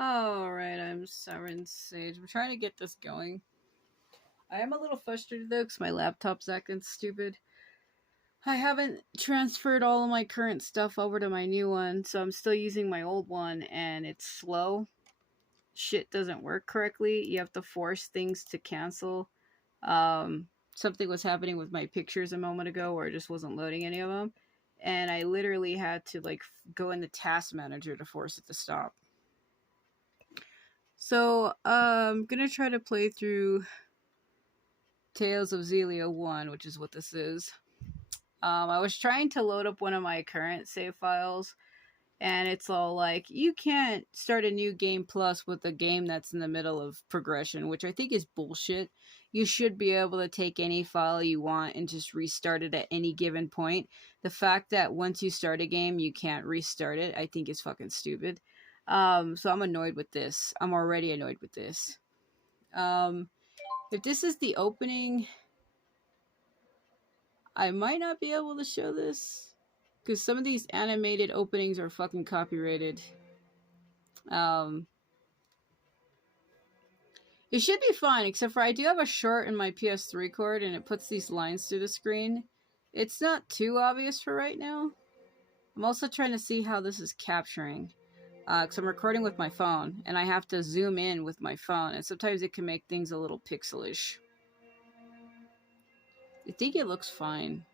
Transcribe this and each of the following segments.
Alright, I'm Siren Sage. I'm trying to get this going. I am a little frustrated though because my laptop's acting stupid. I haven't transferred all of my current stuff over to my new one, so I'm still using my old one and it's slow. Shit doesn't work correctly. You have to force things to cancel. Something was happening with my pictures a moment ago where it just wasn't loading any of them. And I literally had to go in the task manager to force it to stop. So I'm gonna try to play through Tales of Xillia 1, which is what this is. I was trying to load up one of my current save files, and it's all like, you can't start a new game plus with a game that's in the middle of progression, which I think is bullshit. You should be able to take any file you want and just restart it at any given point. The fact that once you start a game, you can't restart it, I think is fucking stupid. So I'm annoyed with this. I'm already annoyed with this. If this is the opening, I might not be able to show this because some of these animated openings are fucking copyrighted. It should be fine, except for I do have a short in my PS3 cord and it puts these lines through the screen. It's not too obvious for right now. I'm also trying to see how this is capturing. Because I'm recording with my phone and I have to zoom in with my phone, and sometimes it can make things a little pixelish. I think it looks fine.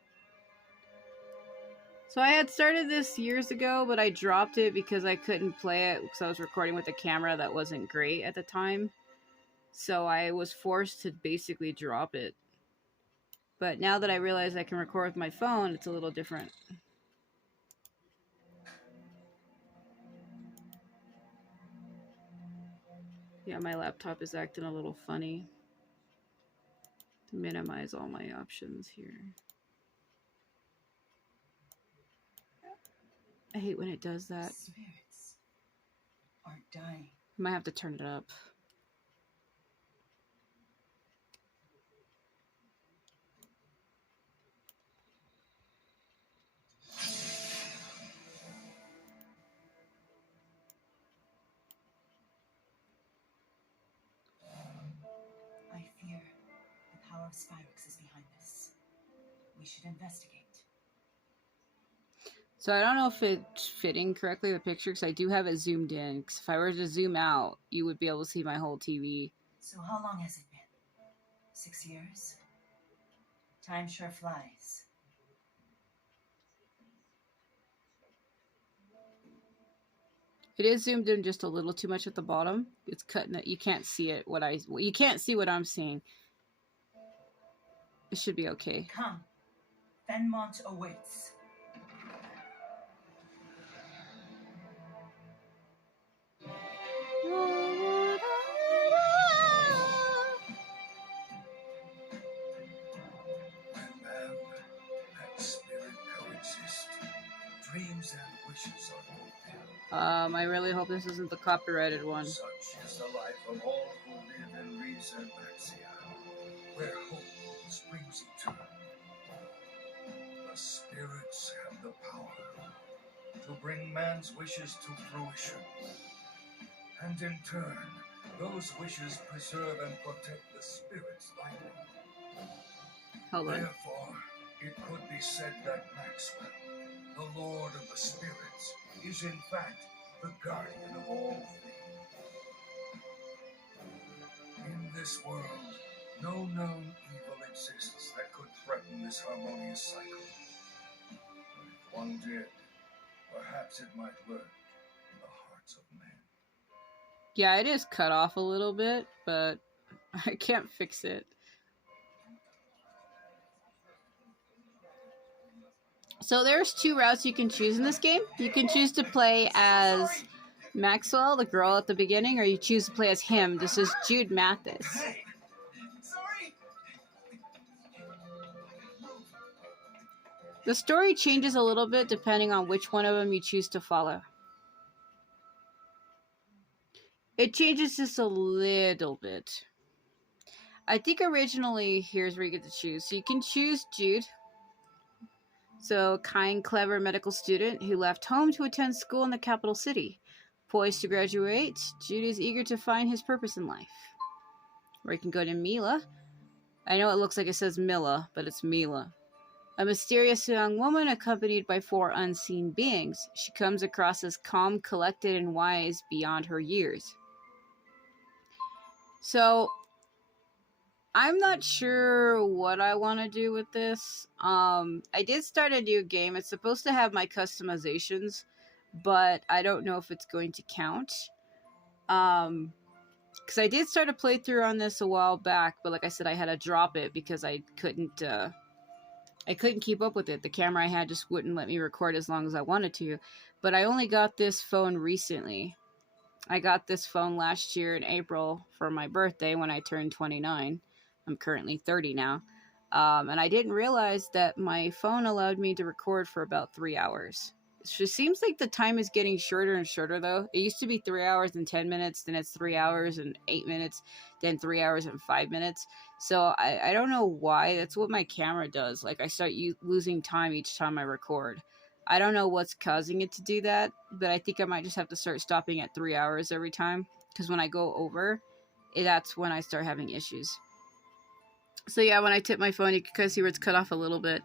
So I had started this years ago, but I dropped it because I couldn't play it because I was recording with a camera that wasn't great at the time. So I was forced to basically drop it. But now that I realize I can record with my phone, it's a little different. Yeah, my laptop is acting a little funny. To minimize all my options here. I hate when it does that. Spirits are dying. I might have to turn it up. I fear the power of Spyrix is behind this. We should investigate. So I don't know if it's fitting correctly, the picture, because I do have it zoomed in. Because if I were to zoom out, you would be able to see my whole TV. So how long has it been? 6 years? Time sure flies. It is zoomed in just a little too much at the bottom. It's cutting it. You can't see it. You can't see what I'm seeing. It should be okay. Come. Fenmont awaits. Dreams and wishes are fulfilled. I really hope this isn't the copyrighted one. Such is the life of all who live in Reason Maxia, where hope springs eternal. The spirits have the power to bring man's wishes to fruition. And in turn, those wishes preserve and protect the spirit's life. Hold on. Therefore, it could be said that Maxwell, the Lord of the Spirits, is in fact the guardian of all things. In this world, no known evil exists that could threaten this harmonious cycle. If one did, perhaps it might lurk in the hearts of men. Yeah, it is cut off a little bit, but I can't fix it. So there's two routes you can choose in this game. You can choose to play as Maxwell, the girl at the beginning, or you choose to play as him. This is Jude Mathis. Hey! Sorry! The story changes a little bit depending on which one of them you choose to follow. It changes just a little bit. I think originally, here's where you get to choose. So you can choose Jude. So, kind, clever medical student who left home to attend school in the capital city. Poised to graduate, Jude is eager to find his purpose in life. Or you can go to Milla. I know it looks like it says Milla, but it's Milla. A mysterious young woman accompanied by 4 unseen beings. She comes across as calm, collected, and wise beyond her years. So, I'm not sure what I want to do with this. I did start a new game. It's supposed to have my customizations, but I don't know if it's going to count. Because I did start a playthrough on this a while back, but like I said, I had to drop it because I couldn't keep up with it. The camera I had just wouldn't let me record as long as I wanted to. But I only got this phone recently. I got this phone last year in April for my birthday when I turned 29. I'm currently 30 now. And I didn't realize that my phone allowed me to record for about 3 hours. It just seems like the time is getting shorter and shorter, though. It used to be 3 hours and 10 minutes, then it's 3 hours and 8 minutes, then 3 hours and 5 minutes. So I don't know why. That's what my camera does. Like, I start losing time each time I record. I don't know what's causing it to do that, but I think I might just have to start stopping at 3 hours every time. Because when I go over, that's when I start having issues. So yeah, when I tip my phone, you can kind of see where it's cut off a little bit.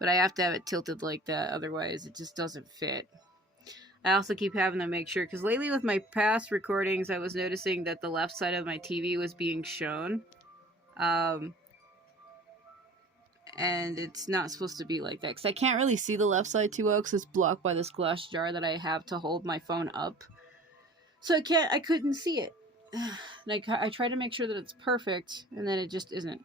But I have to have it tilted like that, otherwise it just doesn't fit. I also keep having to make sure, because lately with my past recordings, I was noticing that the left side of my TV was being shown. And it's not supposed to be like that, because I can't really see the left side too well, because it's blocked by this glass jar that I have to hold my phone up. So I couldn't see it. And I try to make sure that it's perfect, and then it just isn't.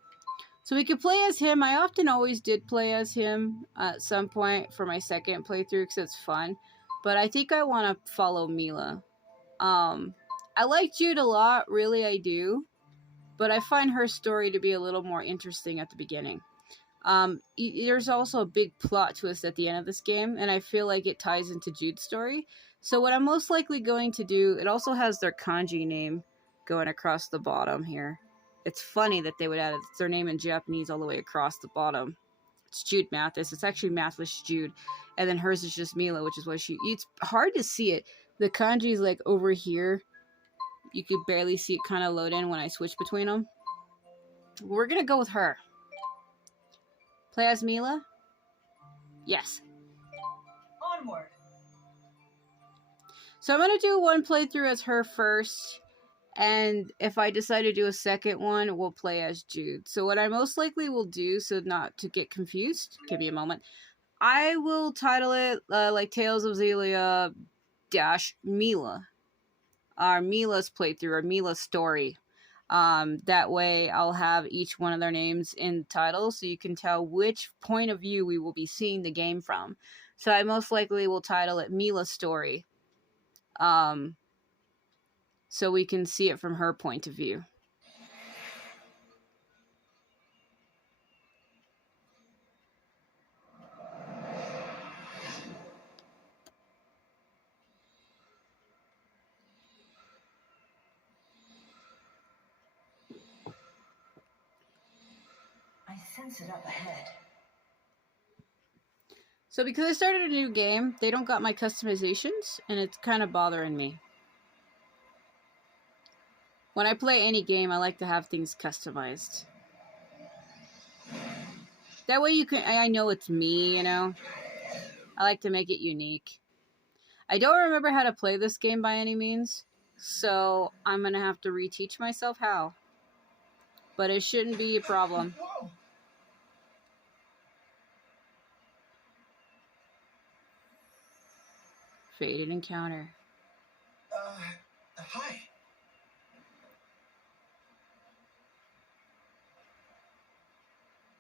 So we could play as him. I always did play as him at some point for my second playthrough because it's fun. But I think I want to follow Milla. I like Jude a lot, really I do. But I find her story to be a little more interesting at the beginning. There's also a big plot twist at the end of this game, and I feel like it ties into Jude's story. So what I'm most likely going to do, it also has their kanji name going across the bottom here. It's funny that they would add their name in Japanese all the way across the bottom. It's Jude Mathis. It's actually Mathis Jude. And then hers is just Milla, which is why it's hard to see it. The kanji is like over here. You could barely see it kind of load in when I switch between them. We're going to go with her. Play as Milla? Yes. Onward. So I'm going to do one playthrough as her first. And if I decide to do a second one, we'll play as Jude. So what I most likely will do, so not to get confused, give me a moment, I will title it like Tales of Xillia - Milla. Or Milla's playthrough, or Milla's story. That way I'll have each one of their names in the title, so you can tell which point of view we will be seeing the game from. So I most likely will title it Milla's story. So we can see it from her point of view. I sense it up ahead. So because I started a new game, they don't got my customizations, and it's kind of bothering me. When I play any game, I like to have things customized. That way I know it's me, you know? I like to make it unique. I don't remember how to play this game by any means, so I'm gonna have to reteach myself how. But it shouldn't be a problem. Whoa. Fated encounter. Hi.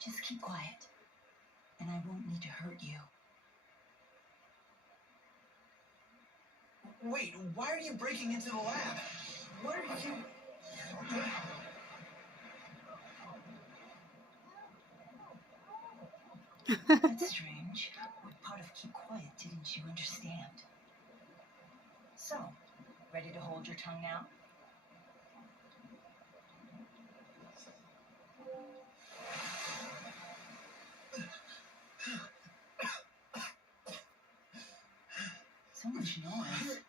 Just keep quiet, and I won't need to hurt you. Wait, why are you breaking into the lab? What are you... That's strange. What part of keep quiet didn't you understand? So, ready to hold your tongue now? So much noise.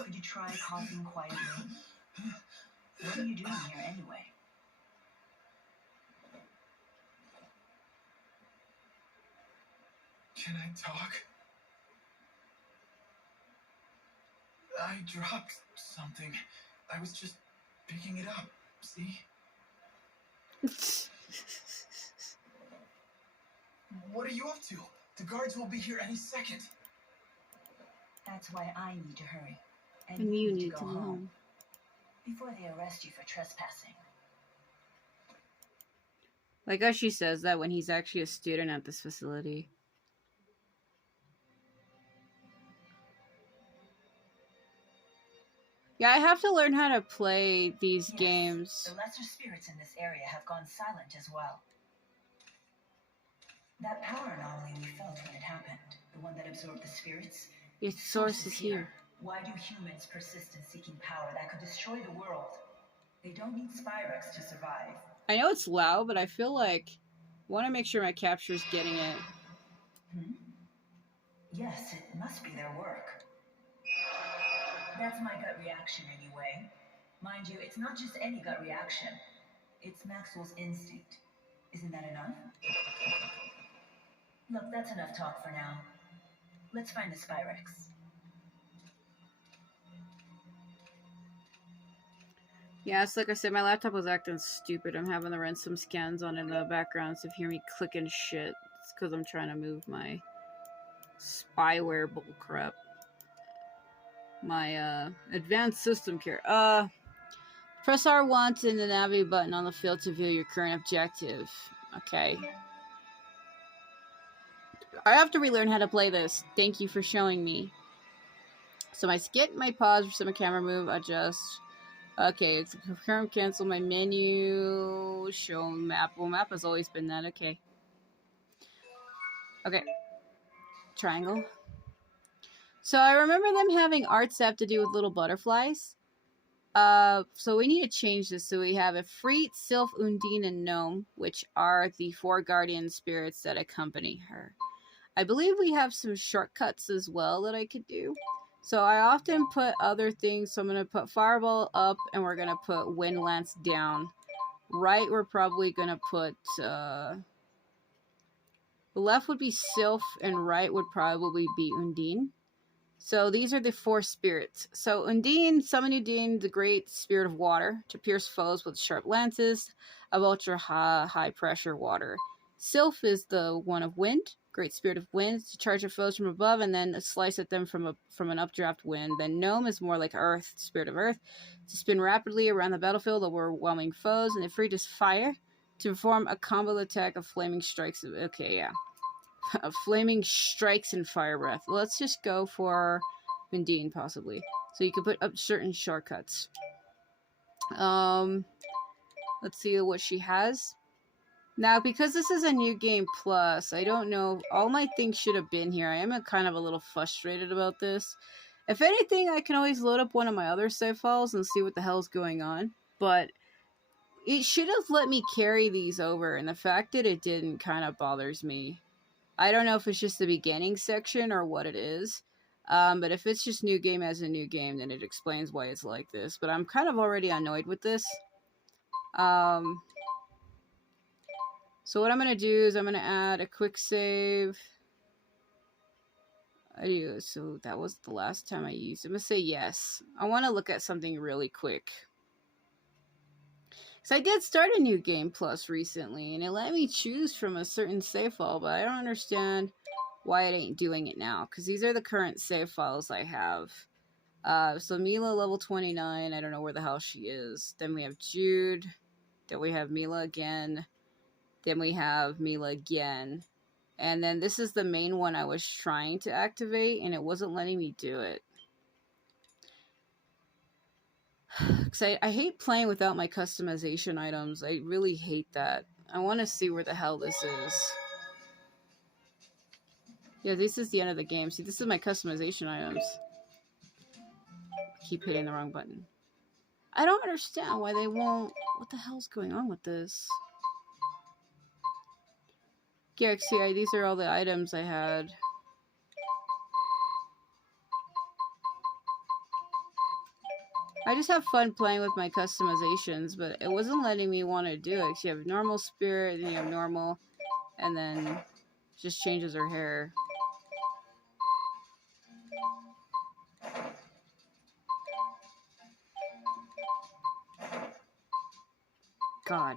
Are you try coughing quietly? What are you doing here anyway? Can I talk? I dropped something. I was just picking it up. See? What are you up to? The guards will be here any second. That's why I need to hurry. And you need to go home. Before they arrest you for trespassing. Like how she says that when he's actually a student at this facility. Yeah, I have to learn how to play these games. The lesser spirits in this area have gone silent as well. That power anomaly we felt when it happened, the one that absorbed the spirits, Its source is here. Why do humans persist in seeking power that could destroy the world? They don't need Spyrex to survive. I know it's loud, but I feel like I want to make sure my capture's getting it. Yes, it must be their work. That's my gut reaction anyway. Mind you, it's not just any gut reaction. It's Maxwell's instinct. Isn't that enough? Look, that's enough talk for now. Let's find the Spyrex. Yeah, it's like I said, my laptop was acting stupid. I'm having to run some scans on it in the background, so if you hear me clicking shit, it's because I'm trying to move my spyware bullcrap. My advanced system care. Press R1 and the navigate button on the field to view your current objective. Okay. I have to relearn how to play this. Thank you for showing me. So my skip, my pause, reset my camera move, adjust. Okay, it's confirm, cancel my menu, show map. Well, map has always been that. Okay. Okay. Triangle. So I remember them having arts that have to do with little butterflies. So we need to change this. So we have Ifrit, Sylph, Undine, and Gnome, which are the 4 guardian spirits that accompany her. I believe we have some shortcuts as well that I could do. So I often put other things. So I'm going to put Fireball up, and we're going to put Wind Lance down. Right, we're probably going to put... left would be Sylph, and right would probably be Undine. So these are the 4 spirits. So Undine, summon Undine, the great spirit of water, to pierce foes with sharp lances of ultra high pressure water. Sylph is the one of wind, great spirit of wind, to charge at foes from above and then slice at them from an updraft wind. Then Gnome is more like earth, spirit of earth, to spin rapidly around the battlefield, overwhelming foes. And Ifrit is fire, to perform a combo attack of flaming strikes. Okay, yeah. Flaming strikes and fire breath. Let's just go for Undine, possibly. So you can put up certain shortcuts. Let's see what she has. Now, because this is a new game plus, I don't know. All my things should have been here. I am kind of a little frustrated about this. If anything, I can always load up one of my other save files and see what the hell's going on. But it should have let me carry these over, and the fact that it didn't kind of bothers me. I don't know if it's just the beginning section or what it is. But if it's just new game as a new game, then it explains why it's like this. But I'm kind of already annoyed with this. So what I'm going to do is I'm going to add a quick save. So that was the last time I used it. I'm going to say yes. I want to look at something really quick. So I did start a new game plus recently, and it let me choose from a certain save file, but I don't understand why it ain't doing it now, because these are the current save files I have. So Milla, level 29, I don't know where the hell she is. Then we have Jude. Then we have Milla again. Then we have Milla again. And then this is the main one I was trying to activate, and it wasn't letting me do it. Because I hate playing without my customization items. I really hate that. I want to see where the hell this is. Yeah, this is the end of the game. See, this is my customization items. Keep hitting the wrong button. I don't understand why they won't... What the hell's going on with this? Yeah, see, these are all the items I had. I just have fun playing with my customizations, but it wasn't letting me want to do it. Cause you have normal spirit, then you have normal, and then just changes her hair. God.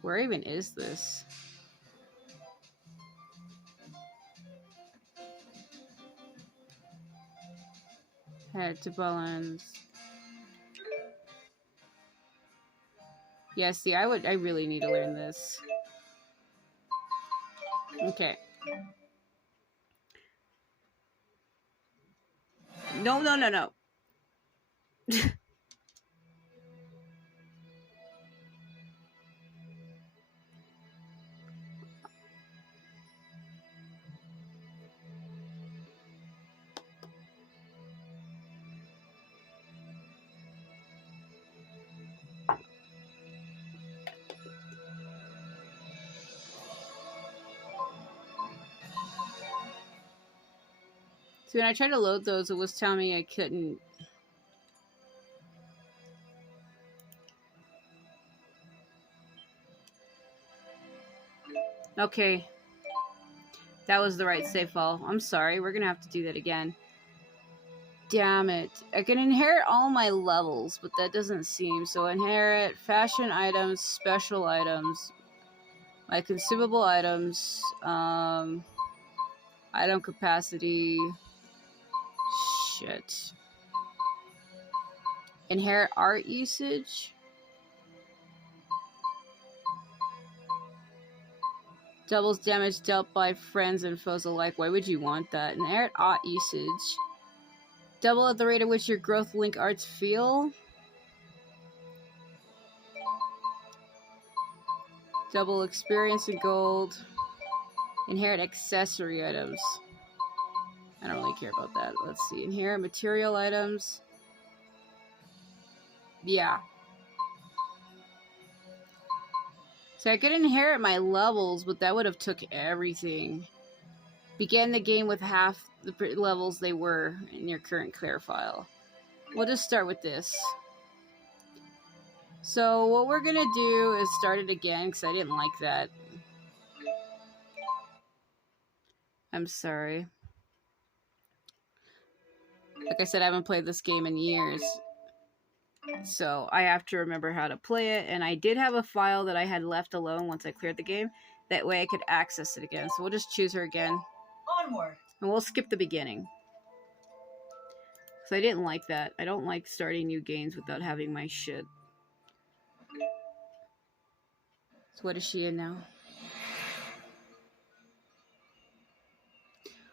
Where even is this? Head to balance. Yeah, see, I really need to learn this. Okay. No, no, no, no. See, when I tried to load those, it was telling me I couldn't. Okay. That was the right save file. I'm sorry. We're going to have to do that again. Damn it. I can inherit all my levels, but that doesn't seem. So inherit fashion items, special items, my consumable items, item capacity. Shit. Inherit art usage. Doubles damage dealt by friends and foes alike. Why would you want that? Inherit art usage. Double at the rate at which your growth link arts feel. Double experience and gold. Inherit accessory items. I don't really care about that. Let's see. Inherit material items. Yeah. So I could inherit my levels, but that would have took everything. Begin the game with half the levels they were in your current clear file. We'll just start with this. So what we're going to do is start it again, because I didn't like that. I'm sorry. Like I said, I haven't played this game in years. So I have to remember how to play it. And I did have a file that I had left alone once I cleared the game. That way I could access it again. So we'll just choose her again. Onward. And we'll skip the beginning. Because I didn't like that. I don't like starting new games without having my shit. So what is she in now?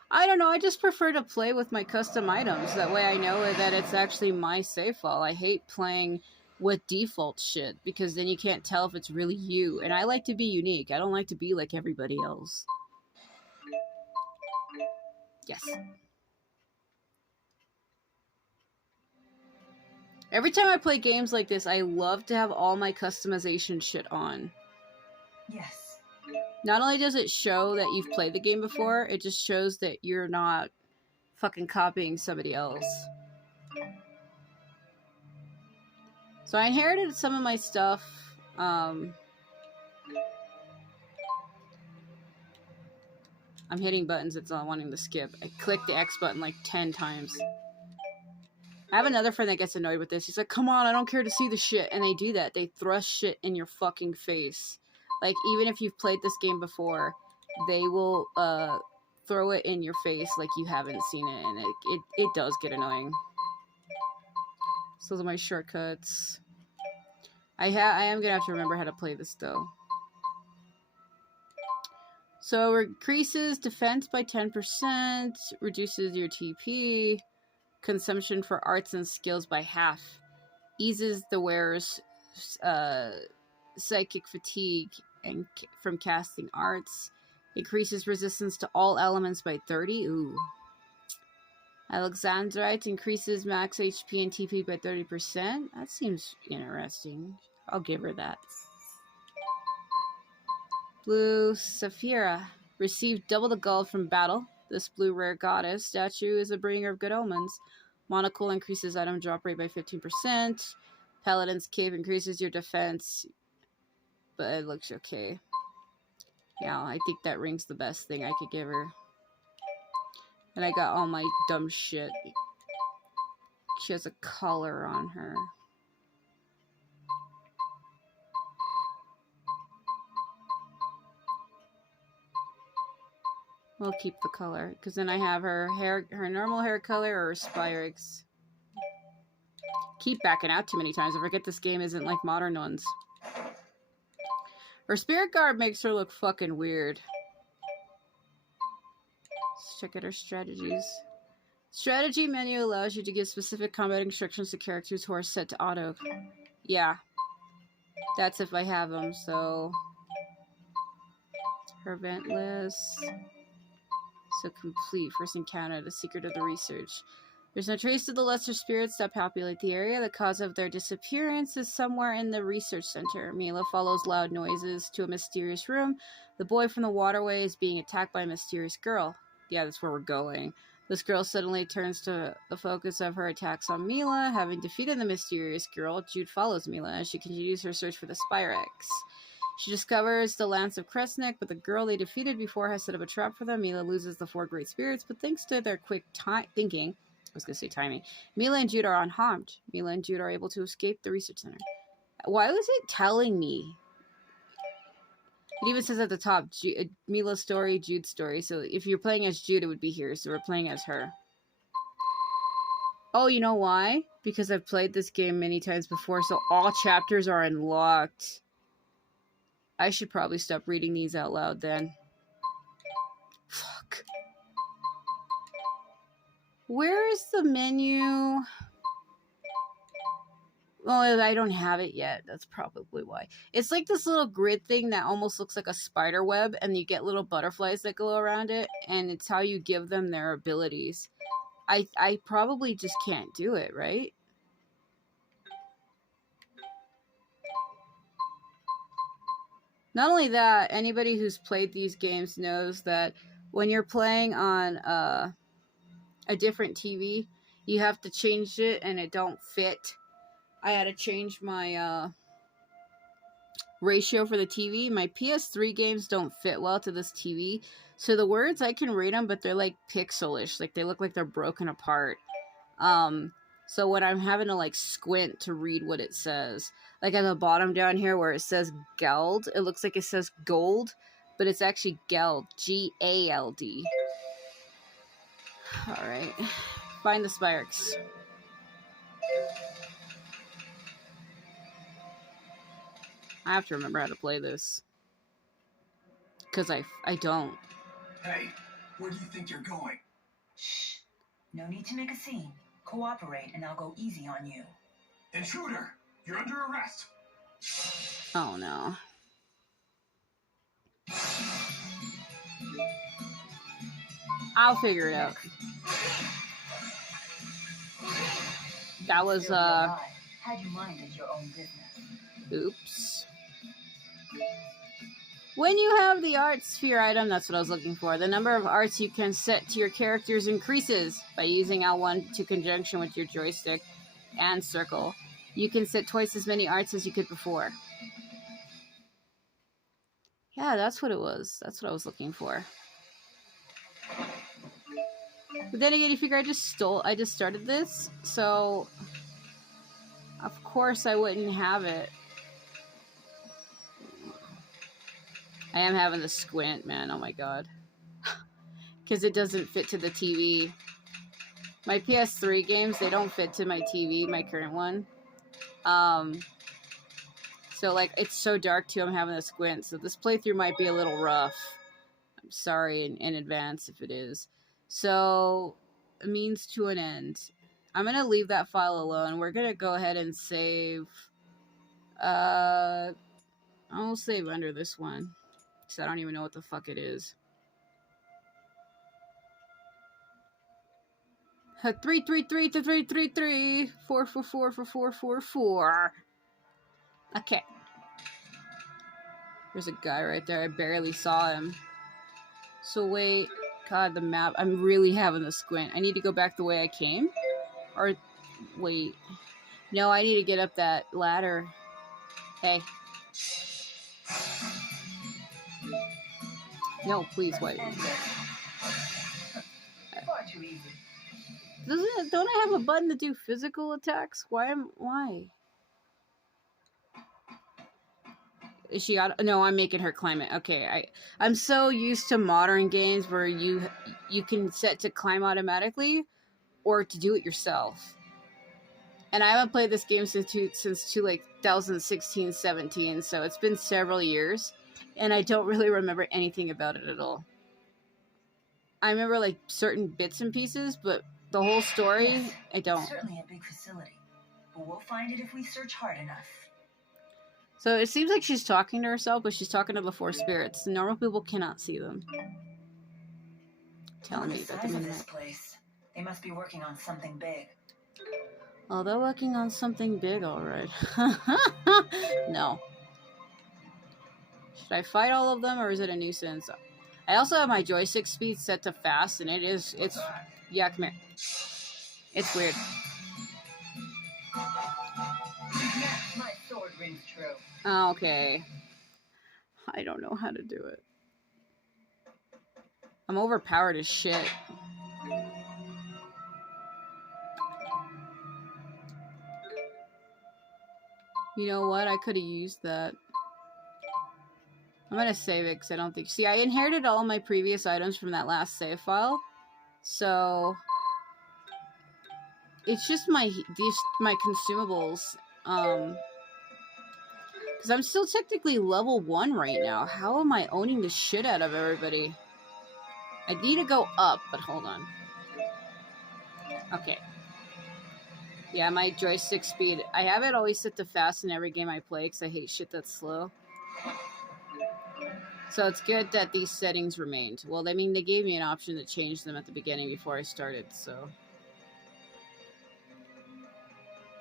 I don't know, I just prefer to play with my custom items. That way I know that it's actually my save file. I hate playing with default shit, because then you can't tell if it's really you. And I like to be unique. I don't like to be like everybody else. Yes. Every time I play games like this, I love to have all my customization shit on. Yes. Not only does it show that you've played the game before, it just shows that you're not fucking copying somebody else. So I inherited some of my stuff. I'm hitting buttons that's not wanting to skip. I clicked the X button like 10 times. I have another friend that gets annoyed with this. He's like, come on, I don't care to see the shit. And they do that. They thrust shit in your fucking face. Like, even if you've played this game before, they will throw it in your face like you haven't seen it. And it does get annoying. So those are my shortcuts. I am going to have to remember how to play this, though. So, increases defense by 10%, reduces your TP, consumption for arts and skills by half, eases the wearer's psychic fatigue and from casting arts, increases resistance to all elements by 30. Ooh. Alexandrite increases max HP and TP by 30%. That seems interesting. I'll give her that. Blue Saphira. Received double the gold from battle. This blue rare goddess statue is a bringer of good omens. Monocle increases item drop rate by 15%. Paladin's Cape increases your defense, but it looks okay. Yeah, I think that ring's the best thing I could give her. And I got all my dumb shit. She has a collar on her. We'll keep the color, because then I have her hair, her normal hair color or Spyrix. Keep backing out too many times. I forget this game isn't like modern ones. Her spirit guard makes her look fucking weird. Let's check out her strategies. Strategy menu allows you to give specific combat instructions to characters who are set to auto. Yeah. That's if I have them, so... Her event list. So complete. First encounter, the secret of the research. There's no trace of the lesser spirits that populate the area. The cause of their disappearance is somewhere in the research center. Milla follows loud noises to a mysterious room. The boy from the waterway is being attacked by a mysterious girl. Yeah, that's where we're going. This girl suddenly turns to the focus of her attacks on Milla. Having defeated the mysterious girl, Jude follows Milla as she continues her search for the Spyrex. She discovers the Lance of Kresnik, but the girl they defeated before has set up a trap for them. Milla loses the 4 great spirits, but thanks to their quick thinking, I was going to say timing, Milla and Jude are unharmed. Milla and Jude are able to escape the research center. Why was it telling me? It even says at the top, Milla's story, Jude's story. So if you're playing as Jude, it would be here. So we're playing as her. Oh, you know why? Because I've played this game many times before, so all chapters are unlocked. I should probably stop reading these out loud then. Fuck. Where is the menu? Well, I don't have it yet. That's probably why. It's like this little grid thing that almost looks like a spider web, and you get little butterflies that go around it, and it's how you give them their abilities. I probably just can't do it, right? Not only that, anybody who's played these games knows that when you're playing on a different TV, you have to change it and it don't fit. I had to change my ratio for the TV. My PS3 games don't fit well to this TV. So the words, I can read them, but they're like pixelish. Like they look like they're broken apart. So when I'm having to like squint to read what it says, like at the bottom down here where it says Geld, it looks like it says gold, but it's actually Geld, G-A-L-D. All right, find the Spyrex. I have to remember how to play this, because I don't. Hey, where do you think you're going? Shh. No need to make a scene. Cooperate and I'll go easy on you. Intruder, you're under arrest. Oh no. I'll figure it out. That was Had you minded your own business. Oops. When you have the art sphere item, that's what I was looking for. The number of arts you can set to your characters increases by using L1 to conjunction with your joystick and circle. You can set twice as many arts as you could before. Yeah, that's what it was. That's what I was looking for. But then again, you figure I just started this, so of course I wouldn't have it. I am having the squint, man. Oh my god. Because it doesn't fit to the TV. My PS3 games, they don't fit to my TV, my current one. So, like, it's so dark, too, I'm having a squint. So this playthrough might be a little rough. I'm sorry in advance if it is. So, a means to an end. I'm going to leave that file alone. We're going to go ahead and save. I'll save under this one. Because I don't even know what the fuck it is. 333 444. Okay. There's a guy right there. I barely saw him. So wait, God, the map. I'm really having a squint. I need to go back the way I came? Or, wait. No, I need to get up that ladder. Hey. No, please, wait. Far too easy. Don't I have a button to do physical attacks? Why? Is she out? No, I'm making her climb it. Okay, I'm so used to modern games where you can set to climb automatically or to do it yourself. And I haven't played this game since 2016, 17, so it's been several years, and I don't really remember anything about it at all. I remember like certain bits and pieces, but the whole story, Yes, I don't. It's certainly a big facility, but we'll find it if we search hard enough. So it seems like she's talking to herself, but she's talking to the four spirits. Normal people cannot see them. Telling me about the size of this minimap. place. They must be working on something big. Oh, they're working on something big, all right. No. Should I fight all of them, or is it a nuisance? I also have my joystick speed set to fast, and it's, yeah, come here. It's weird. My sword rings true. Okay. I don't know how to do it. I'm overpowered as shit. You know what? I could have used that. I'm gonna save it because I don't think... See, I inherited all my previous items from that last save file. So... It's just my consumables. Because I'm still technically level 1 right now. How am I owning the shit out of everybody? I need to go up, but hold on. Okay. Yeah, my joystick speed. I have it always set to fast in every game I play because I hate shit that's slow. So it's good that these settings remained. Well, I mean, they gave me an option to change them at the beginning before I started, so...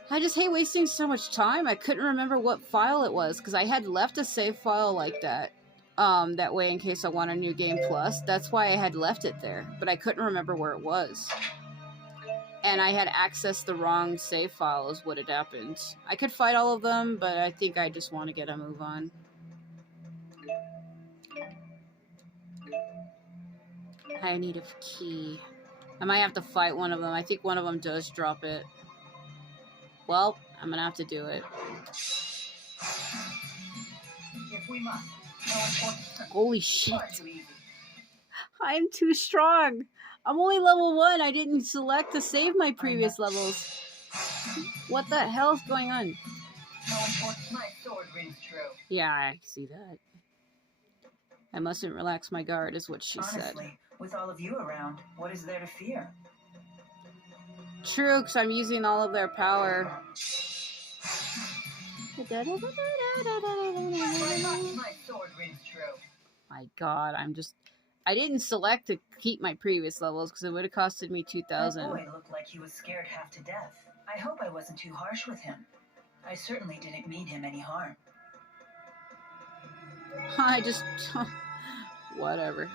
I just hate wasting so much time. I couldn't remember what file it was because I had left a save file like that. That way in case I want a new game plus. That's why I had left it there, but I couldn't remember where it was. And I had accessed the wrong save file is what had happened. I could fight all of them, but I think I just want to get a move on. I need a key. I might have to fight one of them. I think one of them does drop it. Well, I'm gonna have to do it. If we must. Holy shit. I'm too strong. I'm only level 1. I didn't select to save my previous levels. What the hell's going on? My sword rings true. Yeah, I see that. I mustn't relax my guard, is what she said. With all of you around, what is there to fear? True, because I'm using all of their power. My sword rings true. My god, I didn't select to keep my previous levels because it would have costed me 2,000. That boy looked like he was scared half to death. I hope I wasn't too harsh with him. I certainly didn't mean him any harm. I just... whatever.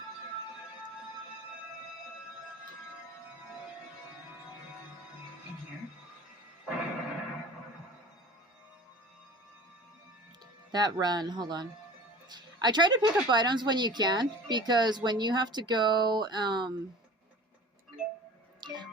In here? That run, hold on. I try to pick up items when you can, because when you have to go,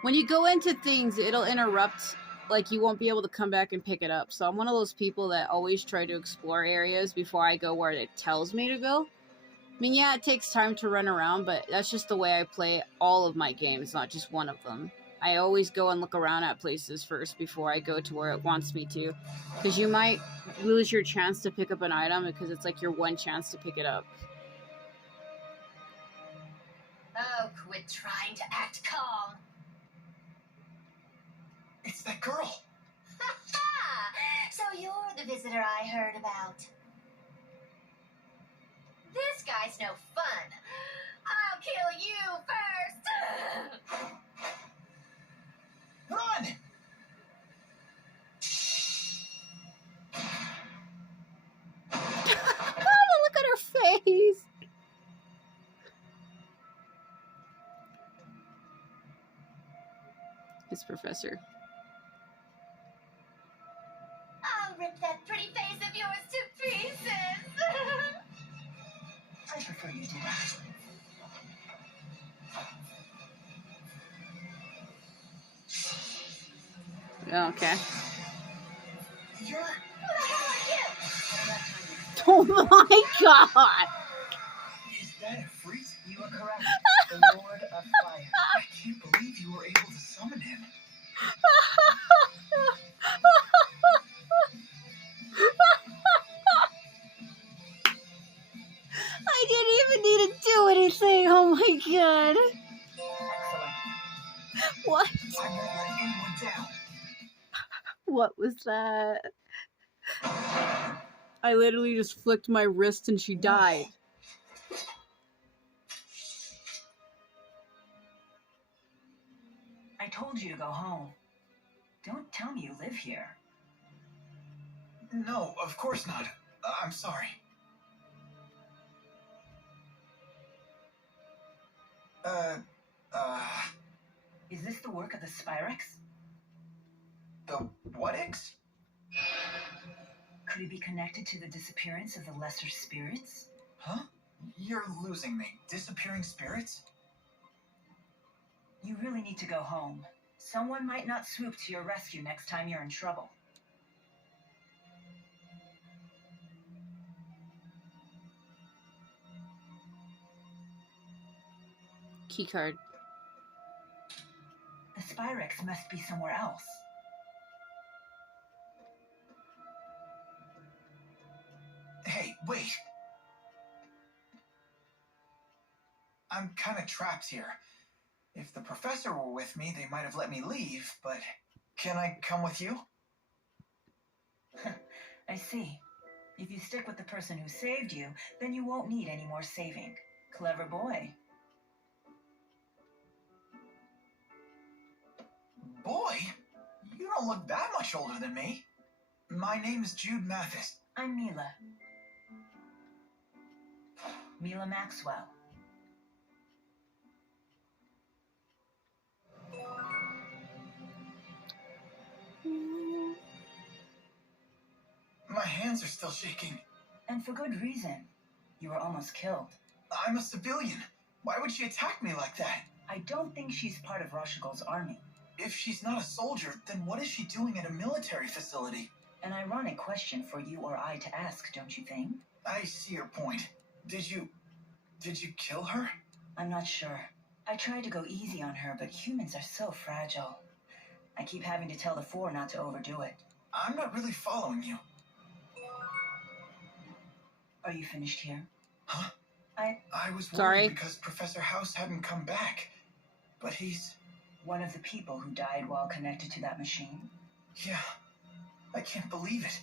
when you go into things, it'll interrupt, like you won't be able to come back and pick it up. So I'm one of those people that always try to explore areas before I go where it tells me to go. I mean, yeah, it takes time to run around, but that's just the way I play all of my games, not just one of them. I always go and look around at places first before I go to where it wants me to. Because you might lose your chance to pick up an item because it's like your one chance to pick it up. Oh, quit trying to act calm. It's that girl. Ha ha! So you're the visitor I heard about. This guy's no fun. I'll kill you first! Run! Oh, look at her face! His professor. I'll rip that pretty face of yours to pieces. I prefer you do that. Okay. You're... Who the hell are you? Oh my god! Is that a freak? You are correct. The Lord of Fire. I can't believe you were able to summon him. I didn't even need to do anything. Oh my god. Excellent. What? I won't let anyone down. What was that? I literally just flicked my wrist and she died. I told you to go home. Don't tell me you live here. No, of course not. I'm sorry. Is this the work of the Spyrex? The what-ix? Could it be connected to the disappearance of the lesser spirits? Huh? You're losing me. Disappearing spirits? You really need to go home. Someone might not swoop to your rescue next time you're in trouble. Keycard. The Spyrex must be somewhere else. Hey, wait. I'm kind of trapped here. If the professor were with me, they might have let me leave, but can I come with you? I see. If you stick with the person who saved you, then you won't need any more saving. Clever boy. Boy, you don't look that much older than me. My name's Jude Mathis. I'm Milla. Milla Maxwell. My hands are still shaking. And for good reason. You were almost killed. I'm a civilian. Why would she attack me like that? I don't think she's part of Roshigol's army. If she's not a soldier, then what is she doing at a military facility? An ironic question for you or I to ask, don't you think? I see your point. Did you kill her? I'm not sure. I tried to go easy on her, but humans are so fragile. I keep having to tell the Four not to overdo it. I'm not really following you. Are you finished here? Huh? I was worried Sorry. because Professor House hadn't come back. But he's... One of the people who died while connected to that machine? Yeah. I can't believe it.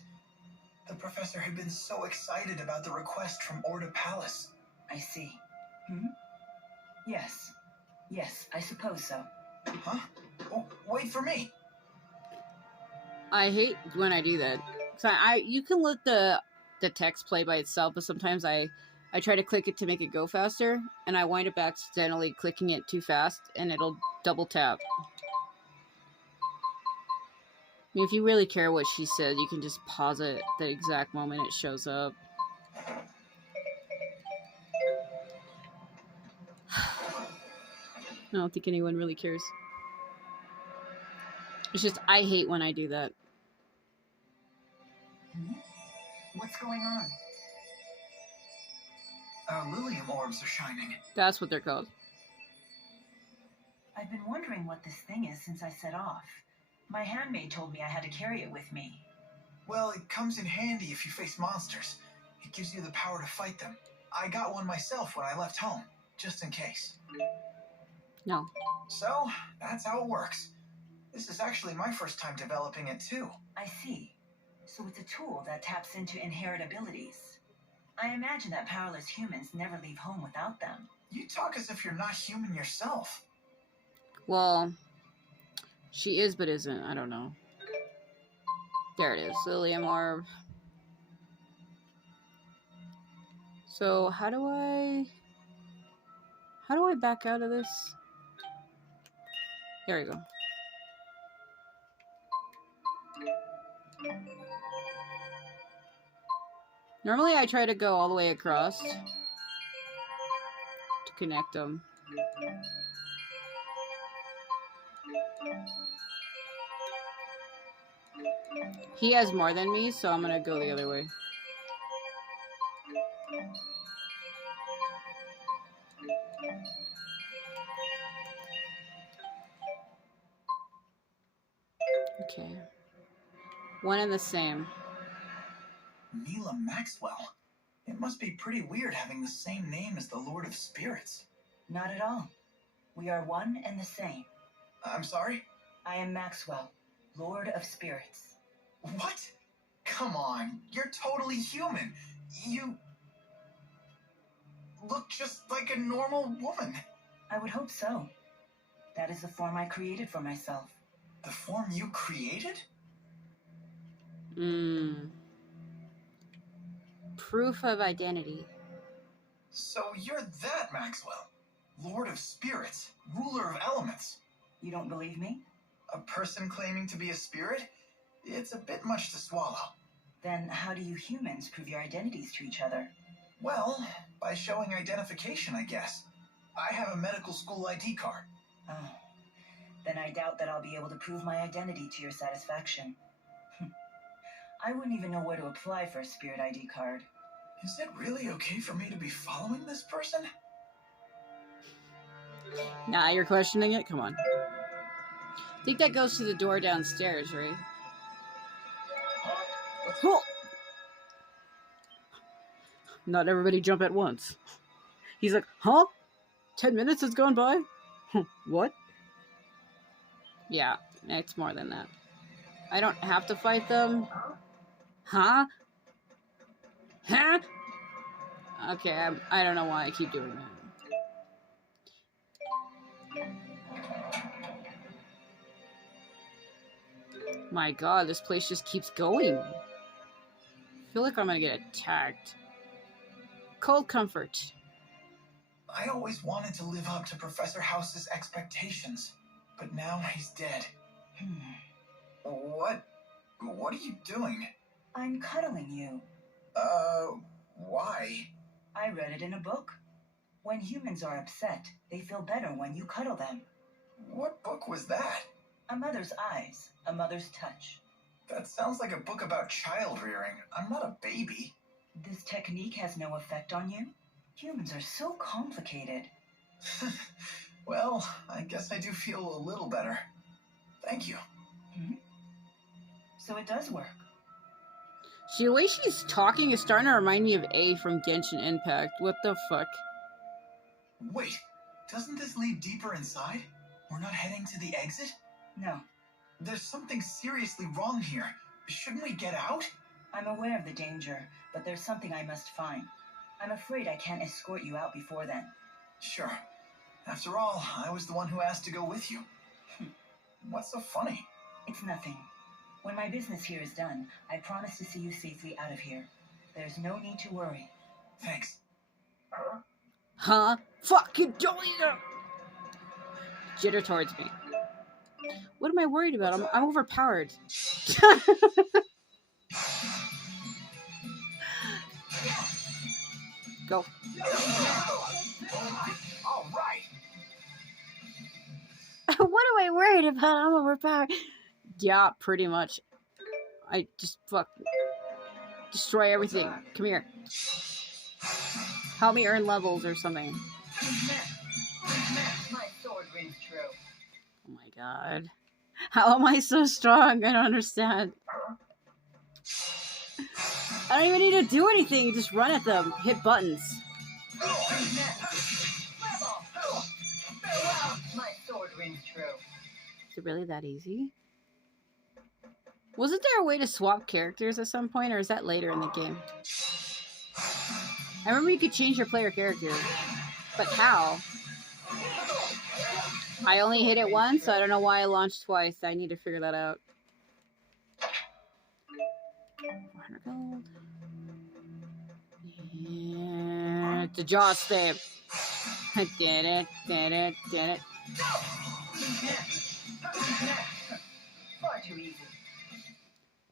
The professor had been so excited about the request from Orda Palace. I see. Yes. Yes, I suppose so. Huh? Oh, wait for me. I hate when I do that. So you can let the text play by itself, but sometimes I try to click it to make it go faster, and I wind up accidentally clicking it too fast, and it'll double tap. I mean, if you really care what she said, you can just pause it the exact moment it shows up. I don't think anyone really cares. It's just, I hate when I do that. What's going on? Our Lilium orbs are shining. That's what they're called. I've been wondering what this thing is since I set off. My handmaid told me I had to carry it with me. Well, it comes in handy if you face monsters. It gives you the power to fight them. I got one myself when I left home, just in case. No. So, that's how it works. This is actually my first time developing it, too. I see. So it's a tool that taps into inherent abilities. I imagine that powerless humans never leave home without them. You talk as if you're not human yourself. Well, she is but isn't. I don't know. There it is. Lilium Orb. So, how do I back out of this? There we go. Normally I try to go all the way across to connect them. He has more than me, so I'm gonna go the other way. Okay. One and the same. Milla Maxwell. It must be pretty weird having the same name as the Lord of Spirits. Not at all. We are one and the same. I'm sorry? I am Maxwell, Lord of Spirits. What? Come on, you're totally human. You look just like a normal woman. I would hope so. That is the form I created for myself. The form you created? Proof of identity. So you're that Maxwell, Lord of Spirits, ruler of elements. You don't believe me? A person claiming to be a spirit? It's a bit much to swallow. Then how do you humans prove your identities to each other? Well, by showing identification, I guess. I have a medical school ID card. Oh, then I doubt that I'll be able to prove my identity to your satisfaction. I wouldn't even know where to apply for a spirit ID card. Is it really okay for me to be following this person? Nah, you're questioning it? Come on. I think that goes to the door downstairs, right? Oh! Not everybody jump at once. He's like, huh? 10 minutes has gone by? What? Yeah, it's more than that. I don't have to fight them. Huh? Huh? Okay, I don't know why I keep doing that. My god, this place just keeps going. I feel like I'm gonna get attacked. Cold comfort. I always wanted to live up to Professor House's expectations, but now he's dead. What are you doing? I'm cuddling you. Why? I read it in a book. When humans are upset, they feel better when you cuddle them. What book was that? A mother's eyes, a mother's touch. That sounds like a book about child rearing. I'm not a baby. This technique has no effect on you? Humans are so complicated. Well, I guess I do feel a little better. Thank you. So it does work. See, the way she's talking is starting to remind me of A from Genshin Impact. What the fuck? Wait, doesn't this lead deeper inside? We're not heading to the exit? No. There's something seriously wrong here. Shouldn't we get out? I'm aware of the danger, but there's something I must find. I'm afraid I can't escort you out before then. Sure. After all, I was the one who asked to go with you. What's so funny? It's nothing. When my business here is done, I promise to see you safely out of here. There's no need to worry. Thanks. Huh? Fucking don't jitter towards me. What am I worried about? I'm overpowered. Go. All right. What am I worried about? I'm overpowered. Yeah, pretty much. I just destroy everything. Come here. Help me earn levels or something. My sword rings true. Oh my god. How am I so strong? I don't understand. I don't even need to do anything. Just run at them. Hit buttons. My sword rings true. Is it really that easy? Wasn't there a way to swap characters at some point, or is that later in the game? I remember you could change your player character. But how? I only hit it once, so I don't know why I launched twice. I need to figure that out. 400 gold. Yeah, it's a jaw stab. I did it. Far too easy.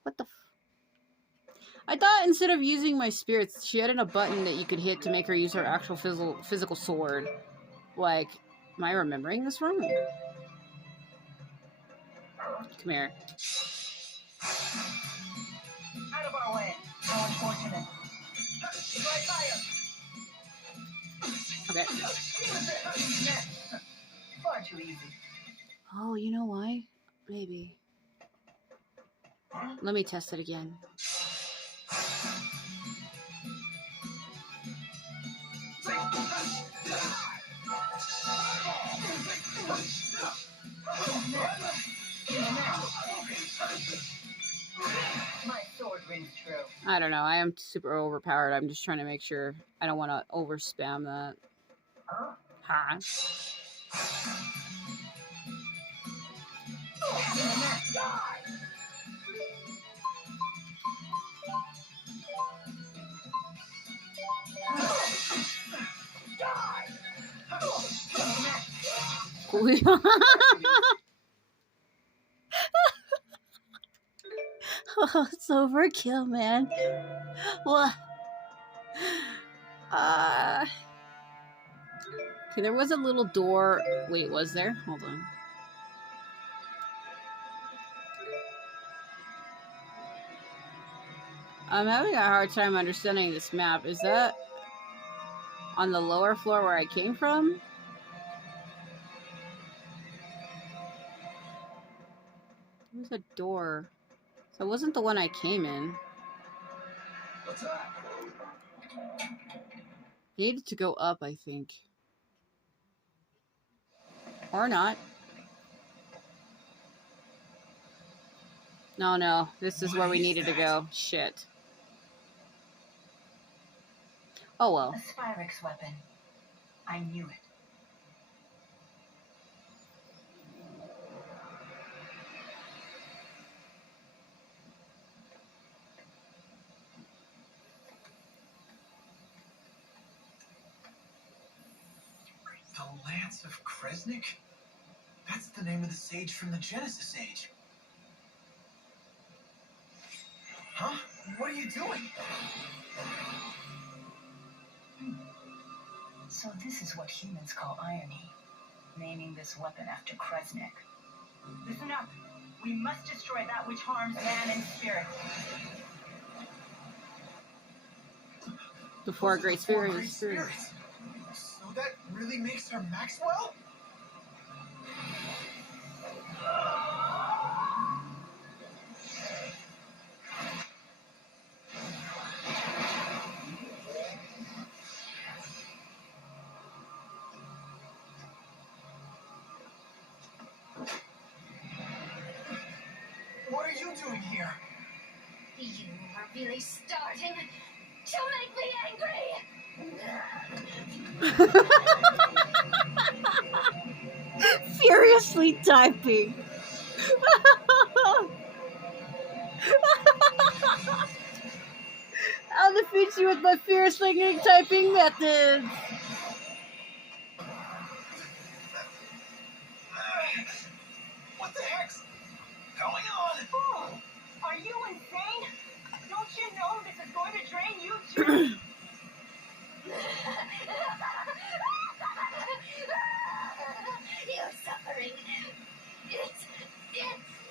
What the I thought instead of using my spirits, she added a button that you could hit to make her use her actual physical sword. Like, am I remembering this wrong? Come here. Out of our way. How unfortunate. Right fire. Okay. Far too easy. Oh, you know why? Maybe. Let me test it again. My sword rings true. I don't know. I am super overpowered. I'm just trying to make sure I don't want to over spam that. Huh? Oh, it's overkill, man. What? Okay, there was a little door. Wait, was there? Hold on. I'm having a hard time understanding this map. Is that on the lower floor where I came from? There was a door. So it wasn't the one I came in. What's that? I needed to go up, I think. Or not. No. This is where we needed to go. Shit. Oh well. A Spyrix weapon. I knew it. The Lance of Kresnik? That's the name of the sage from the Genesis Age. Huh? What are you doing? So this is what humans call irony. Naming this weapon after Kresnik. Listen up. We must destroy that which harms man and spirit. The four great spirits. So that really makes her Maxwell? What are you doing here? You are really starting to make me angry! Furiously typing. I'll defeat you with my furiously typing methods. What the heck's going on? Oh, are you insane? Don't you know this is going to drain you too? Your suffering, it's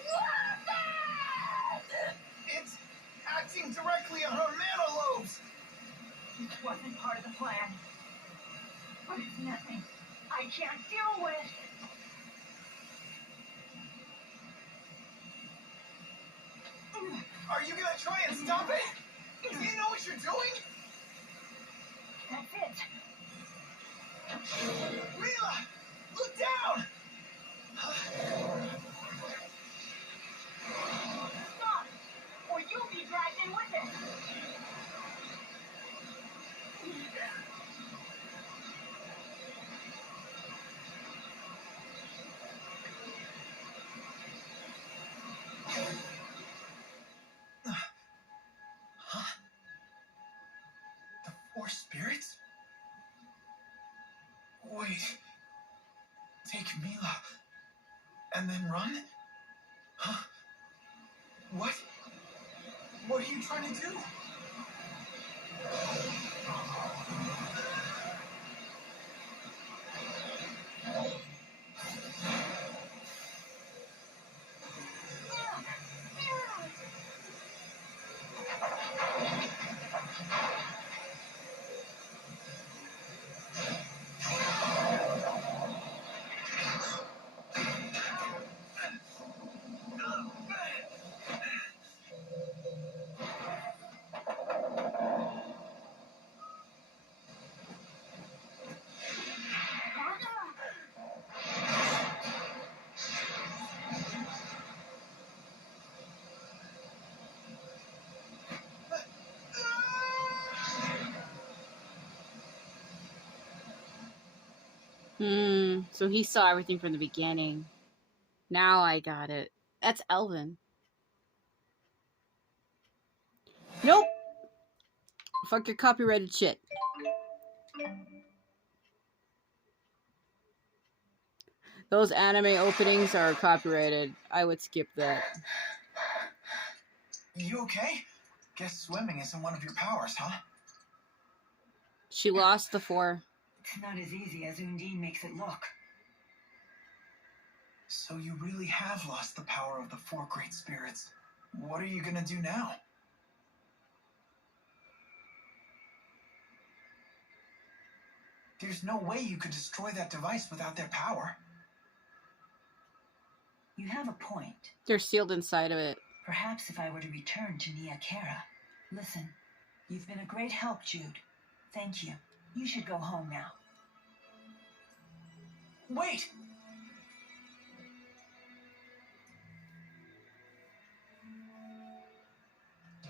worth it! It's acting directly on her mana lobes. This wasn't part of the plan. But it's nothing I can't deal with. Are you gonna try and stop it? Do you know what you're doing? That's it. Milla! Look down! Stop, or you'll be dragged in with it. Huh? The four spirits? Wait. Take Milla and then run? Huh? What? What are you trying to do? So he saw everything from the beginning. Now I got it. That's Elvin. Nope. Fuck your copyrighted shit. Those anime openings are copyrighted. I would skip that. You okay? Guess swimming isn't one of your powers, huh? She lost the 4. It's not as easy as Undine makes it look. So you really have lost the power of the 4 great spirits. What are you gonna do now? There's no way you could destroy that device without their power. You have a point. They're sealed inside of it. Perhaps if I were to return to Nia Kara. Listen, you've been a great help, Jude. Thank you. You should go home now. Wait!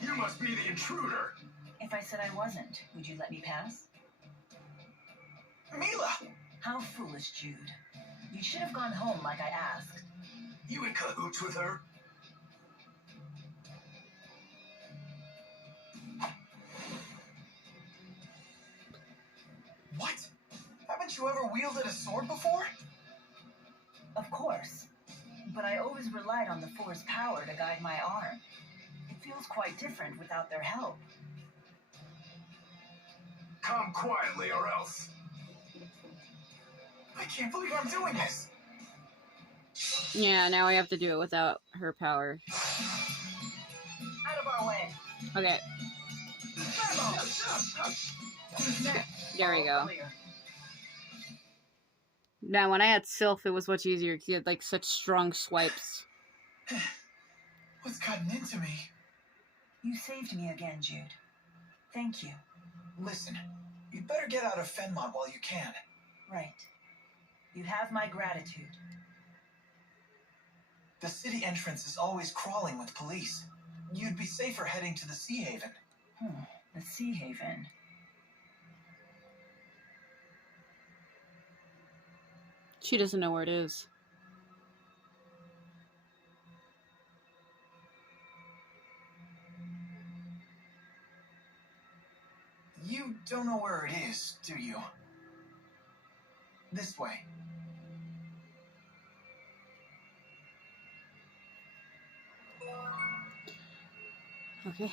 You must be the intruder. If I said I wasn't, would you let me pass? Milla! How foolish, Jude. You should have gone home like I asked. You in cahoots with her? What? Haven't you ever wielded a sword before? Of course. But I always relied on the Four's power to guide my arm. It feels quite different without their help. Come quietly or else. I can't believe I'm doing this. Yeah, now I have to do it without her power. Out of our way. Okay. There we go. Now, when I had Sylph, it was much easier because he had like such strong swipes. What's gotten into me? You saved me again, Jude. Thank you. Listen, you'd better get out of Fenmont while you can. Right. You have my gratitude. The city entrance is always crawling with police. You'd be safer heading to the Sea Haven. The Sea Haven. She doesn't know where it is. You don't know where it is, do you? This way. Okay.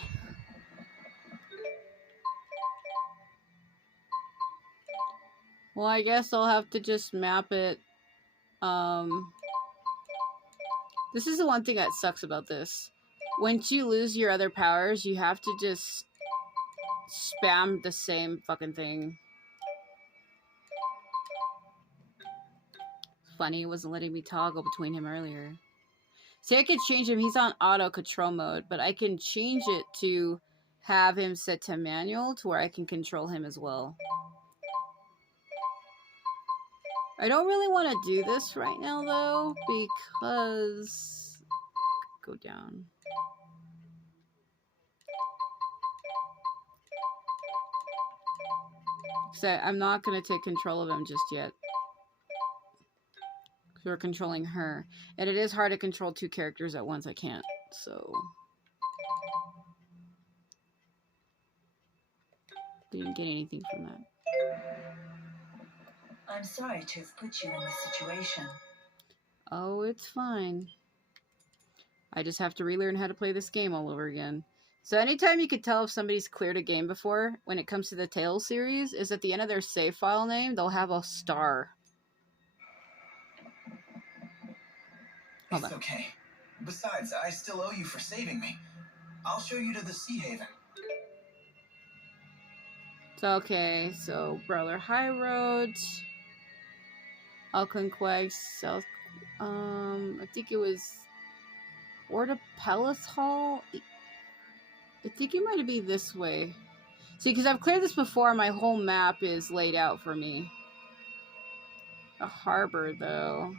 Well, I guess I'll have to just map it. This is the one thing that sucks about this. Once you lose your other powers, you have to just spam the same fucking thing. It's funny, it wasn't letting me toggle between him earlier. See, I could change him. He's on auto control mode, but I can change it to have him set to manual to where I can control him as well. I don't really want to do this right now, though, because... Go down. So I'm not going to take control of him just yet. We're controlling her. And it is hard to control 2 characters at once. I can't, so... Didn't get anything from that. I'm sorry to have put you in this situation. Oh, it's fine. I just have to relearn how to play this game all over again. So anytime you could tell if somebody's cleared a game before, when it comes to the Tales series, is at the end of their save file name, they'll have a star. Hold It's on. okay. Besides, I still owe you for saving me. I'll show you to the Sea Haven. So, okay, so Brawler High Road, Alcon Quag, South, I think it was Orda Palace Hall. I think it might be this way. See, because I've cleared this before, my whole map is laid out for me. A harbor, though.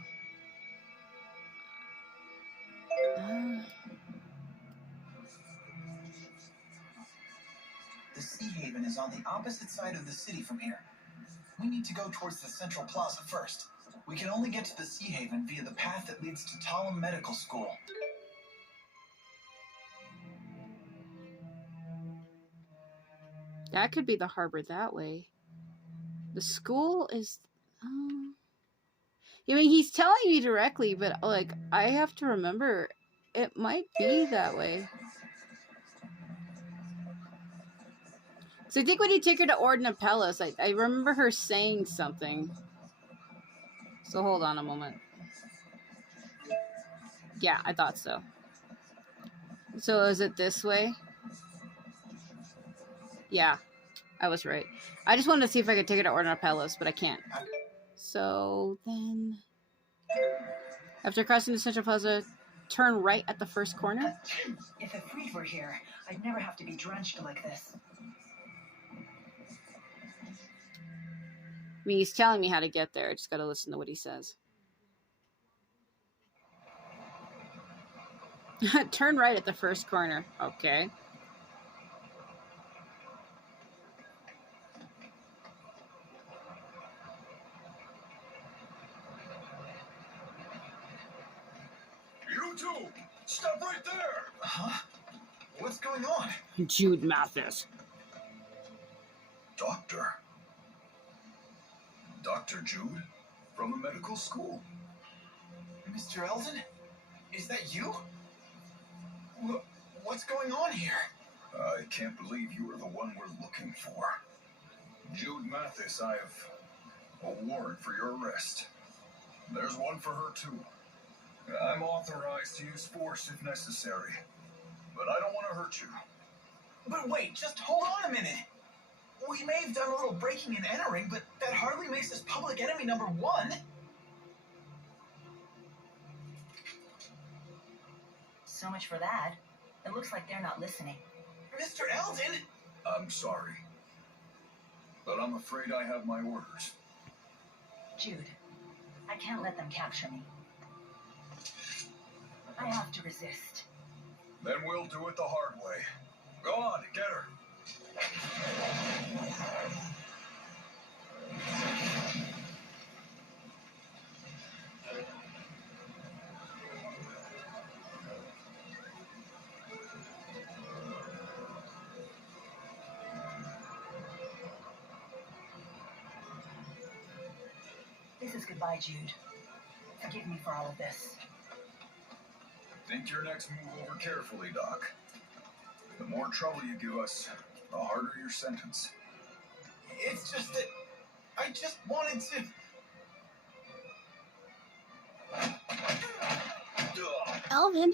The Sea Haven is on the opposite side of the city from here. We need to go towards the Central Plaza first. We can only get to the Sea Haven via the path that leads to Talum Medical School. That could be the harbor that way. The school is... I mean, he's telling me directly, but, like, I have to remember it might be that way. So I think when you take her to Ordina Palace, I remember her saying something. So hold on a moment. Yeah, I thought so. So is it this way? Yeah, I was right. I just wanted to see if I could take her to Ordina Palace, but I can't. So then, after crossing the Central Plaza, turn right at the first corner. If Ifrit were here, I'd never have to be drenched like this. I mean, he's telling me how to get there. I just gotta listen to what he says. Turn right at the first corner. Okay. You two! Stop right there! Huh? What's going on? Jude Mathis. Doctor. Dr. Jude? From the medical school. Mr. Eldon? Is that you? What's going on here? I can't believe you are the one we're looking for. Jude Mathis, I have a warrant for your arrest. There's one for her, too. I'm authorized to use force if necessary, but I don't want to hurt you. But wait, just hold on a minute. We may have done a little breaking and entering, but that hardly makes us public enemy number one. So much for that. It looks like they're not listening. Mr. Eldon! I'm sorry, but I'm afraid I have my orders. Jude, I can't let them capture me. I have to resist. Then we'll do it the hard way. Go on, get her. This is goodbye, Jude. Forgive me for all of this. Think your next move over carefully, Doc. The more trouble you give us, the harder your sentence. It's just that I just wanted to... Elvin.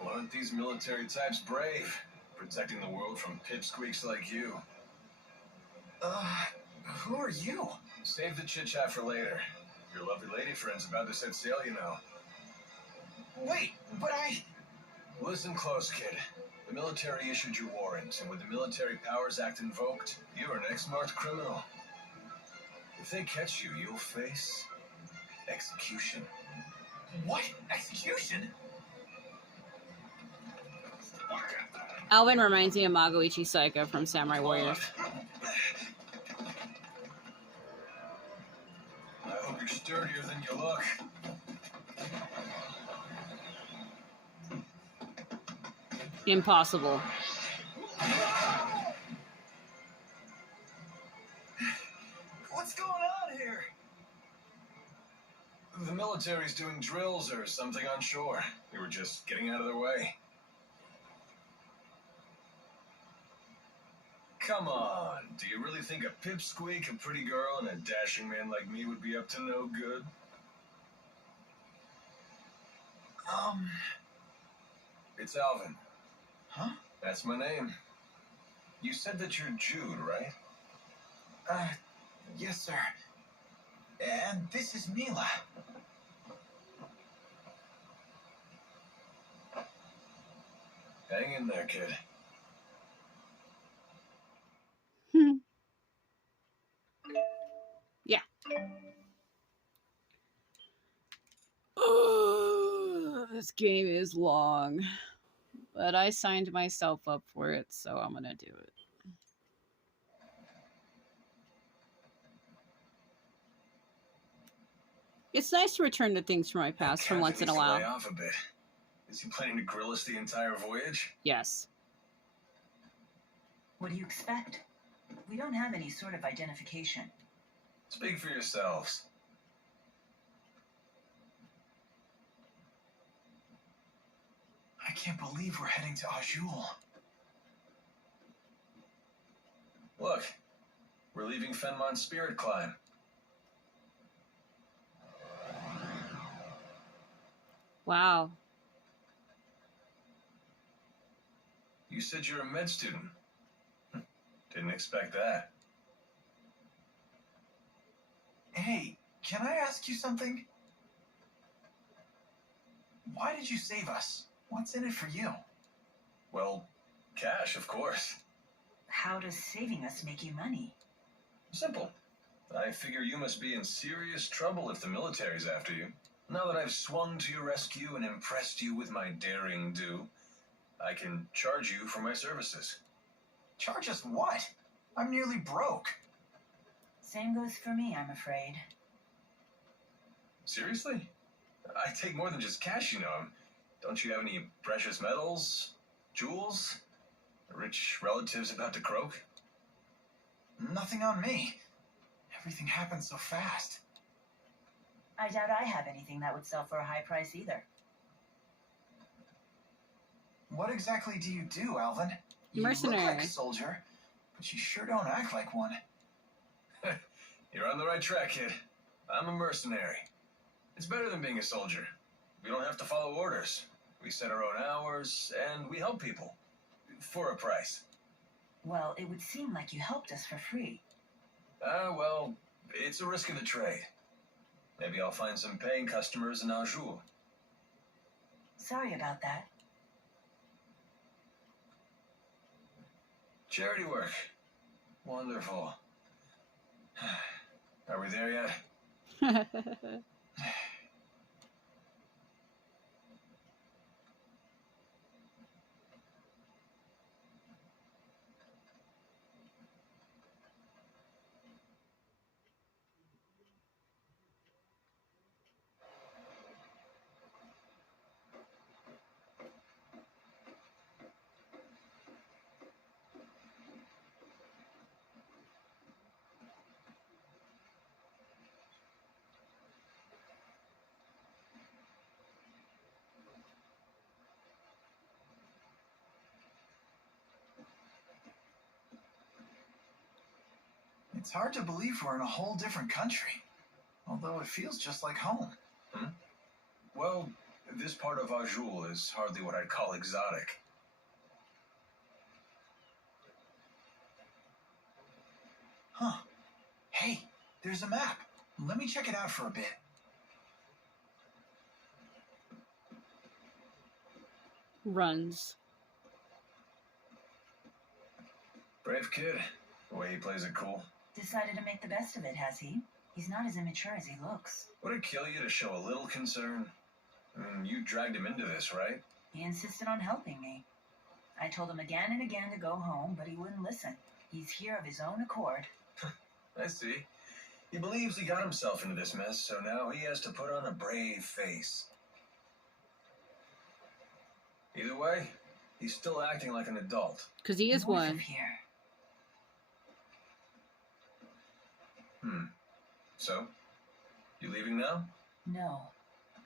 Well, aren't these military types brave? Protecting the world from pipsqueaks like you. Who are you? Save the chit-chat for later. Your lovely lady friend's about to set sail, you know. Wait, but I... Listen close, kid. The military issued your warrant, and with the Military Powers Act invoked, you are an ex-marked criminal. If they catch you, you'll face execution. What? Execution? Alvin reminds me of Magoichi Saika from Samurai Warriors. I hope you're sturdier than you look. Impossible. What's going on here? The military's doing drills or something on shore. We were just getting out of their way. Come on, do you really think a pipsqueak, a pretty girl, and a dashing man like me would be up to no good? It's Alvin. Huh? That's my name. You said that you're Jude, right? Yes, sir. And this is Milla. Hang in there, kid. Yeah. This game is long, but I signed myself up for it, so I'm gonna do it. It's nice to return to things from my past from once in a while. Lay off a bit. Is he planning to grill us the entire voyage? Yes. What do you expect? We don't have any sort of identification. Speak for yourselves. I can't believe we're heading to Azul. Look, we're leaving Fenmon's Spirit Climb. Wow. You said you're a med student. Didn't expect that. Hey, can I ask you something? Why did you save us? What's in it for you? Well, cash, of course. How does saving us make you money? Simple. I figure you must be in serious trouble if the military's after you. Now that I've swung to your rescue and impressed you with my daring do, I can charge you for my services. Charge us what? I'm nearly broke. Same goes for me, I'm afraid. Seriously? I take more than just cash, you know. Don't you have any precious metals? Jewels? Rich relatives about to croak? Nothing on me. Everything happened so fast. I doubt I have anything that would sell for a high price either. What exactly do you do, Alvin? Mercenary. You look like a soldier, but you sure don't act like one. You're on the right track, kid. I'm a mercenary. It's better than being a soldier. We don't have to follow orders. We set our own hours, and we help people. For a price. Well, it would seem like you helped us for free. Well, it's a risk of the trade. Maybe I'll find some paying customers in Azul. Sorry about that. Charity work. Wonderful. Are we there yet? It's hard to believe we're in a whole different country, although it feels just like home. Well, this part of Azul is hardly what I'd call exotic. Huh. Hey, there's a map. Let me check it out for a bit. Runs. Brave kid. The way he plays it cool. Decided to make the best of it, has he? He's not as immature as he looks. Would it kill you to show a little concern? You dragged him into this, right? He insisted on helping me. I told him again and again to go home, but he wouldn't listen. He's here of his own accord. I see. He believes he got himself into this mess, so now he has to put on a brave face. Either way, he's still acting like an adult. Because he is North one. of here. So? You leaving now? No.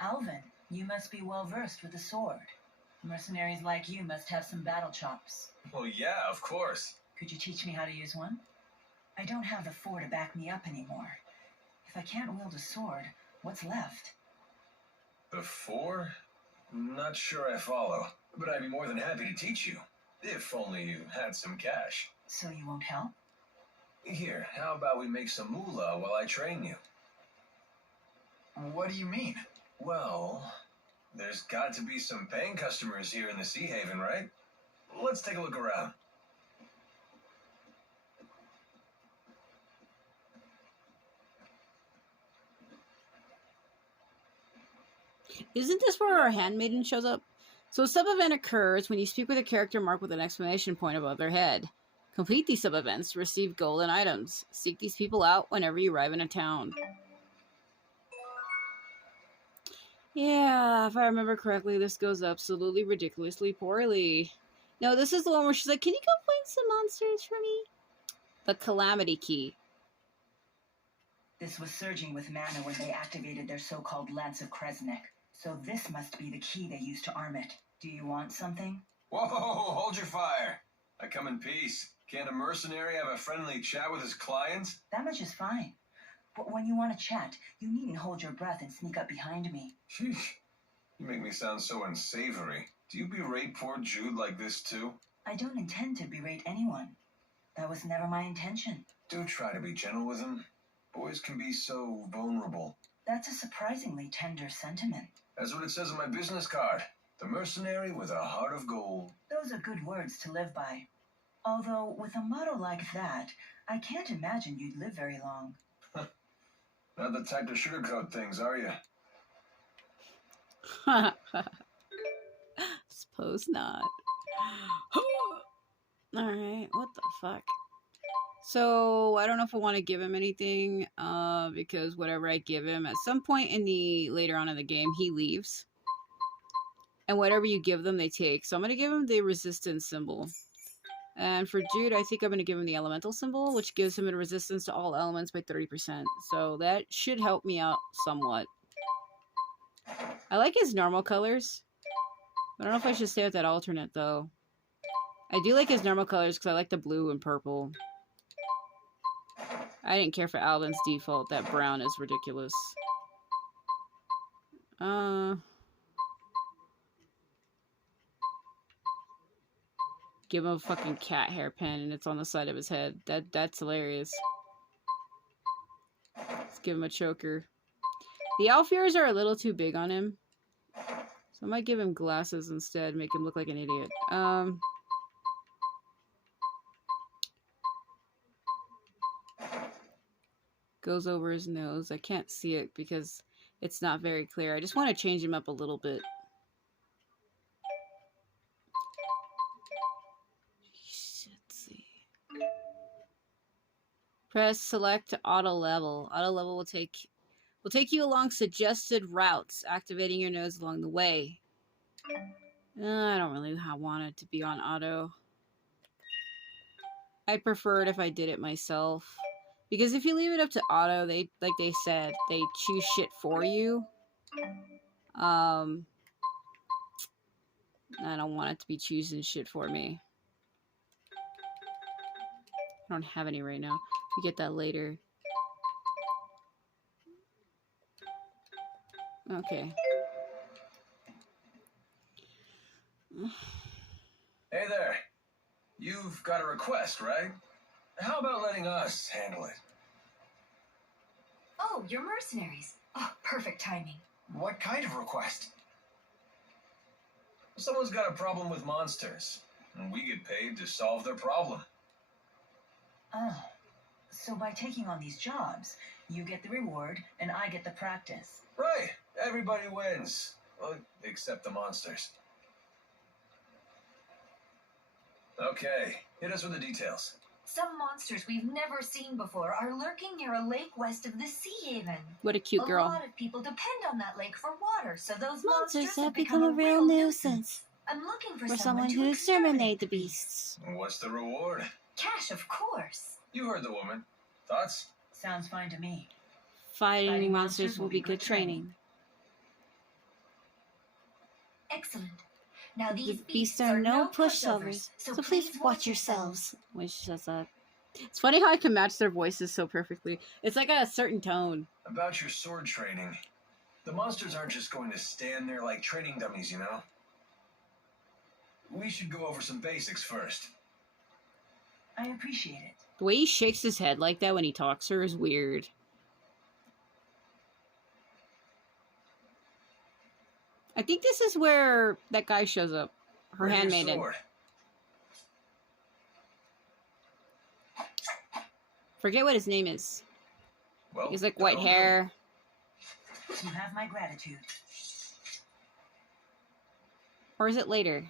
Alvin, you must be well versed with the sword. Mercenaries like you must have some battle chops. Well, yeah, of course. Could you teach me how to use one? I don't have the 4 to back me up anymore. If I can't wield a sword, what's left? The 4? Not sure I follow, but I'd be more than happy to teach you. If only you had some cash. So you won't help? Here, how about we make some moolah while I train you? What do you mean? Well, there's got to be some paying customers here in the Sea Haven, right? Let's take a look around. Isn't this where our handmaiden shows up? So a sub-event occurs when you speak with a character marked with an exclamation point above their head. Complete these sub-events to receive golden items. Seek these people out whenever you arrive in a town. Yeah, if I remember correctly, this goes absolutely ridiculously poorly. No, this is the one where she's like, can you go find some monsters for me? The Calamity Key. This was surging with mana when they activated their so-called Lance of Kresnik. So this must be the key they used to arm it. Do you want something? Whoa, hold your fire. I come in peace. Can't a mercenary have a friendly chat with his clients? That much is fine. But when you want to chat, you needn't hold your breath and sneak up behind me. Sheesh. You make me sound so unsavory. Do you berate poor Jude like this too? I don't intend to berate anyone. That was never my intention. Do try to be gentle with him. Boys can be so vulnerable. That's a surprisingly tender sentiment. That's what it says on my business card. The mercenary with a heart of gold. Those are good words to live by. Although, with a motto like that, I can't imagine you'd live very long. Not the type to sugarcoat things, are you? Suppose not. Alright, what the fuck? So, I don't know if I want to give him anything, because whatever I give him, at some point in the, later on in the game, he leaves. And whatever you give them, they take. So I'm going to give him the resistance symbol. And for Jude, I think I'm going to give him the elemental symbol, which gives him a resistance to all elements by 30%. So that should help me out somewhat. I like his normal colors. I don't know if I should stay with that alternate, though. I do like his normal colors because I like the blue and purple. I didn't care for Alvin's default. That brown is ridiculous. Give him a fucking cat hairpin and it's on the side of his head. That's hilarious. Let's give him a choker. The Alfiers are a little too big on him. So I might give him glasses instead, make him look like an idiot. Goes over his nose. I can't see it because it's not very clear. I just want to change him up a little bit. Let's see. Press select to auto level. Auto level will take you along suggested routes, activating your nose along the way. I don't really want it to be on auto. I'd prefer it if I did it myself. Because if you leave it up to auto, they, like they said, they choose shit for you. I don't want it to be choosing shit for me. I don't have any right now. We get that later. Okay. Hey there. You've got a request, right? How about letting us handle it? Oh, you're mercenaries. Oh, perfect timing. What kind of request? Someone's got a problem with monsters, and we get paid to solve their problem. Oh, so by taking on these jobs, you get the reward and I get the practice. Right. Everybody wins. Well, except the monsters. Okay, hit us with the details. Some monsters we've never seen before are lurking near a lake west of the Sea Haven. What a cute girl. A lot of people depend on that lake for water, so those Monsters have have become a real nuisance. I'm looking For for someone to who exterminate the beasts. What's the reward? Cash, of course. You heard the woman. Thoughts? Sounds fine to me. Fighting monsters will be good training. Excellent. Now The these beasts are no pushovers, so please watch yourselves. Which does It's funny how I can match their voices so perfectly. It's like a certain tone. About your sword training. The monsters aren't just going to stand there like training dummies, you know? We should go over some basics first. I appreciate it. The way he shakes his head like that when he talks to her is weird. I think this is where that guy shows up. Her Ready your handmaiden. sword. Forget what his name is. Well, He's like white that'll do. hair. You have my gratitude. Or is it later?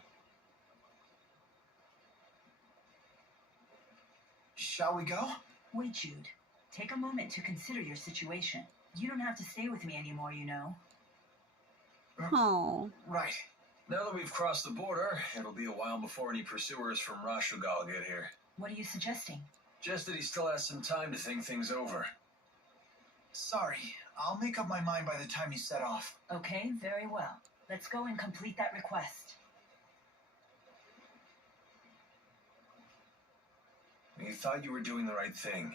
Shall we go? Wait, Jude. Take a moment to consider your situation. You don't have to stay with me anymore, you know. Oh. Right. Now that we've crossed the border, it'll be a while before any pursuers from Rashugal get here. What are you suggesting? Just that he still has some time to think things over. Sorry, I'll make up my mind by the time you set off. Okay, very well. Let's go and complete that request. You thought you were doing the right thing.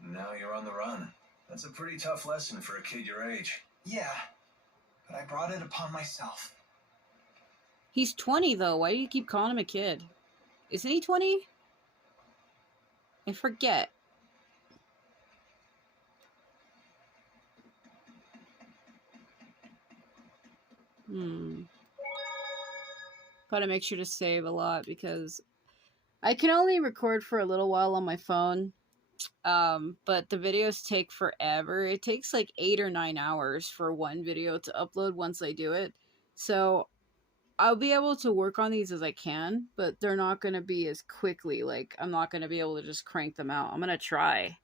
Now you're on the run. That's a pretty tough lesson for a kid your age. Yeah, but I brought it upon myself. He's 20 though. Why do you keep calling him a kid? Isn't he 20? I forget. Gotta make sure to save a lot because I can only record for a little while on my phone. But the videos take forever. It takes like 8 or 9 hours for one video to upload once I do it. So I'll be able to work on these as I can, but they're not going to be as quickly. Like, I'm not going to be able to just crank them out. I'm going to try.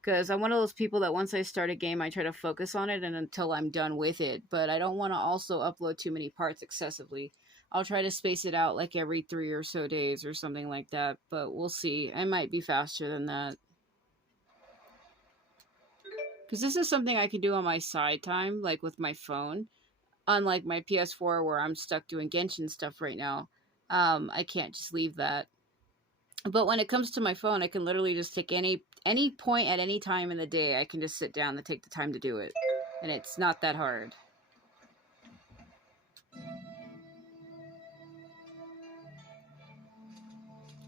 Because I'm one of those people that once I start a game, I try to focus on it and until I'm done with it. But I don't want to also upload too many parts excessively. I'll try to space it out like every 3 or so days or something like that. But we'll see. I might be faster than that. Because this is something I can do on my side time, like with my phone. Unlike my PS4 where I'm stuck doing Genshin stuff right now. I can't just leave that. But when it comes to my phone, I can literally just take any point at any time in the day. I can just sit down and take the time to do it. And it's not that hard.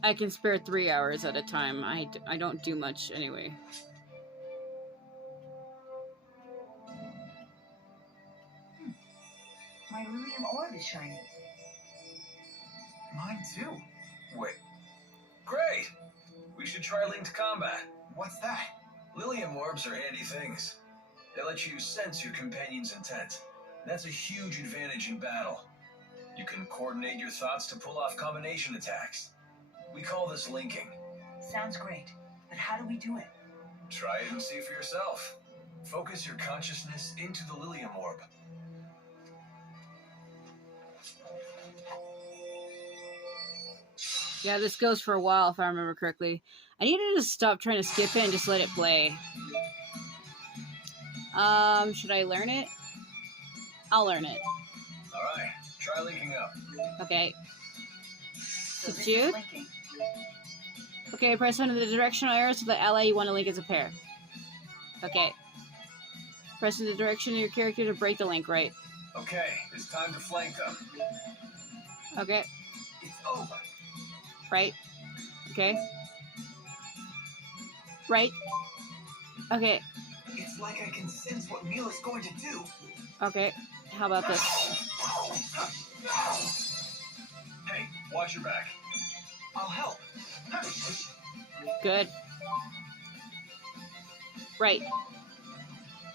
I can spare 3 hours at a time. I don't do much anyway. My Lilium orb is shining. Mine too. Wait. Great! We should try linked combat. What's that? Lilium orbs are handy things. They let you sense your companion's intent. That's a huge advantage in battle. You can coordinate your thoughts to pull off combination attacks. We call this linking. Sounds great. But how do we do it? Try it and see for yourself. Focus your consciousness into the Lilium orb. Yeah, this goes for a while if I remember correctly. I need to just stop trying to skip it and just let it play. Should I learn it? I'll learn it. Alright, try linking up. Okay. So Did you? linking. Okay, press one of the directional arrows to the ally you want to link as a pair. Okay. Press in the direction of your character to break the link, right? Okay, it's time to flank them. Okay. It's over. Right. Okay. Right. Okay. It's like I can sense what Milla's going to do. Okay. How about this? Hey, watch your back. I'll help. Good. Right.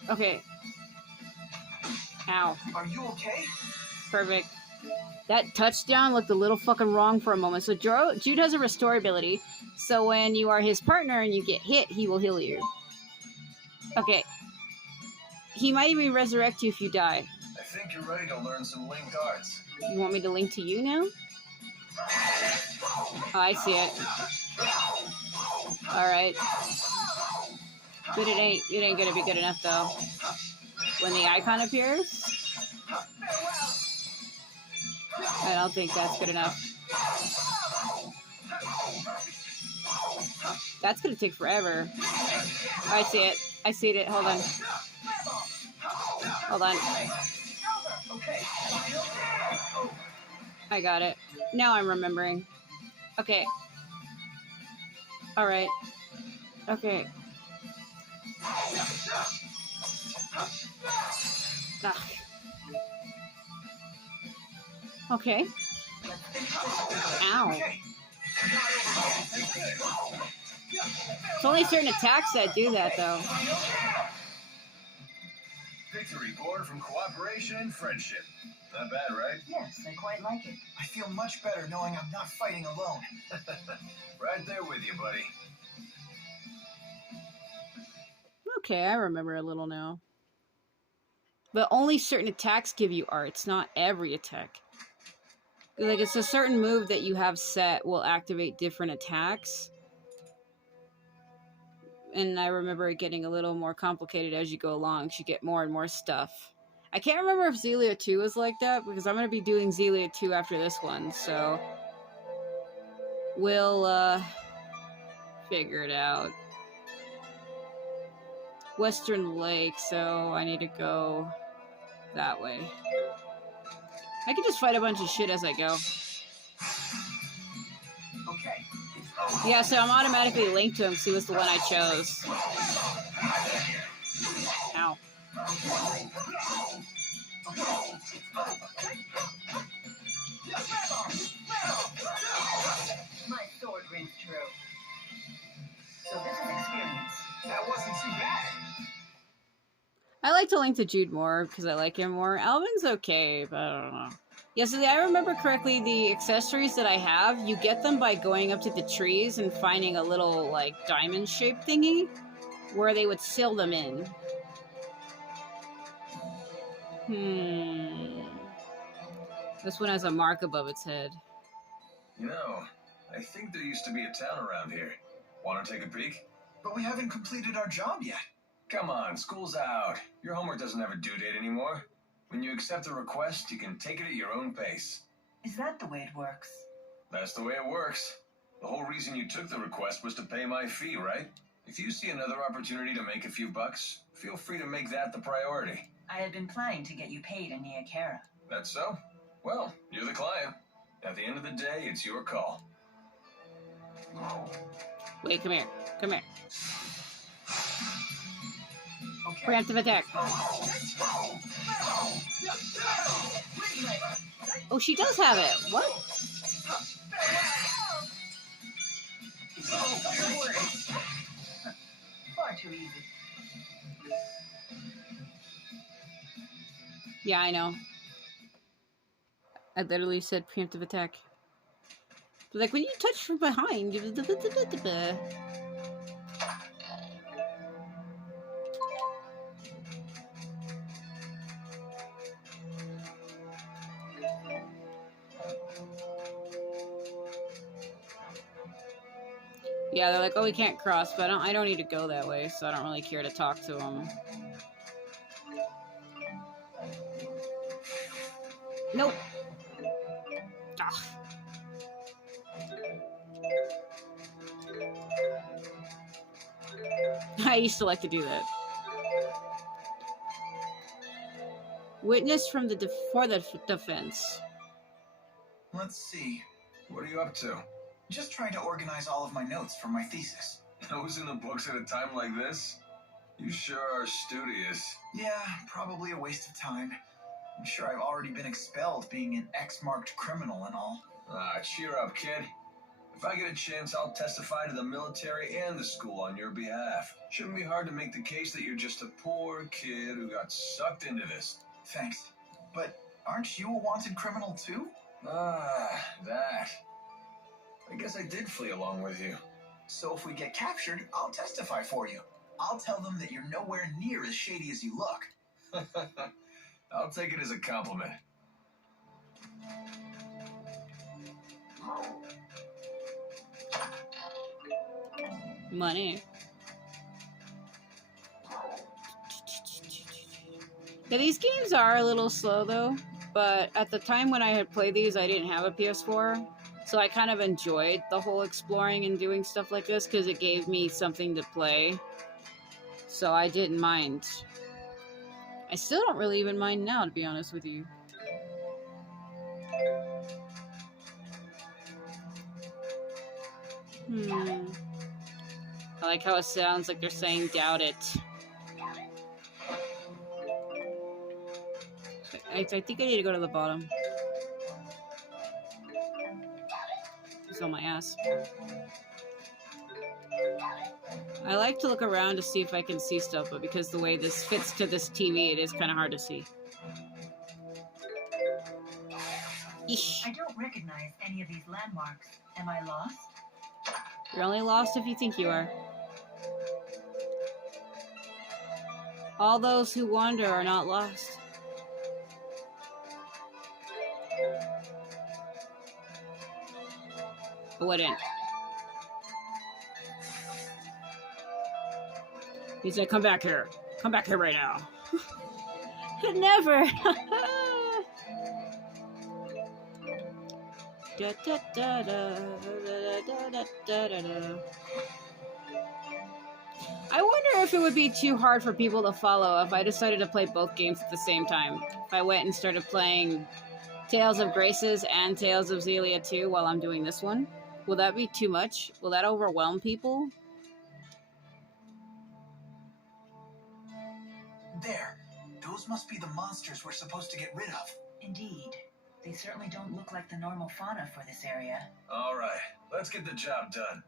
Okay. Ow. Are you okay? Perfect. That touchdown looked a little fucking wrong for a moment. So Jude has a restore ability. So when you are his partner and you get hit, he will heal you. Okay. He might even resurrect you if you die. I think you're ready to learn some linked arts. You want me to link to you now? Oh, I see it. Alright. But it ain't gonna be good enough though. When the icon appears. I don't think that's good enough. That's gonna take forever. Oh, I see it. I see it. Hold on. Hold on. I got it. Now I'm remembering. Okay. Alright. Okay. Ah. Okay. Ow. It's only certain attacks that do that, though. Victory born from cooperation and friendship. Not bad, right? Yes, I quite like it. I feel much better knowing I'm not fighting alone. Right there with you, buddy. Okay, I remember a little now. But only certain attacks give you arts, not every attack. Like, it's a certain move that you have set will activate different attacks. And I remember it getting a little more complicated as you go along. You get more and more stuff. I can't remember if Xillia 2 was like that, because I'm going to be doing Xillia 2 after this one, so we'll figure it out. Western Lake, so I need to go that way. I can just fight a bunch of shit as I go. Okay. Yeah, so I'm automatically linked to him, so he was the one I chose. Ow. My sword rings true. So this is experience. That wasn't too bad. I like to link to Jude more, because I like him more. Alvin's okay, but I don't know. Yeah, so I remember correctly, the accessories that I have, you get them by going up to the trees and finding a little, like, diamond-shaped thingy, where they would seal them in. This one has a mark above its head. You know, I think there used to be a town around here. Want to take a peek? But we haven't completed our job yet. Come on, school's out. Your homework doesn't have a due date anymore. When you accept a request, you can take it at your own pace. Is that the way it works? That's the way it works. The whole reason you took the request was to pay my fee, right? If you see another opportunity to make a few bucks, feel free to make that the priority. I had been planning to get you paid in Niakara. That's so? Well, you're the client. At the end of the day, it's your call. Wait, come here. Come here. Okay. Preemptive attack. Oh, she does have it. What? Far too easy. Yeah, I know. I literally said preemptive attack. Like, when you touch from behind, you... Yeah, they're like, oh, we can't cross, but I don't need to go that way, so I don't really care to talk to them. Nope. Ugh. I used to like to do that. Witness from the for the defense. Let's see. What are you up to? Just trying to organize all of my notes for my thesis. Those in the books at a time like this? You sure are studious. Yeah, probably a waste of time. I'm sure I've already been expelled being an X-marked criminal and all. Ah, cheer up, kid. If I get a chance, I'll testify to the military and the school on your behalf. Shouldn't be hard to make the case that you're just a poor kid who got sucked into this. Thanks. But aren't you a wanted criminal too? Ah, that. I guess I did flee along with you. So if we get captured, I'll testify for you. I'll tell them that you're nowhere near as shady as you look. I'll take it as a compliment. Money. Yeah, these games are a little slow, though. but at the time when I had played these, I didn't have a PS4. So I kind of enjoyed the whole exploring and doing stuff like this because it gave me something to play. So I didn't mind. I still don't really even mind now, to be honest with you. I like how it sounds like they're saying doubt it. I think I need to go to the bottom. It's on my ass. I like to look around to see if I can see stuff, but because the way this fits to this TV, it is kind of hard to see. Eesh. I don't recognize any of these landmarks. Am I lost? You're only lost if you think you are. All those who wander are not lost. I wouldn't. He said, come back here. Come back here right now. Never. Da, da, da, da, da, da, da, da, da. I wonder if it would be too hard for people to follow if I decided to play both games at the same time. If I went and started playing Tales of Graces and Tales of Xillia 2 while I'm doing this one. Will that be too much? Will that overwhelm people? There. Those must be the monsters we're supposed to get rid of. Indeed. They certainly don't look like the normal fauna for this area. All right, let's get the job done.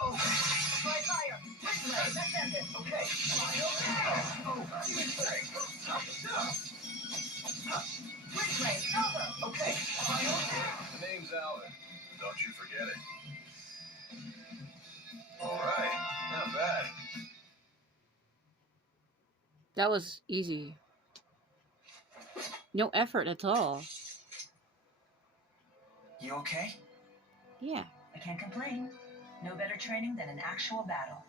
Oh, my fire! Ringblade, let's end it. Okay. Ringblade, over. Okay. The name's Alvin. Don't you forget it. All right, not bad. That was easy. No effort at all. You okay? Yeah. I can't complain. No better training than an actual battle.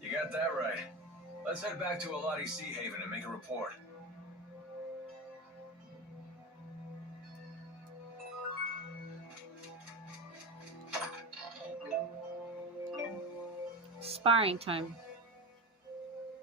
You got that right. Let's head back to Alati Sea Haven and make a report. Sparring time.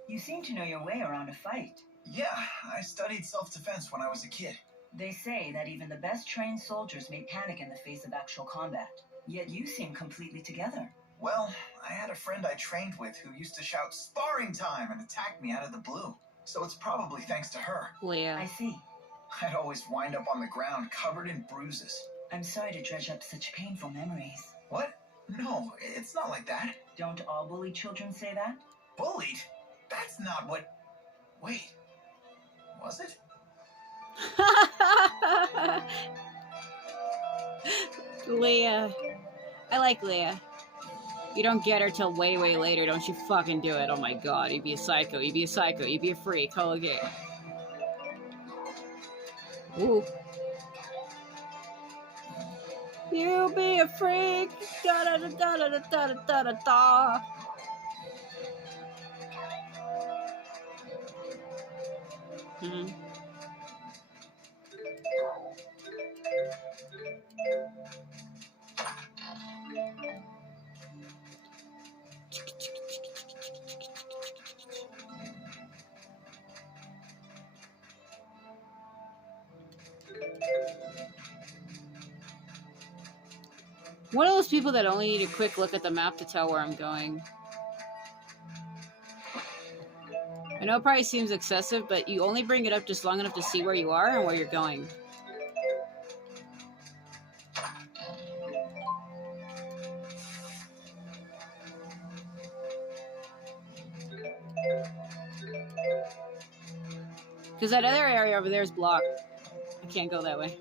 You seem to know your way around a fight. Yeah, I studied self-defense when I was a kid. They say that even the best trained soldiers may panic in the face of actual combat. Yet you seem completely together. Well, I had a friend I trained with who used to shout sparring time and attack me out of the blue. So it's probably thanks to her. Leah. I see. I'd always wind up on the ground covered in bruises. I'm sorry to dredge up such painful memories. What? No, it's not like that. Don't all bullied children say that? Bullied? That's not what... Wait. Was it? Leah. I like Leah. You don't get her till way, way later. Don't you fucking do it. Oh my god. You'd be a psycho. You'd be a psycho. You'd be a freak. Call it gay. Ooh. You be a freak. Da da da da da da da da da da. Hmm. One of those people that only need a quick look at the map to tell where I'm going. I know it probably seems excessive, but you only bring it up just long enough to see where you are and where you're going. Because that other area over there is blocked. I can't go that way.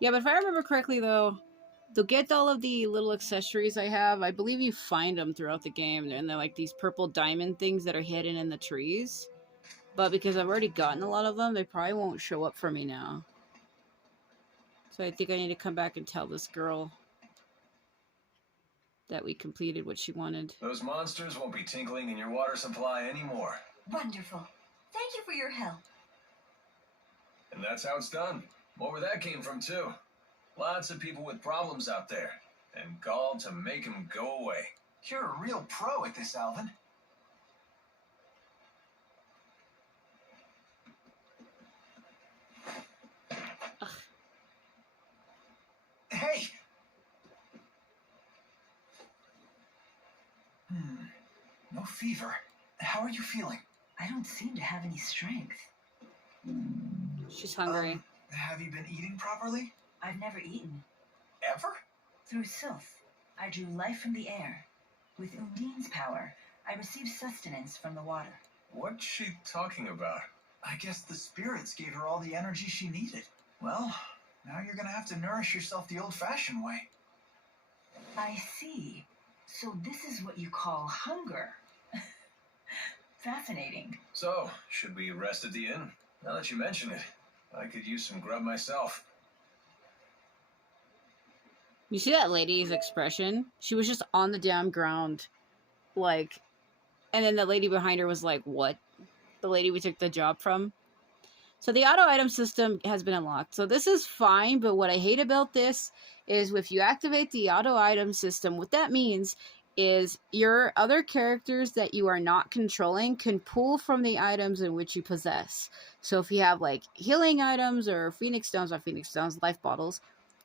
Yeah, but if I remember correctly, though, to get all of the little accessories I have, I believe you find them throughout the game. And they're like these purple diamond things that are hidden in the trees. But because I've already gotten a lot of them, they probably won't show up for me now. So I think I need to come back and tell this girl that we completed what she wanted. Those monsters won't be tinkling in your water supply anymore. Wonderful. Thank you for your help. And that's how it's done. More where that came from, too. Lots of people with problems out there. And gall to make them go away. You're a real pro at this, Alvin. Ugh. Hey! No fever. How are you feeling? I don't seem to have any strength. She's hungry. Have you been eating properly? I've never eaten. Ever? Through Sylph, I drew life from the air. With Undine's power, I received sustenance from the water. What's she talking about? I guess the spirits gave her all the energy she needed. Well, now you're gonna have to nourish yourself the old-fashioned way. I see. So this is what you call hunger. Fascinating. So, should we rest at the inn? Now that you mention it, I could use some grub myself. You see that lady's expression? She was just on the damn ground. Like, and then the lady behind her was like, what? The lady we took the job from? So the auto item system has been unlocked. So this is fine, but what I hate about this is if you activate the auto item system, what that means is your other characters that you are not controlling can pull from the items in which you possess. So if you have like healing items or phoenix stones, life bottles,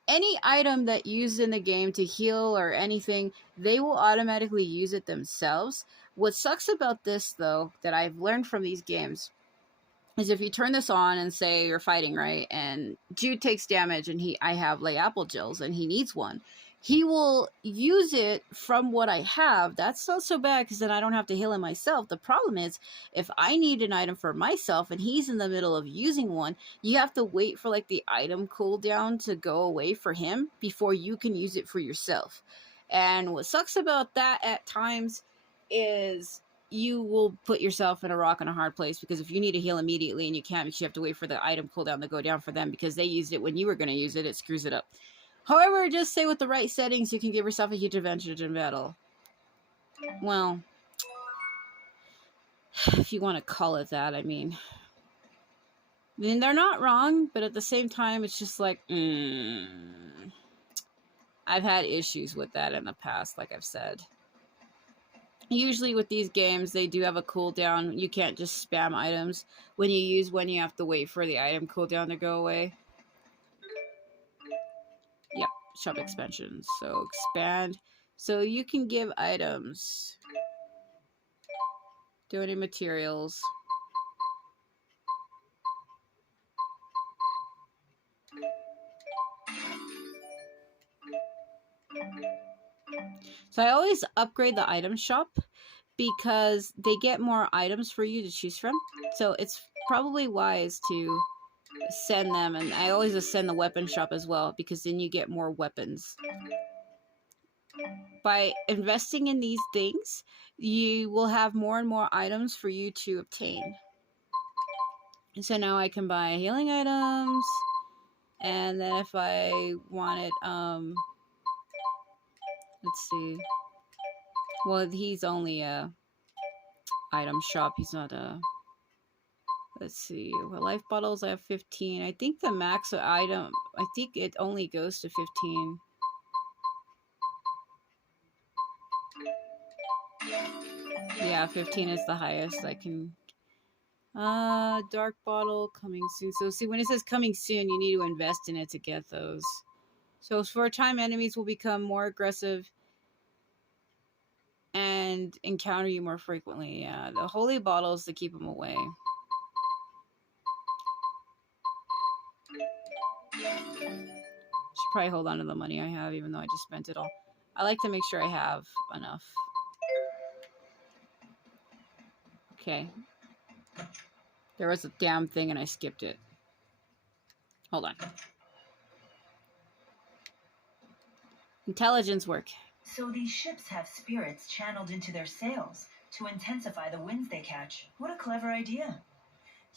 any item that used in the game to heal or anything, they will automatically use it themselves. What sucks about this, though, that I've learned from these games, is if you turn this on and say you're fighting, right, and Jude takes damage and I have like apple gels and he needs one, he will use it from what I have. That's not so bad because then I don't have to heal him myself. The problem is if I need an item for myself and he's in the middle of using one, you have to wait for like the item cooldown to go away for him before you can use it for yourself. And what sucks about that at times is you will put yourself in a rock and a hard place because if you need to heal immediately and you can't because you have to wait for the item cooldown to go down for them because they used it when you were going to use it, it screws it up. However, just say with the right settings, you can give yourself a huge advantage in battle. Well, if you want to call it that, I mean, they're not wrong, but at the same time, it's just like, I've had issues with that in the past, like I've said. Usually with these games, they do have a cooldown. You can't just spam items. When you use one, you have to wait for the item cooldown to go away. Yep, shop expansions. So expand. So you can give items. Donate materials. So I always upgrade the item shop because they get more items for you to choose from. So it's probably wise to send them, and I always ascend the weapon shop as well because then you get more weapons. By investing in these things, you will have more and more items for you to obtain. And so now I can buy healing items, and then if I wanted, let's see. Well, he's only a item shop. He's not a. Let's see. Well, life bottles, I have 15. I think the max item, I think it only goes to 15. Yeah, 15 is the highest I can. Dark bottle coming soon. So see, when it says coming soon, you need to invest in it to get those. So for a time, enemies will become more aggressive and encounter you more frequently. Yeah, the holy bottles to keep them away. Should probably hold on to the money I have, even though I just spent it all. I like to make sure I have enough. Okay. There was a damn thing and I skipped it. Hold on. Intelligence work. So these ships have spirits channeled into their sails to intensify the winds they catch. What a clever idea.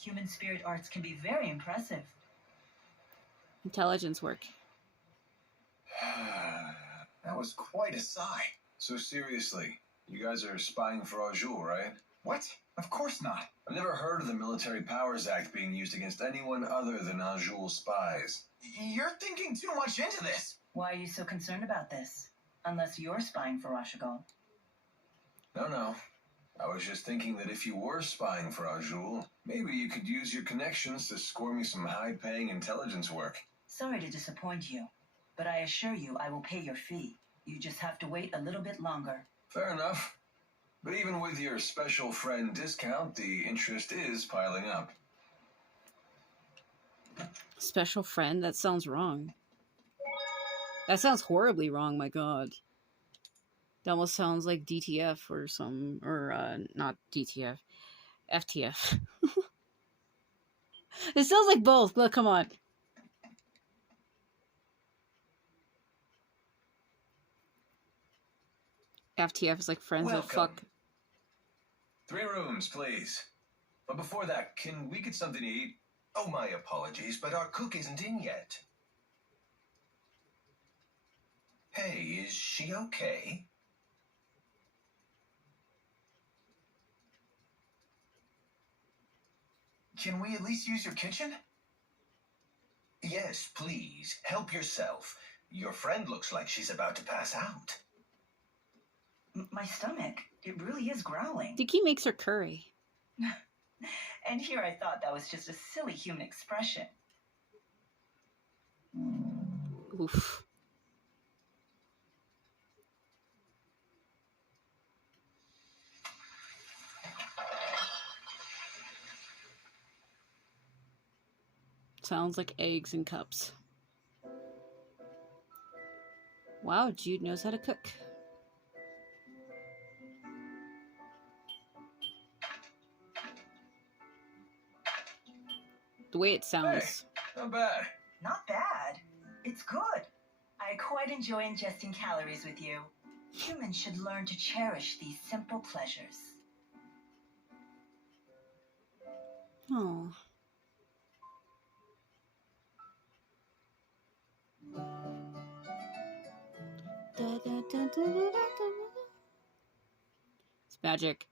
Human spirit arts can be very impressive. Intelligence work. That was quite a sigh. So seriously, you guys are spying for Arjul, right? What? Of course not. I've never heard of the Military Powers Act being used against anyone other than Arjul spies. You're thinking too much into this. Why are you so concerned about this? Unless you're spying for Rashigal. No. I was just thinking that if you were spying for Arjul, maybe you could use your connections to score me some high-paying intelligence work. Sorry to disappoint you, but I assure you I will pay your fee. You just have to wait a little bit longer. Fair enough. But even with your special friend discount, the interest is piling up. Special friend? That sounds wrong. That sounds horribly wrong, my god. That almost sounds like DTF or some, or not DTF, FTF. It sounds like both. Look, come on. FTF is like friends that fuck. 3 rooms, please. But before that, can we get something to eat? Oh, my apologies, but our cook isn't in yet. Hey, is she okay? Can we at least use your kitchen? Yes, please. Help yourself. Your friend looks like she's about to pass out. My stomach, it really is growling. Dickie makes her curry. And here I thought that was just a silly human expression. Oof. Sounds like eggs in cups. Wow, Jude knows how to cook. The way it sounds. Hey, not bad. Not bad. It's good. I quite enjoy ingesting calories with you. Humans should learn to cherish these simple pleasures. Oh. It's magic.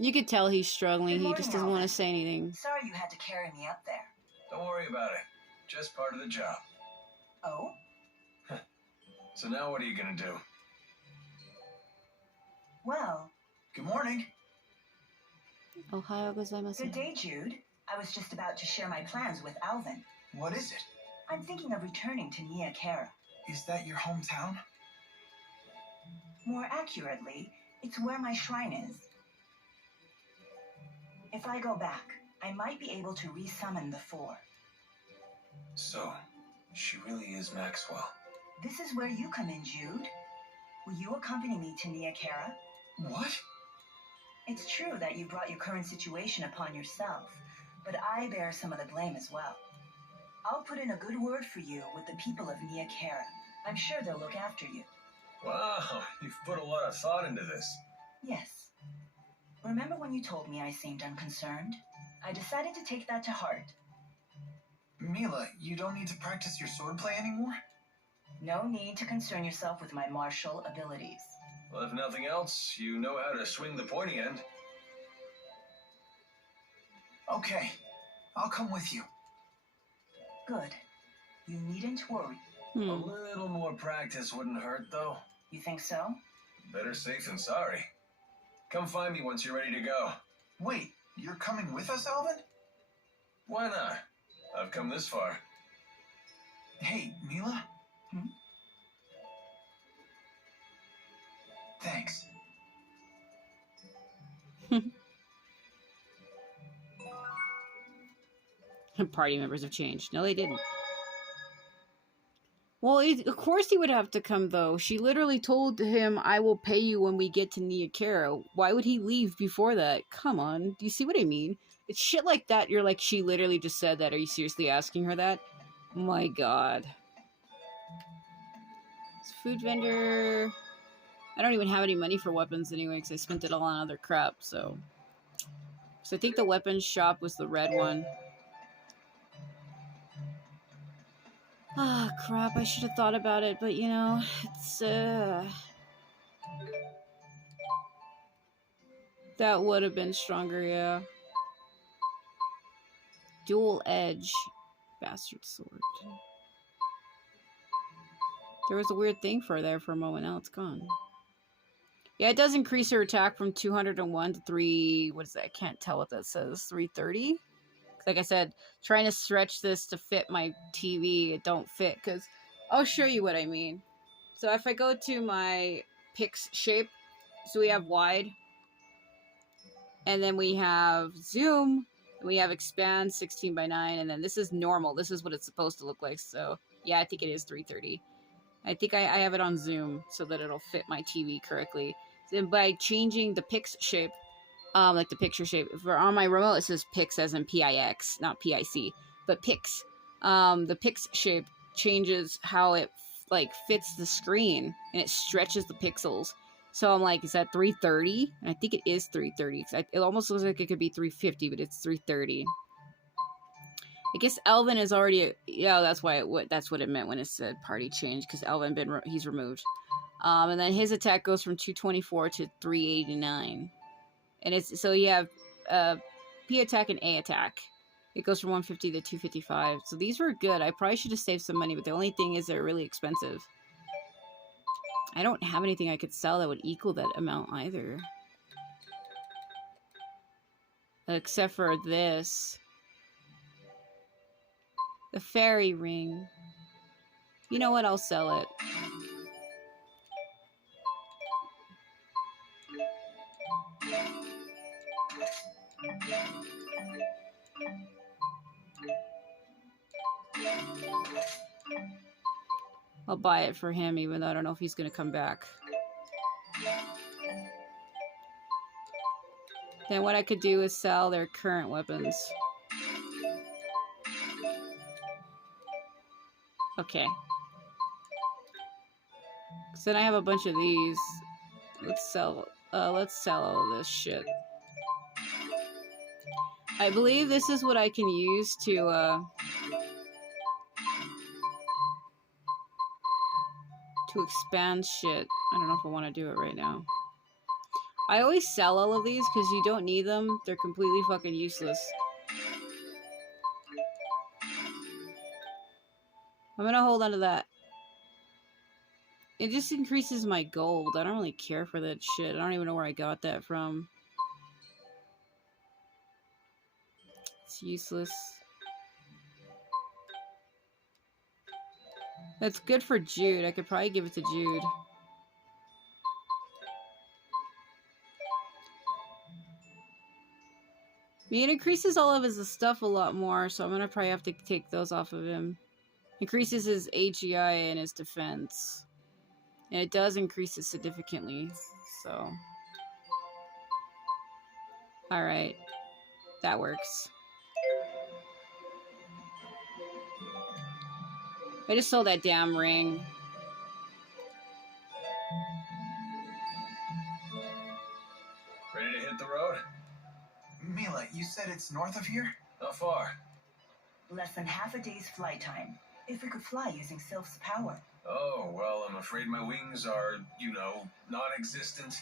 You could tell he's struggling. He just doesn't want to say anything. Sorry you had to carry me up there. Don't worry about it. Just part of the job. Oh? So now what are you gonna do? Well, Good morning. Ohio gozaimasu. good day, Jude. I was just about to share my plans with Alvin. What is it? I'm thinking of returning to Nia Kara. Is that your hometown? More accurately, it's where my shrine is. If I go back, I might be able to resummon the Four. So, she really is Maxwell. This is where you come in, Jude. Will you accompany me to Nia Kara? What? It's true that you brought your current situation upon yourself, but I bear some of the blame as well. I'll put in a good word for you with the people of Nia Kara. I'm sure they'll look after you. Wow, you've put a lot of thought into this. Yes. Remember when you told me I seemed unconcerned? I decided to take that to heart. Milla, you don't need to practice your swordplay anymore? No need to concern yourself with my martial abilities. Well, if nothing else, you know how to swing the pointy end. Okay, I'll come with you. Good. You needn't worry. A little more practice wouldn't hurt, though. You think so? Better safe than sorry. Come find me once you're ready to go. Wait, you're coming with us, Alvin? Why not? I've come this far. Hey, Milla? Thanks. Party members have changed. No, they didn't. Well, of course he would have to come, though. She literally told him, I will pay you when we get to Nia Kara. Why would he leave before that? Come on. Do you see what I mean? It's shit like that. You're like, she literally just said that. Are you seriously asking her that? My god. It's food vendor. I don't even have any money for weapons anyway, because I spent it all on other crap, so. So I think the weapons shop was the red one. Ah, crap, I should have thought about it, but you know, it's, that would have been stronger, yeah. Dual edge. Bastard sword. There was a weird thing for there for a moment, now it's gone. Yeah, it does increase her attack from 201 to 3... What is that? I can't tell what that says. 330? Like I said, trying to stretch this to fit my TV, it don't fit, because I'll show you what I mean. So if I go to my pix shape, so we have wide, and then we have zoom, and we have expand 16 by 9, and then this is normal. This is what it's supposed to look like. So yeah, I think it is 330. I think I have it on zoom so that it'll fit my TV correctly. Then by changing the pix shape, like the picture shape. For on my remote, it says Pix as in PIX, not PIC, but Pix. The Pix shape changes how it like fits the screen and it stretches the pixels. So I'm like, is that 330? And I think it is 330. It almost looks like it could be 350, but it's 330. I guess Elvin is already. Yeah, that's why that's what it meant when it said party change, because Elvin he's removed. And then his attack goes from 224 to 389. And it's so you have P attack and A attack. It goes from 150 to 255. So these were good. I probably should have saved some money, but the only thing is they're really expensive. I don't have anything I could sell that would equal that amount either. Except for this. The fairy ring. You know what? I'll sell it. I'll buy it for him, even though I don't know if he's going to come back. Then what I could do is sell their current weapons. Okay. So then I have a bunch of these. Let's sell all this shit. I believe this is what I can use to expand shit. I don't know if I want to do it right now. I always sell all of these because you don't need them. They're completely fucking useless. I'm gonna hold on to that. It just increases my gold. I don't really care for that shit. I don't even know where I got that from. It's useless. That's good for Jude. I could probably give it to Jude. I mean, it increases all of his stuff a lot more, so I'm gonna probably have to take those off of him. Increases his AGI and his defense. And it does increase it significantly, so. Alright. That works. I just sold that damn ring. Ready to hit the road? Milla, you said it's north of here? How far? Less than half a day's flight time. If we could fly using Sylph's power. Oh, well, I'm afraid my wings are, you know, non-existent.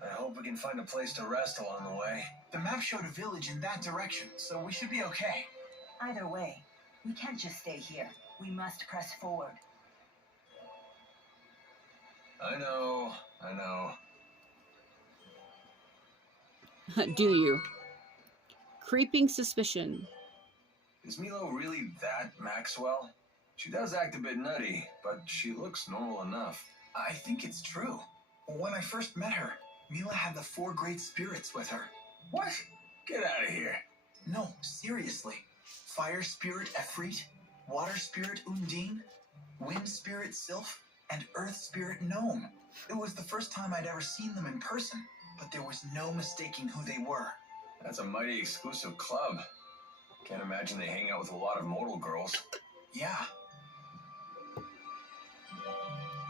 I hope we can find a place to rest along the way. The map showed a village in that direction, so we should be okay. Either way, we can't just stay here. We must press forward. I know. Do you? Creeping suspicion. Is Milo really that Maxwell? She does act a bit nutty, but she looks normal enough. I think it's true. When I first met her, Milla had the 4 great spirits with her. What? Get out of here. No, seriously. Fire spirit Efreet, water spirit Undine, wind spirit Sylph, and earth spirit Gnome. It was the first time I'd ever seen them in person, but there was no mistaking who they were. That's a mighty exclusive club. Can't imagine they hang out with a lot of mortal girls. Yeah.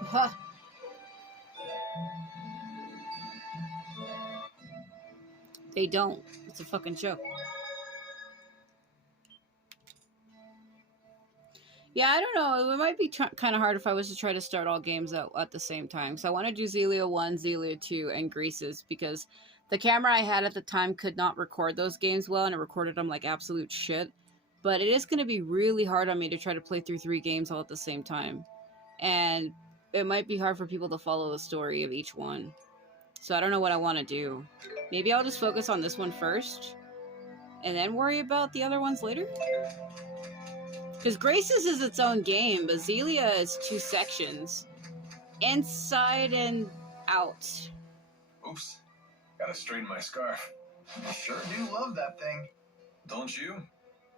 Huh. They don't. It's a fucking joke. Yeah, I don't know. It might be kind of hard if I was to try to start all games at the same time. So I want to do Xillia 1, Xillia 2, and Greases because the camera I had at the time could not record those games well, and it recorded them like absolute shit. But it is going to be really hard on me to try to play through 3 games all at the same time. And it might be hard for people to follow the story of each one. So I don't know what I want to do. Maybe I'll just focus on this one first, and then worry about the other ones later? Because Graces is its own game, but Xillia is 2 sections. Inside and out. Oops. Gotta straighten my scarf. I sure do love that thing. Don't you?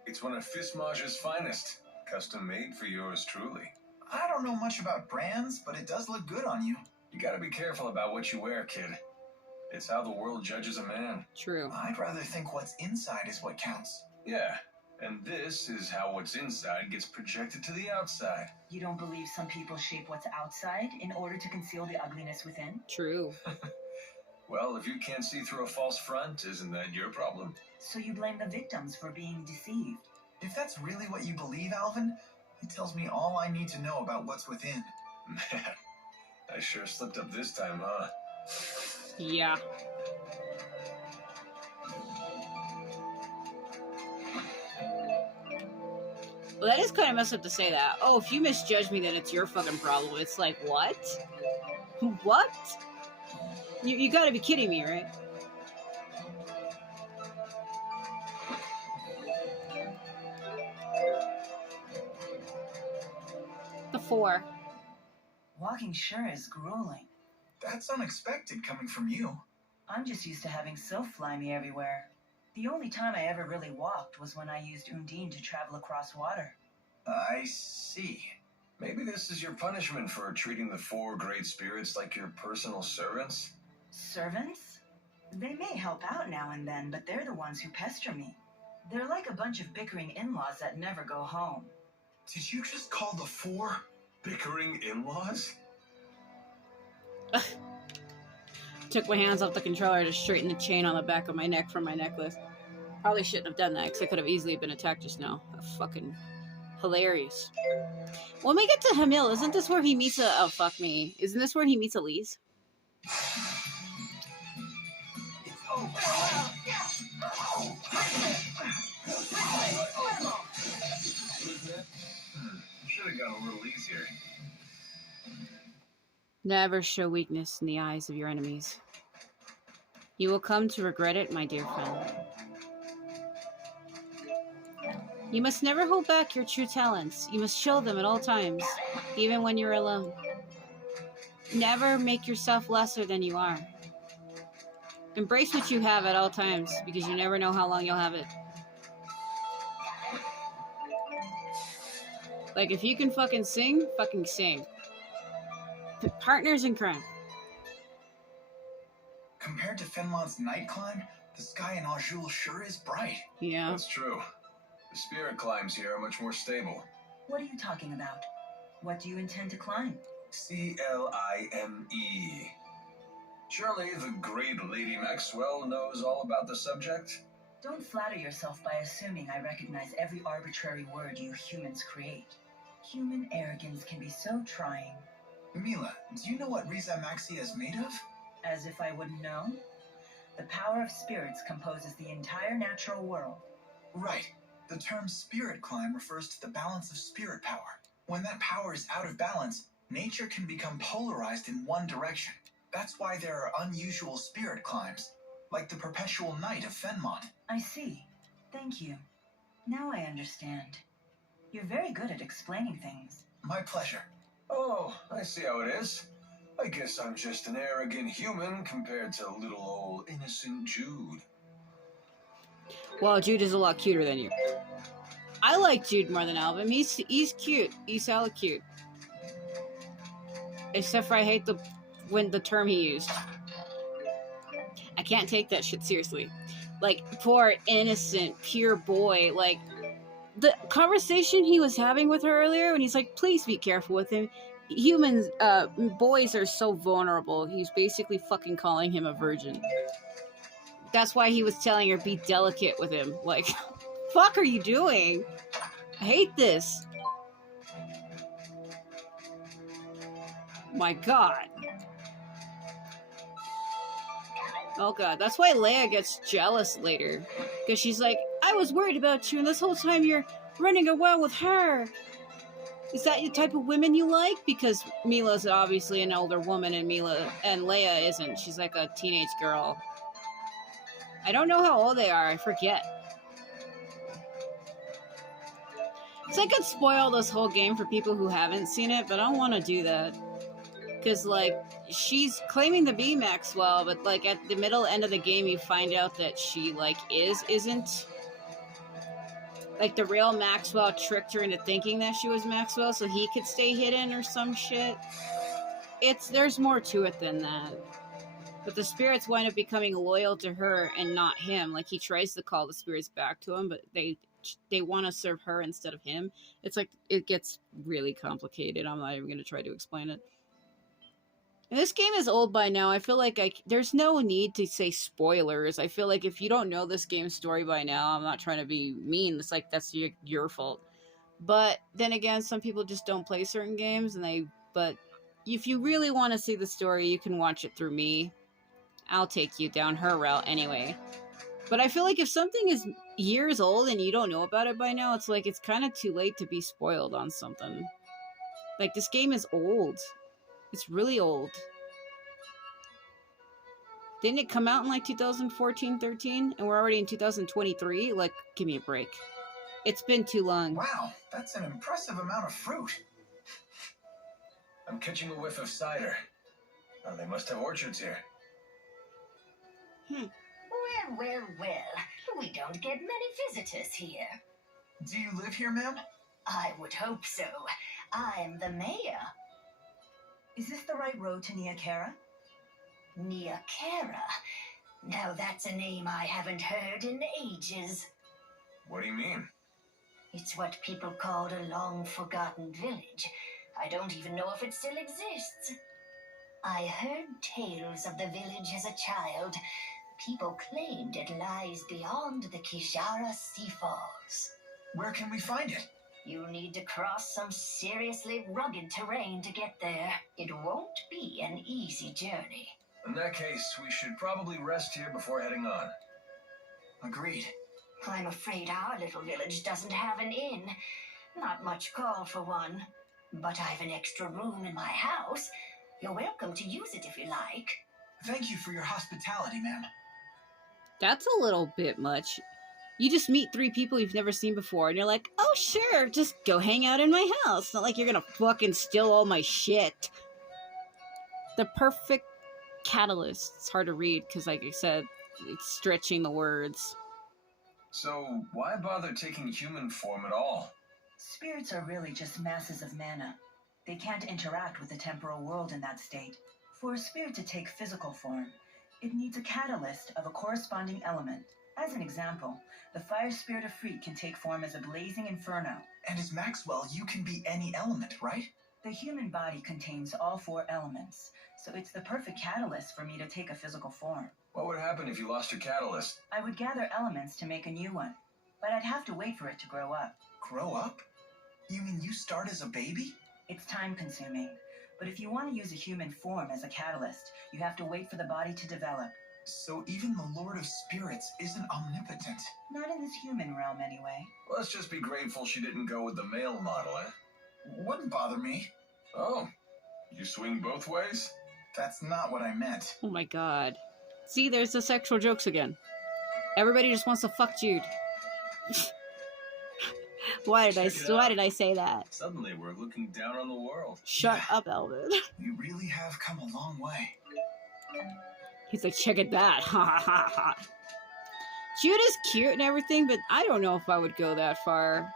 It's one of Fismage's finest. Custom made for yours truly. I don't know much about brands, but it does look good on you. You gotta be careful about what you wear, kid. It's how the world judges a man. True. I'd rather think what's inside is what counts. Yeah, and this is how what's inside gets projected to the outside. You don't believe some people shape what's outside in order to conceal the ugliness within? True. Well, if you can't see through a false front, isn't that your problem? So you blame the victims for being deceived? If that's really what you believe, Alvin, it tells me all I need to know about what's within. Man, I sure slipped up this time, huh? Yeah. Well, that is kind of messed up to say that. Oh, if you misjudge me, then it's your fucking problem. It's like, what? What? You gotta be kidding me, right? The 4. Walking sure is grueling. That's unexpected coming from you. I'm just used to having Sylph fly me everywhere. The only time I ever really walked was when I used Undine to travel across water. I see. Maybe this is your punishment for treating the 4 great spirits like your personal servants? Servants? They may help out now and then, but they're the ones who pester me. They're like a bunch of bickering in-laws that never go home. Did you just call the 4 Bickering in-laws? Took my hands off the controller to straighten the chain on the back of my neck from my necklace. Probably shouldn't have done that because I could have easily been attacked just now. Fucking hilarious. When we get to Hamil, isn't this where he meets oh fuck me. Isn't this where he meets Elise? Should have gone a little easier. Never show weakness in the eyes of your enemies. You will come to regret it, my dear friend. You must never hold back your true talents. You must show them at all times, even when you're alone. Never make yourself lesser than you are. Embrace what you have at all times, because you never know how long you'll have it. Like, if you can fucking sing, fucking sing. Partners in crime. Compared to Fenmont's night climb, the sky in Azul sure is bright. Yeah. That's true. The spirit climbs here are much more stable. What are you talking about? What do you intend to climb? Clime. Surely the great Lady Maxwell knows all about the subject? Don't flatter yourself by assuming I recognize every arbitrary word you humans create. Human arrogance can be so trying. Milla, do you know what Riza Maxia is made of? As if I wouldn't know? The power of spirits composes the entire natural world. Right. The term spirit climb refers to the balance of spirit power. When that power is out of balance, nature can become polarized in one direction. That's why there are unusual spirit climbs, like the perpetual night of Fenmont. I see. Thank you. Now I understand. You're very good at explaining things. My pleasure. Oh, I see how it is. I guess I'm just an arrogant human compared to little old innocent Jude. Well, Jude is a lot cuter than you. I like Jude more than Alvin. He's cute. He's hella cute. Except for I hate the term he used. I can't take that shit seriously. Like, poor, innocent, pure boy. Like, the conversation he was having with her earlier when he's like, please be careful with him. Humans, boys are so vulnerable. He's basically fucking calling him a virgin. That's why he was telling her, be delicate with him. Like, fuck are you doing? I hate this. My god. Oh god, that's why Leia gets jealous later. Because she's like, I was worried about you, and this whole time you're running around with her. Is that the type of women you like? Because Milla's obviously an older woman, and Leia isn't. She's like a teenage girl. I don't know how old they are. I forget. So I could spoil this whole game for people who haven't seen it, but I don't want to do that. Because, like, she's claiming to be Maxwell, but, like, at the middle end of the game, you find out that she, like, isn't. Like, the real Maxwell tricked her into thinking that she was Maxwell so he could stay hidden or some shit. There's more to it than that. But the spirits wind up becoming loyal to her and not him. Like, he tries to call the spirits back to him, but they want to serve her instead of him. It's like, it gets really complicated. I'm not even going to try to explain it. And this game is old by now. I feel like there's no need to say spoilers. I feel like if you don't know this game's story by now, I'm not trying to be mean. It's like, that's your fault. But then again, some people just don't play certain games, but if you really want to see the story, you can watch it through me. I'll take you down her route anyway. But I feel like if something is years old and you don't know about it by now, it's like it's kind of too late to be spoiled on something. Like, this game is old. It's really old. Didn't it come out in like 2014, 13? And we're already in 2023? Like, give me a break. It's been too long. Wow, that's an impressive amount of fruit. I'm catching a whiff of cider. Oh, they must have orchards here. Well. We don't get many visitors here. Do you live here, ma'am? I would hope so. I'm the mayor. Is this the right road to Niakara? Niakara. Now that's a name I haven't heard in ages. What do you mean? It's what people called a long-forgotten village. I don't even know if it still exists. I heard tales of the village as a child. People claimed it lies beyond the Kijara Sea Falls. Where can we find it? You'll need to cross some seriously rugged terrain to get there. It won't be an easy journey. In that case, we should probably rest here before heading on. Agreed. I'm afraid our little village doesn't have an inn. Not much call for one. But I've an extra room in my house. You're welcome to use it if you like. Thank you for your hospitality, ma'am. That's a little bit much. You just meet 3 people you've never seen before, and you're like, oh, sure, just go hang out in my house. It's not like you're gonna fucking steal all my shit. The perfect catalyst. It's hard to read, because like I said, it's stretching the words. So, why bother taking human form at all? Spirits are really just masses of mana. They can't interact with the temporal world in that state. For a spirit to take physical form, it needs a catalyst of a corresponding element. As an example, the fire spirit of Freak can take form as a blazing inferno. And as Maxwell, you can be any element, right? The human body contains all 4 elements, so it's the perfect catalyst for me to take a physical form. What would happen if you lost your catalyst? I would gather elements to make a new one, but I'd have to wait for it to grow up. Grow up? You mean you start as a baby? It's time-consuming, but if you want to use a human form as a catalyst, you have to wait for the body to develop. So even the Lord of Spirits isn't omnipotent. Not in this human realm, anyway. Let's just be grateful she didn't go with the male model, eh? Wouldn't bother me. Oh, you swing both ways? That's not what I meant. Oh my god. See, there's the sexual jokes again. Everybody just wants to fuck Jude. Why did I say that? Suddenly we're looking down on the world. Shut up, Elvin. You really have come a long way. He's like, check it that. Ha ha ha ha. Jude is cute and everything, but I don't know if I would go that far.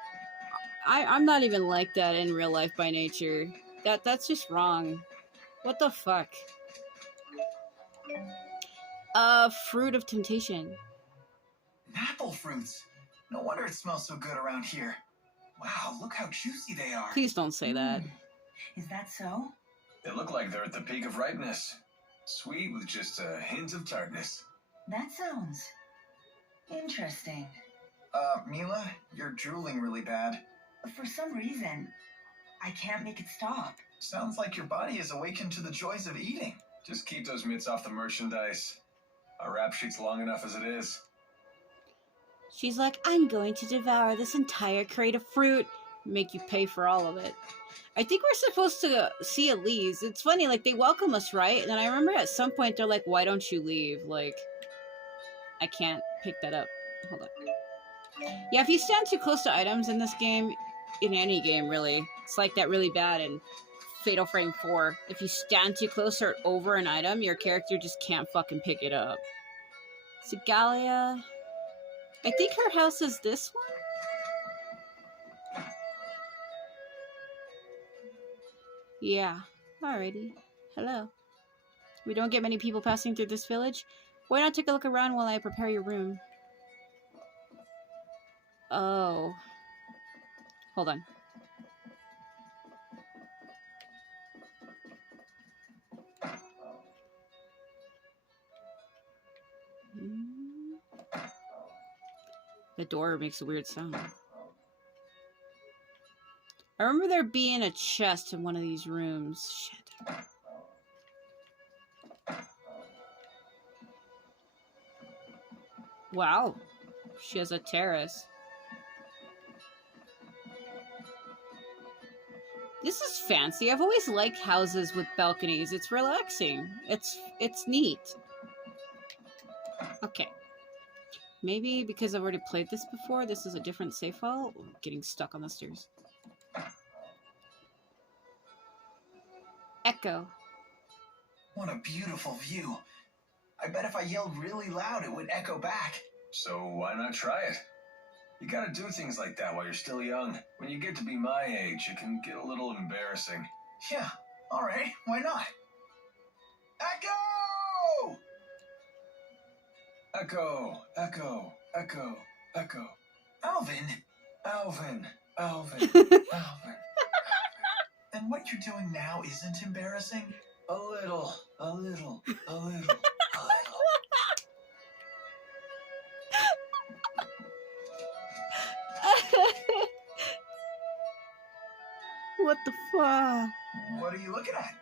I'm not even like that in real life by nature. That's just wrong. What the fuck? Fruit of temptation. Apple fruits. No wonder it smells so good around here. Wow, look how juicy they are. Please don't say that. Is that so? They look like they're at the peak of ripeness. Sweet with just a hint of tartness. That sounds interesting. Milla, you're drooling really bad. For some reason, I can't make it stop. Sounds like your body is awakened to the joys of eating. Just keep those mitts off the merchandise. Our rap sheet's long enough as it is. She's like, I'm going to devour this entire crate of fruit. Make you pay for all of it. I think we're supposed to see Elise. It's funny, like, they welcome us, right? And then I remember at some point they're like, why don't you leave? Like, I can't pick that up. Hold on. Yeah, if you stand too close to items in this game, in any game, really, it's like that really bad in Fatal Frame 4. If you stand too close or over an item, your character just can't fucking pick it up. Xillia. I think her house is this one? Yeah. Alrighty. Hello. We don't get many people passing through this village. Why not take a look around while I prepare your room? Oh. Hold on. The door makes a weird sound. I remember there being a chest in one of these rooms. Shit. Wow. She has a terrace. This is fancy. I've always liked houses with balconies. It's relaxing. It's neat. Okay. Maybe because I've already played this before, this is a different save file. I'm getting stuck on the stairs. Echo. What a beautiful view. I bet if I yelled really loud, it would echo back. So why not try it? You gotta do things like that while you're still young. When you get to be my age, it can get a little embarrassing. Yeah, alright, why not? Echo! Echo, echo, echo, echo. Alvin! Alvin, Alvin, Alvin. And what you're doing now isn't embarrassing? A little, a little, a little, a little. What the fuck? What are you looking at?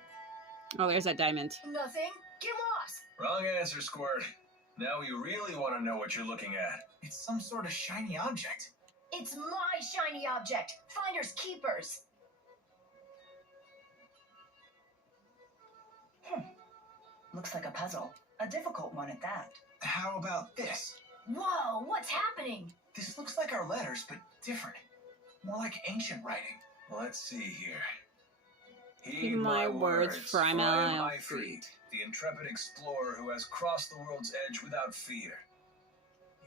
Oh, there's that diamond. Nothing. Get lost. Wrong answer, Squirt. Now we really want to know what you're looking at. It's some sort of shiny object. It's my shiny object. Finders keepers. Looks like a puzzle. A difficult one at that. How about this? Whoa, what's happening? This looks like our letters, but different. More like ancient writing. Let's see here. Heed my words, for I am Ifrit, the intrepid explorer who has crossed the world's edge without fear.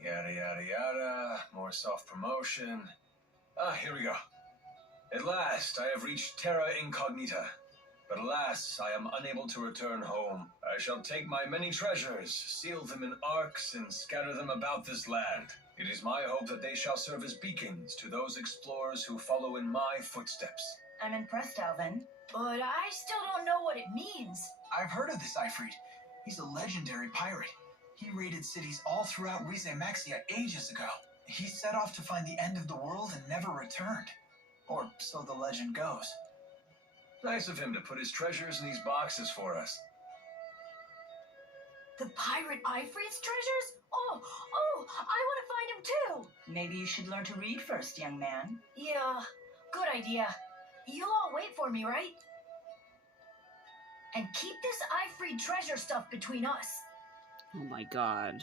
Yada yada yada, more self-promotion. Here we go. At last, I have reached Terra Incognita. But alas, I am unable to return home. I shall take my many treasures, seal them in arks, and scatter them about this land. It is my hope that they shall serve as beacons to those explorers who follow in my footsteps. I'm impressed, Alvin. But I still don't know what it means. I've heard of this Ifrit. He's a legendary pirate. He raided cities all throughout Maxia ages ago. He set off to find the end of the world and never returned. Or so the legend goes. Nice of him to put his treasures in these boxes for us. The pirate Ifrit's treasures? Oh, I want to find him too. Maybe you should learn to read first, young man. Yeah, good idea. You'll all wait for me, right? And keep this Ifrit treasure stuff between us. Oh my god.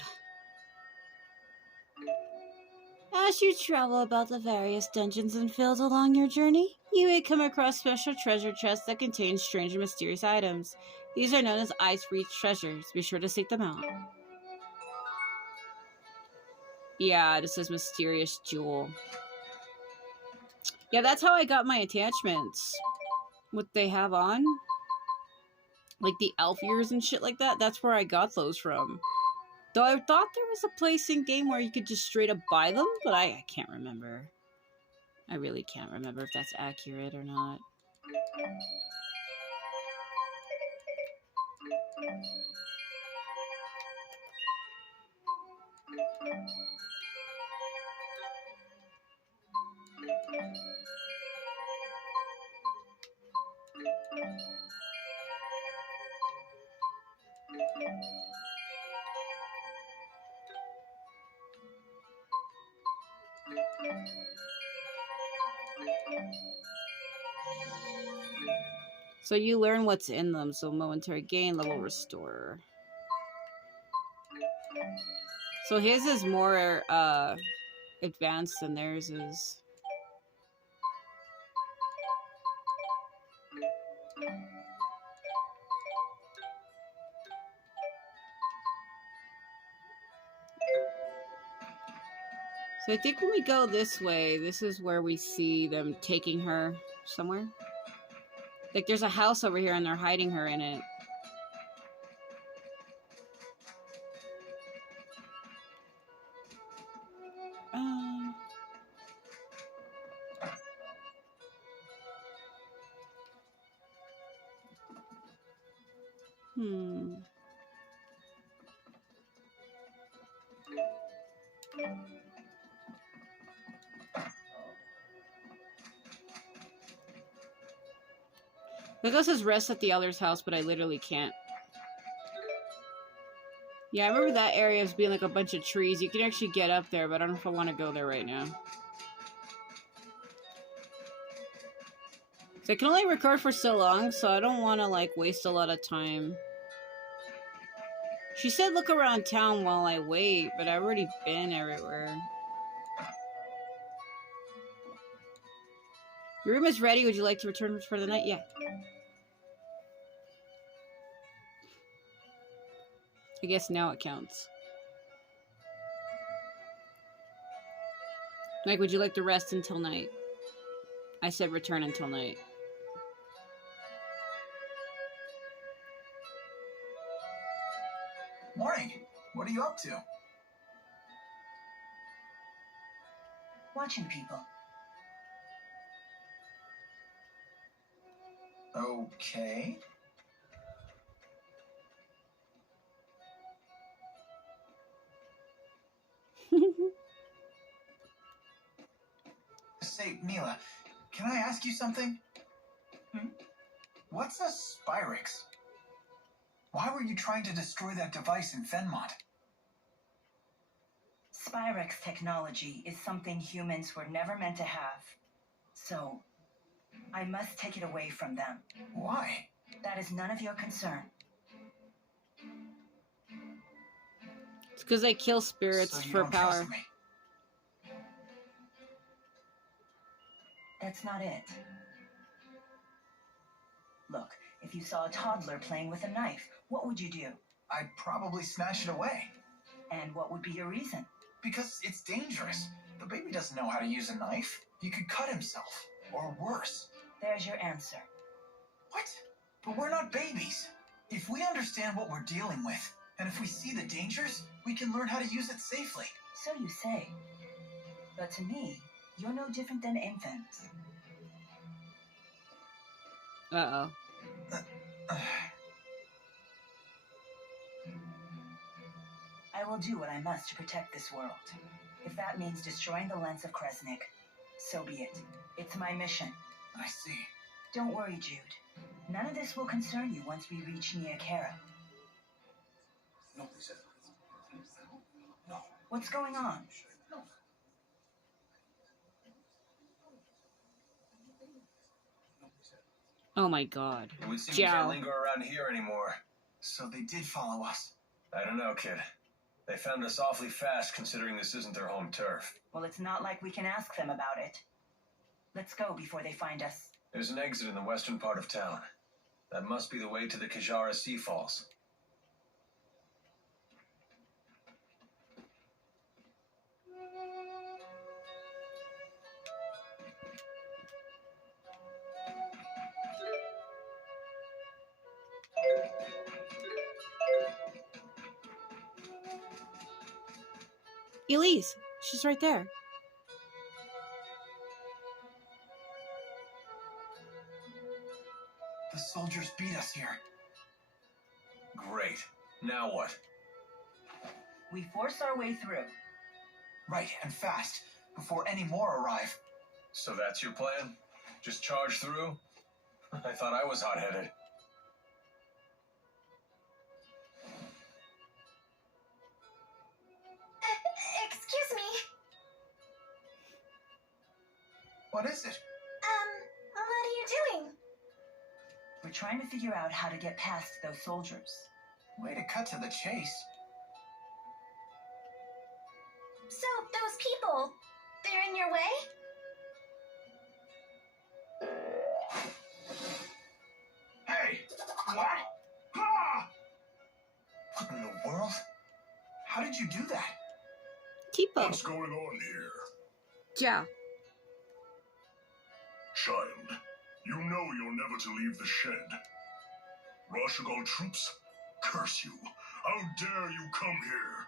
As you travel about the various dungeons and fields along your journey, you may come across special treasure chests that contain strange and mysterious items. These are known as Ifrit treasures. Be sure to seek them out. Yeah, this is mysterious jewel. Yeah, that's how I got my attachments. What they have on. Like the elf ears and shit like that. That's where I got those from. Though I thought there was a place in game where you could just straight up buy them, but I can't remember. I really can't remember if that's accurate or not. So you learn what's in them. So momentary gain, level restore. So his is more advanced than theirs is. So I think when we go this way, this is where we see them taking her somewhere. Like there's a house over here and they're hiding her in it. Hmm. Lagos says rest at the elder's house, but I literally can't. Yeah, I remember that area as being like a bunch of trees. You can actually get up there, but I don't know if I want to go there right now. So I can only record for so long, so I don't want to like waste a lot of time. She said look around town while I wait, but I've already been everywhere. Your room is ready. Would you like to return for the night? Yeah. I guess now it counts. Mike, would you like to rest until night? I said return until night. Morning. What are you up to? Watching people. Okay. Say, Milla, can I ask you something? What's a Spyrix? Why were you trying to destroy that device in Fenmont? Spyrix technology is something humans were never meant to have. So, I must take it away from them. Why? That is none of your concern. It's because they kill spirits So you for don't power. trust me? That's not it. Look, if you saw a toddler playing with a knife, what would you do? I'd probably snatch it away. And what would be your reason? Because it's dangerous. The baby doesn't know how to use a knife. He could cut himself. Or worse. There's your answer. What? But we're not babies. If we understand what we're dealing with, and if we see the dangers, we can learn how to use it safely. So you say. But to me, you're no different than infants. Uh-oh. I will do what I must to protect this world. If that means destroying the lens of Kresnik, so be it. It's my mission. I see. Don't worry, Jude. None of this will concern you once we reach Niakara. No, he said. No. What's going on? Oh my god. It would seem we can't linger around here anymore. So they did follow us. I don't know, kid. They found us awfully fast, considering this isn't their home turf. Well, it's not like we can ask them about it. Let's go before they find us. There's an exit in the western part of town. That must be the way to the Kajara Sea Falls. Elise, she's right there. The soldiers beat us here. Great. Now what? We force our way through. Right, and fast, before any more arrive. So that's your plan? Just charge through? I thought I was hot-headed. Excuse me. What is it? trying to figure out how to get past those soldiers. Way to cut to the chase. So, those people, they're in your way? Hey! What? Ah! What in the world? How did you do that? Tipo. What's going on here? Ja. Child, you know you're never to leave the shed. Rashagal troops, curse you. How dare you come here?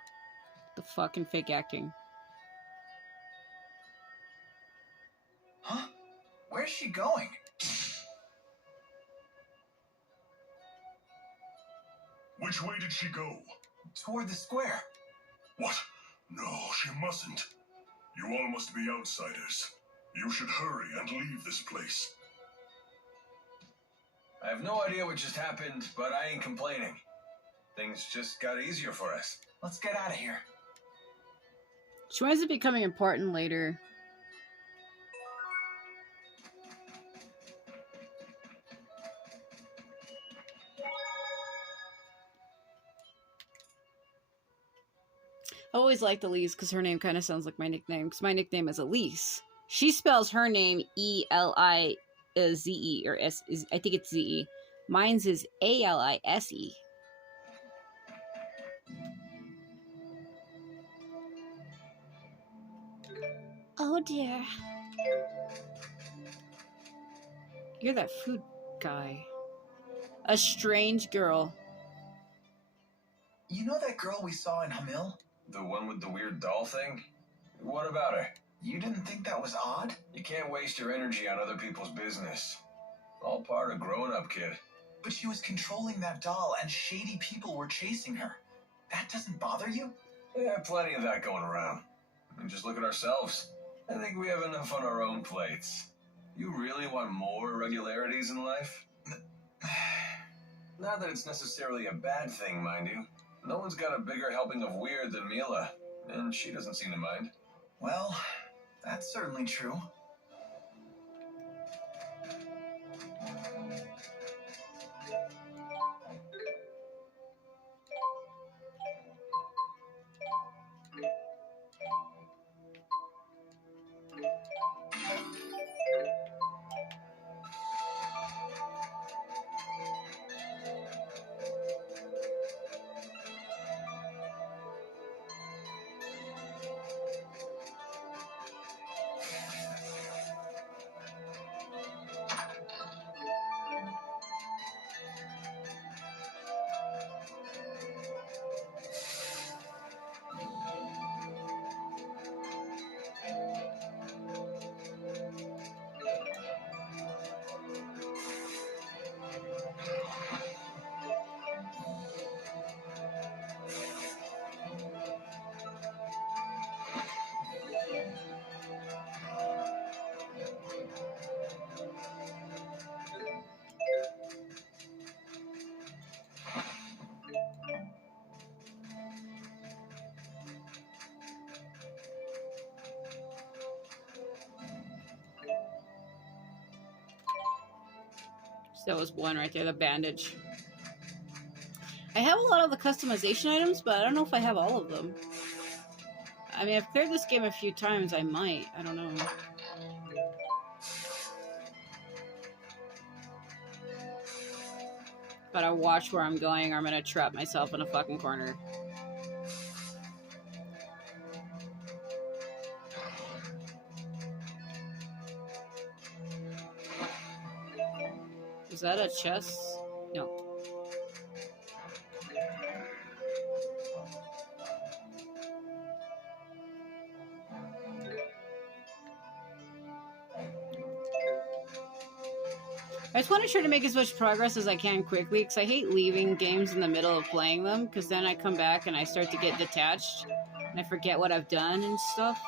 The fucking fake acting. Huh? Where's she going? Which way did she go? Toward the square. What? No, she mustn't. You all must be outsiders. You should hurry and leave this place. I have no idea what just happened, but I ain't complaining. Things just got easier for us. Let's get out of here. She winds up becoming important later. I always liked Elise because her name kind of sounds like my nickname, because my nickname is Elise. She spells her name E-L-I-Z-E, or S, I think it's Z-E. Mine's is A-L-I-S-E. Oh dear. You're that food guy. A strange girl. You know that girl we saw in Hamil? The one with the weird doll thing? What about her? You didn't think that was odd? You can't waste your energy on other people's business. All part of growing up, kid. But she was controlling that doll and shady people were chasing her. That doesn't bother you? Yeah, plenty of that going around. I mean, just look at ourselves. I think we have enough on our own plates. You really want more irregularities in life? Not that it's necessarily a bad thing, mind you. No one's got a bigger helping of weird than Milla, and she doesn't seem to mind. Well, that's certainly true. So that was one right there, the bandage. I have a lot of the customization items, but I don't know if I have all of them. I mean, I've cleared this game a few times. I might. I don't know. Gotta watch where I'm going or I'm gonna trap myself in a fucking corner. Is that a chest? No. I just want to try to make as much progress as I can quickly, because I hate leaving games in the middle of playing them, because then I come back and I start to get detached, and I forget what I've done and stuff.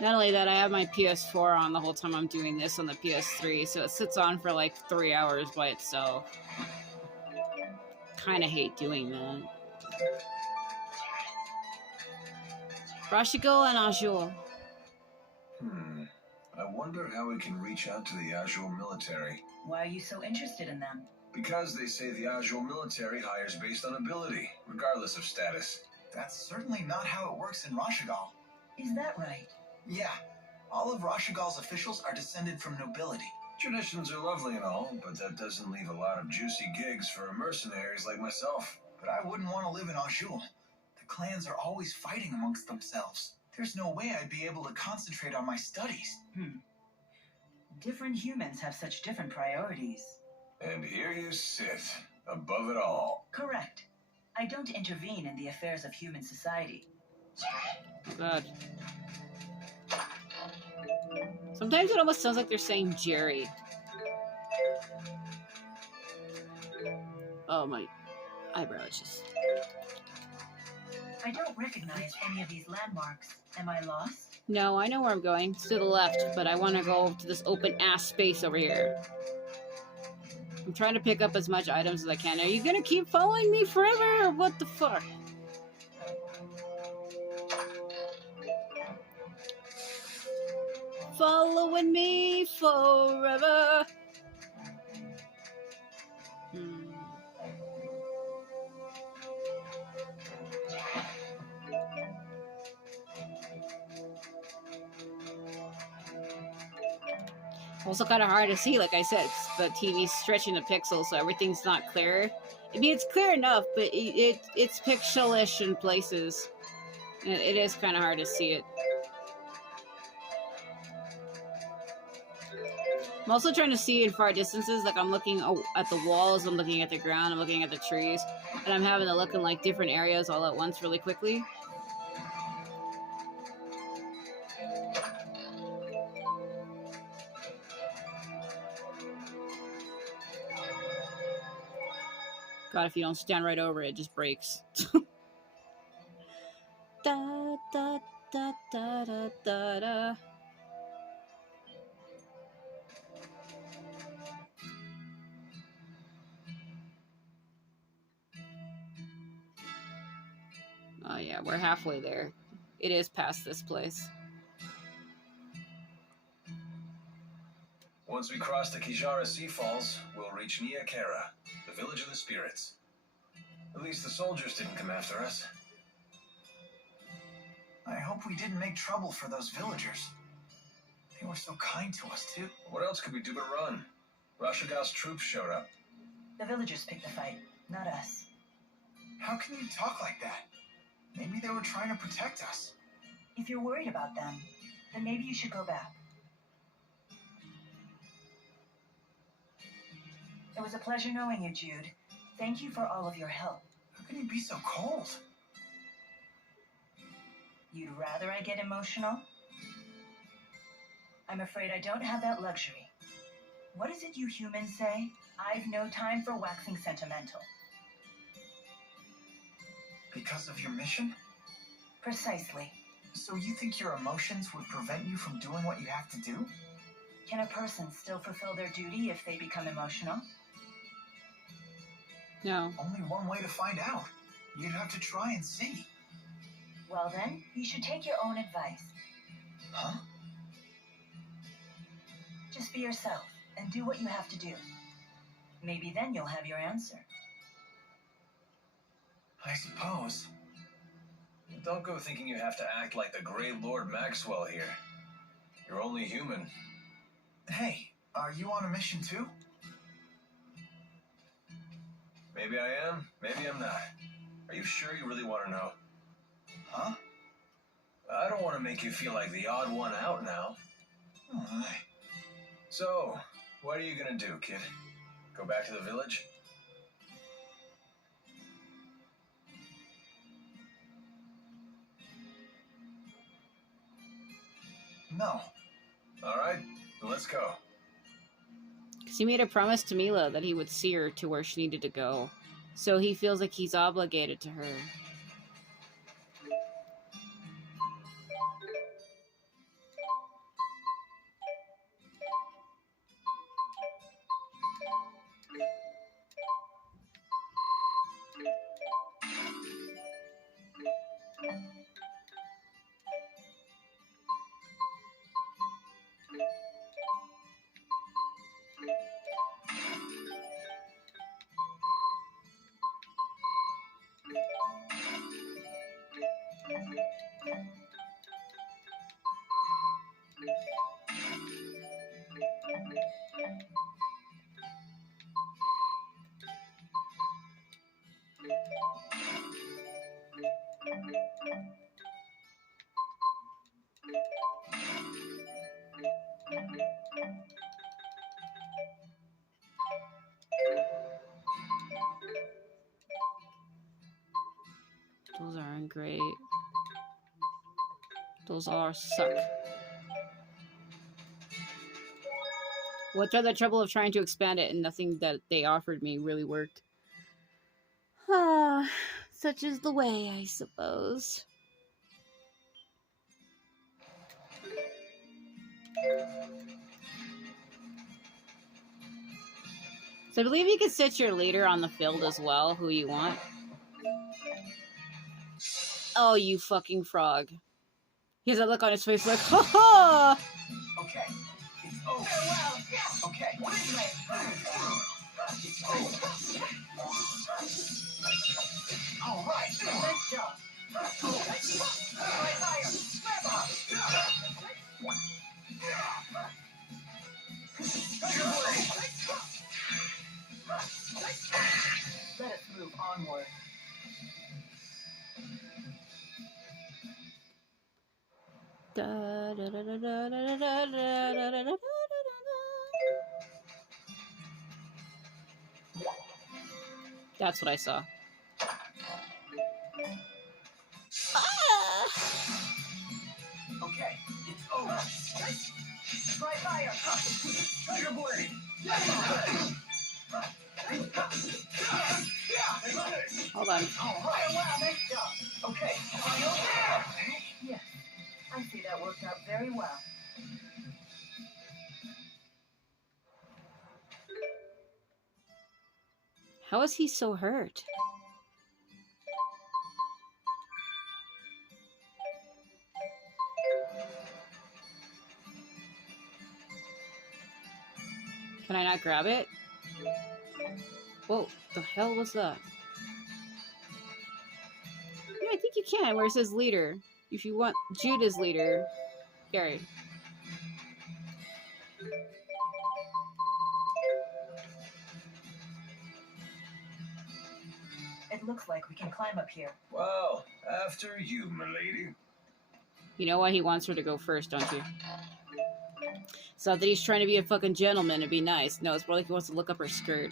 Not only that, I have my PS4 on the whole time I'm doing this on the PS3, so it sits on for like 3 hours by itself. Kinda hate doing that. Rashigo and Azul. I wonder how we can reach out to the Azure military. Why are you so interested in them? Because they say the Azure military hires based on ability, regardless of status. That's certainly not how it works in Rashagal. Is that right? Yeah, all of Rashagal's officials are descended from nobility. Traditions are lovely and all, but that doesn't leave a lot of juicy gigs for mercenaries like myself. But I wouldn't want to live in Azul. The clans are always fighting amongst themselves. There's no way I'd be able to concentrate on my studies. Different humans have such different priorities. And here you sit, above it all. Correct. I don't intervene in the affairs of human society. Oh god. Sometimes it almost sounds like they're saying Jerry. Oh, my eyebrow is just... I don't recognize any of these landmarks. Am I lost? No, I know where I'm going. It's to the left, but I want to go to this open-ass space over here. I'm trying to pick up as much items as I can. Are you gonna keep following me forever, or what the fuck? Following me forever. Also kind of hard to see, like I said, the TV's stretching the pixels, so everything's not clear. I mean, it's clear enough, but it's pixelish in places. It is kind of hard to see it. I'm also trying to see in far distances, like I'm looking at the walls, I'm looking at the ground, I'm looking at the trees, and I'm having to look in like different areas all at once really quickly. God, if you don't stand right over it, it just breaks. Da da da da da da da. Oh yeah, we're halfway there. It is past this place. Once we cross the Kijara Sea Falls, we'll reach Nia Kara, the village of the spirits. At least the soldiers didn't come after us. I hope we didn't make trouble for those villagers. They were so kind to us, too. What else could we do but run? Rashagal's troops showed up. The villagers picked the fight, not us. How can you talk like that? Maybe they were trying to protect us. If you're worried about them, then maybe you should go back. It was a pleasure knowing you, Jude. Thank you for all of your help. How can you be so cold? You'd rather I get emotional? I'm afraid I don't have that luxury. What is it you humans say? I've no time for waxing sentimental. Because of your mission? Precisely. So you think your emotions would prevent you from doing what you have to do? Can a person still fulfill their duty if they become emotional? No. Only one way to find out. You'd have to try and see. Well then, you should take your own advice. Huh? Just be yourself and do what you have to do. Maybe then you'll have your answer. I suppose. Don't go thinking you have to act like the Grey Lord Maxwell here. You're only human. Hey, are you on a mission too? Maybe I am, maybe I'm not. Are you sure you really want to know? Huh? I don't want to make you feel like the odd one out now. Oh, my. So, what are you gonna do, kid? Go back to the village? No. Alright, let's go. Because he made a promise to Milla that he would see her to where she needed to go. So he feels like he's obligated to her. great. Those all suck. What's the trouble of trying to expand it and nothing that they offered me really worked? Ah, such is the way, I suppose. So I believe you can set your leader on the field as well, who you want. Oh, you fucking frog. He has a look on his face like, ha ha! Okay. It's over. Farewell. Okay. All right. Nice job. Right fire. Grab on. Let us move onward. Da, da, da, da, da, da, da, da, da, da. That's what I saw. Okay, it's over. Try fire. Trigger blade. Hold on. All right, wow, nice job. Okay, final. Yes, I see that worked out very well. How is he so hurt? Can I not grab it? Whoa, the hell was that? Yeah, I think you can. Where it says leader. If you want Jude as leader, Gary. It looks like we can climb up here. Well, after you, milady. You know why he wants her to go first, don't you? It's not that he's trying to be a fucking gentleman and be nice. No, it's more like he wants to look up her skirt.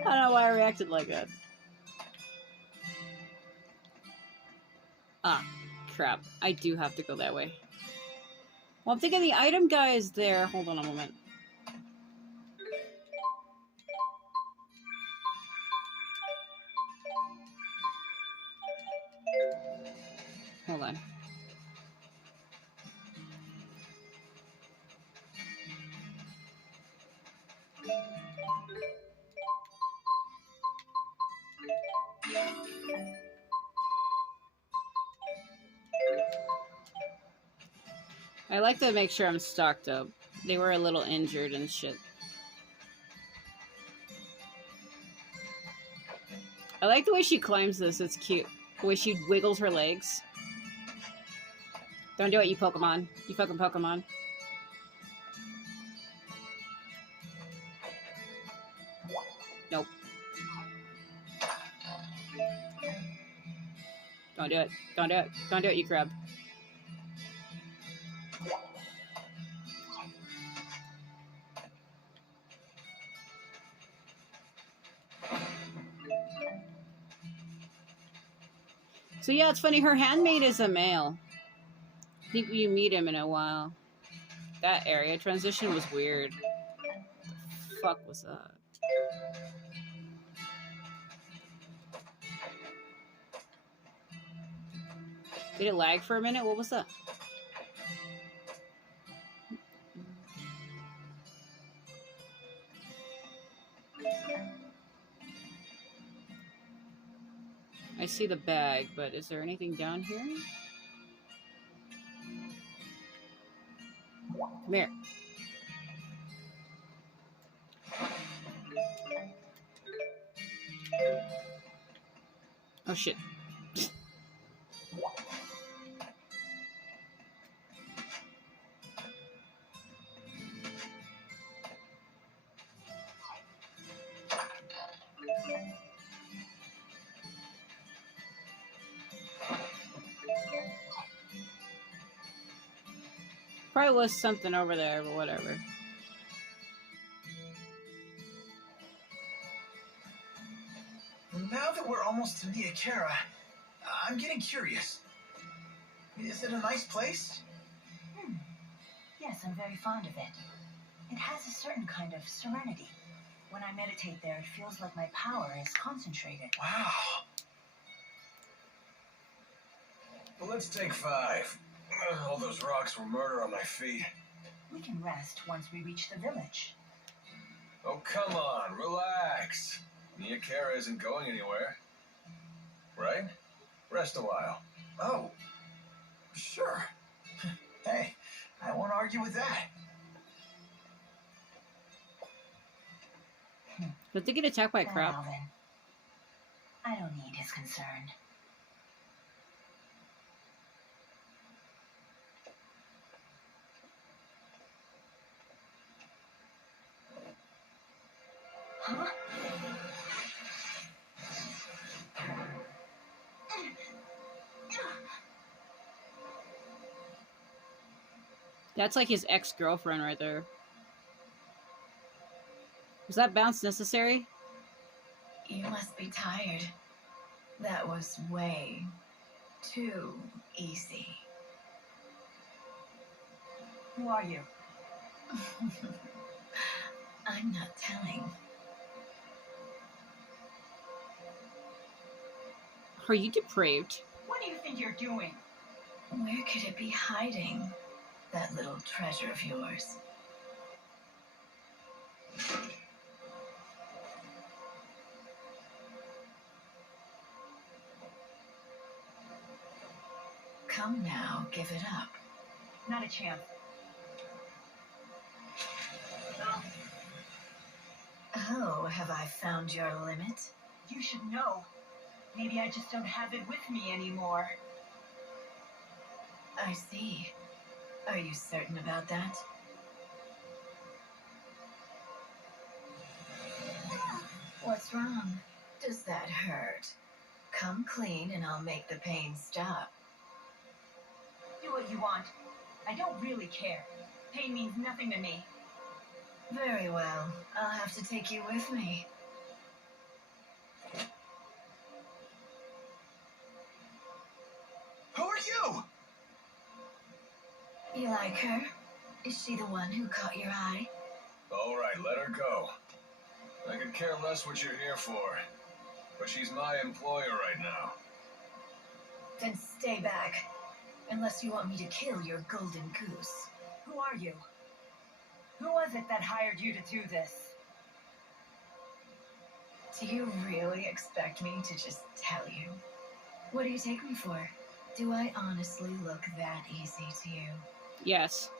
I don't know why I reacted like that. Ah, crap. I do have to go that way. Well, I'm thinking the item guy is there. Hold on a moment. Hold on. I like to make sure I'm stocked up. They were a little injured and shit. I like the way she climbs this. It's cute. The way she wiggles her legs. Don't do it, you Pokemon. You fucking Pokemon. Nope. Don't do it. Don't do it. Don't do it, you crab. So yeah, it's funny. Her handmaid is a male. I think you meet him in a while. That area transition was weird. The fuck was that? Did it lag for a minute? What was that? I see the bag, but is there anything down here? Come here. Oh shit. Probably was something over there, but whatever. Now that we're almost to Niakara, I'm getting curious. Is it a nice place? Yes, I'm very fond of it. It has a certain kind of serenity. When I meditate there, it feels like my power is concentrated. Wow. Well, let's take 5. All those rocks were murder on my feet. We can rest once we reach the village. Oh, come on, relax. Niakara isn't going anywhere. Right? Rest a while. Oh, sure. Hey, I won't argue with that. Don't they get attacked by a crab? Well, then. I don't need his concern. Huh? That's like his ex-girlfriend right there. Was that bounce necessary? You must be tired. That was way too easy. Who are you? I'm not telling. Are you depraved? What do you think you're doing? Where could it be hiding? That little treasure of yours. Come now, give it up. Not a chance. Oh, have I found your limit? You should know. Maybe I just don't have it with me anymore. I see. Are you certain about that? What's wrong? Does that hurt? Come clean and I'll make the pain stop. Do what you want. I don't really care. Pain means nothing to me. Very well. I'll have to take you with me. Who are you? You like her? Is she the one who caught your eye? All right, let her go. I could care less what you're here for. But she's my employer right now. Then stay back. Unless you want me to kill your golden goose. Who are you? Who was it that hired you to do this? Do you really expect me to just tell you? What do you take me for? Do I honestly look that easy to you? Yes.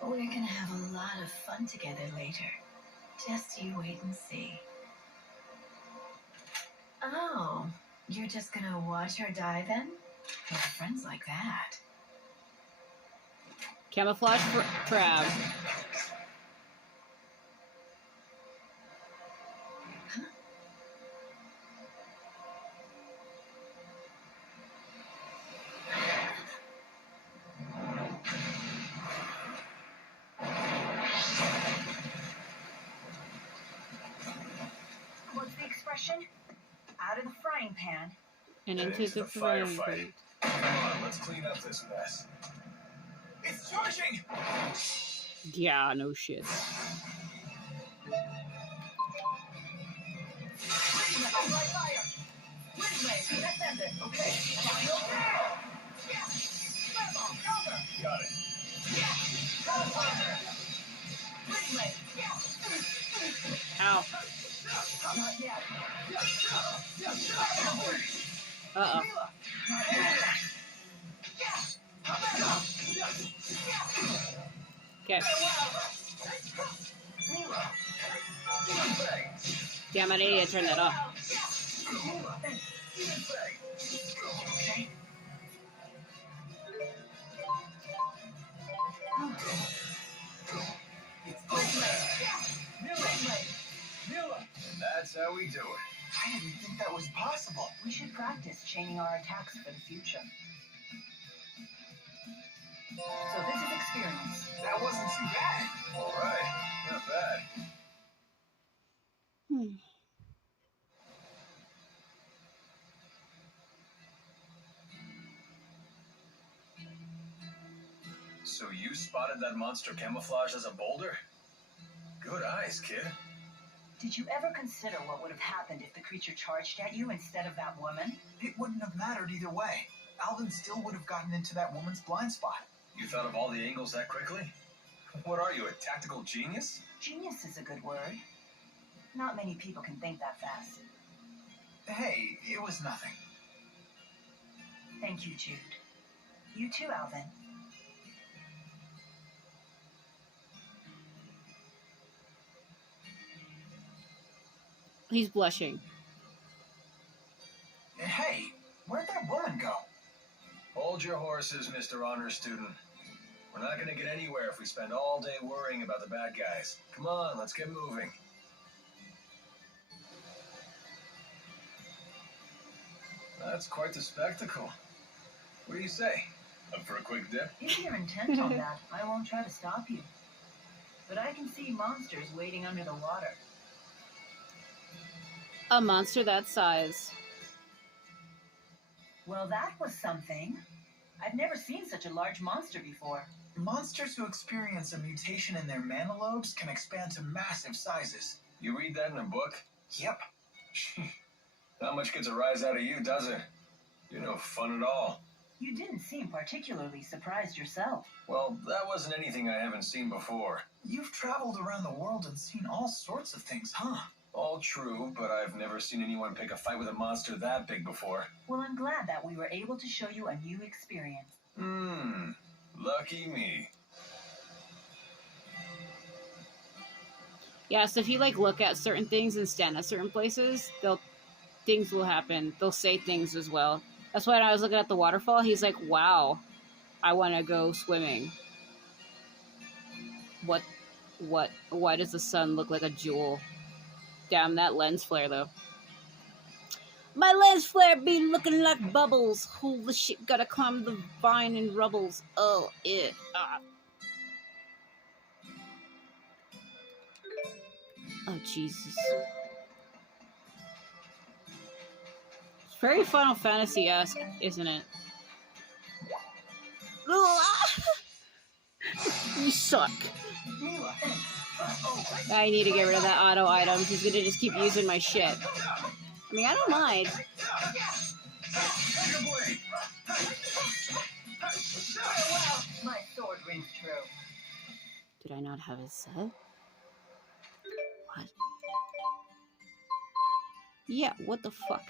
We're gonna have a lot of fun together later. Just you wait and see. Oh, you're just gonna watch her die then? With friends like that. Camouflage crab. What's the expression? Out of the frying pan. And And into the frying firefight. pan. Come on, let's clean up this mess. It's charging! Yeah, no shit. Fire! Windlay, let's end it. Okay. Final round! Rebel, cover! Got it. Windlay! Ow. Not yet. Uh-oh. Okay. Damn, I need to turn that off. And that's how we do it. I didn't think that was possible. We should practice chaining our attacks for the future. So this is experience. That wasn't too bad. All right, not bad. So you spotted that monster camouflaged as a boulder? Good eyes, kid. Did you ever consider what would have happened if the creature charged at you instead of that woman? It wouldn't have mattered either way. Alvin still would have gotten into that woman's blind spot. You thought of all the angles that quickly? What are you, a tactical genius? Genius is a good word. Not many people can think that fast. Hey, it was nothing. Thank you, Jude. You too, Alvin. He's blushing. Hey, where'd that woman go? Hold your horses, Mr. Honor Student. We're not going to get anywhere if we spend all day worrying about the bad guys. Come on, let's get moving. That's quite the spectacle. What do you say? Up for a quick dip? If you're intent on that, I won't try to stop you. But I can see monsters waiting under the water. A monster that size. Well, that was something. I've never seen such a large monster before. Monsters who experience a mutation in their mana lobes can expand to massive sizes. You read that in a book? Yep. Not much gets a rise out of you, does it? You're no fun at all. You didn't seem particularly surprised yourself. Well, that wasn't anything I haven't seen before. You've traveled around the world and seen all sorts of things, huh? All true, but I've never seen anyone pick a fight with a monster that big before. Well, I'm glad that we were able to show you a new experience. Lucky me. Yeah, so if you like look at certain things and stand at certain places, things will happen. They'll say things as well. That's why when I was looking at the waterfall, he's like, wow, I want to go swimming. Why does the sun look like a jewel? Damn, that lens flare, though. My lens flare be looking like bubbles. Holy shit, gotta climb the vine and rubbles. Oh, it. Oh, Jesus. It's very Final Fantasy-esque, isn't it? You suck. Milla. I need to get rid of that auto item. He's gonna just keep using my shit. I mean, I don't mind. My sword rings true. Did I not have it set? What? Yeah, what the fuck?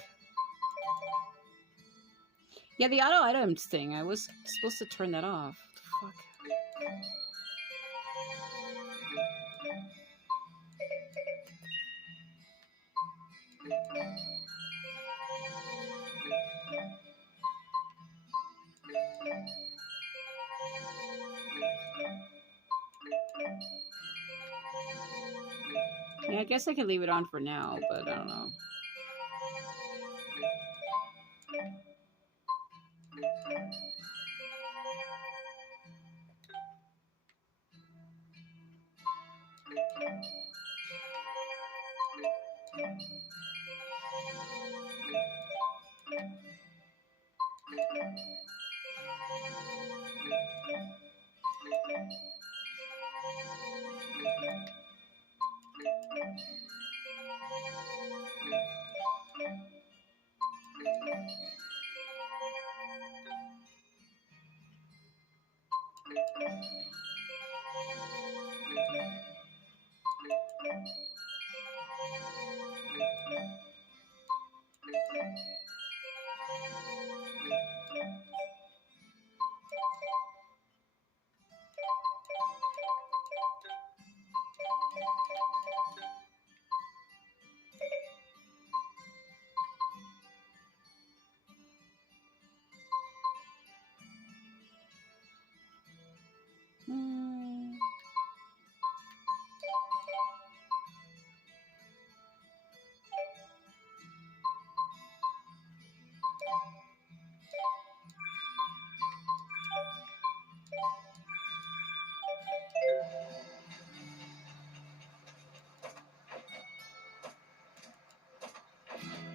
Yeah, the auto items thing. I was supposed to turn that off. What the fuck? Yeah, I guess I could leave it on for now, but I don't know.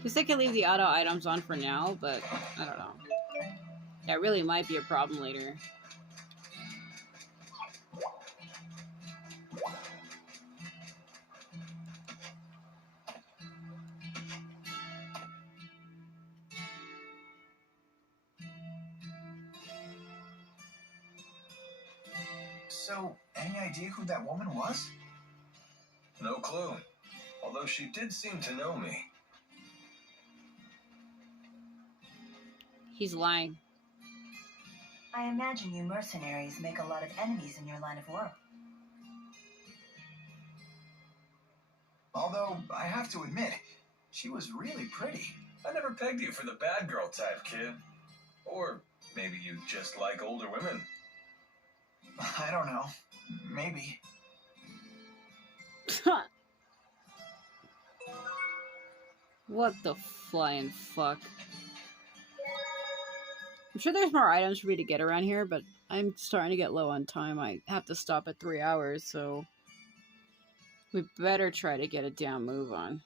guess I can leave the auto items on for now, but I don't know. That really might be a problem later. So, any idea who that woman was? No clue. Although she did seem to know me. He's lying. I imagine you mercenaries make a lot of enemies in your line of work. Although, I have to admit, she was really pretty. I never pegged you for the bad girl type, kid. Or maybe you just like older women. I don't know. Maybe. What the flying fuck? I'm sure there's more items for me to get around here, but I'm starting to get low on time. I have to stop at 3 hours, so we better try to get a damn move on.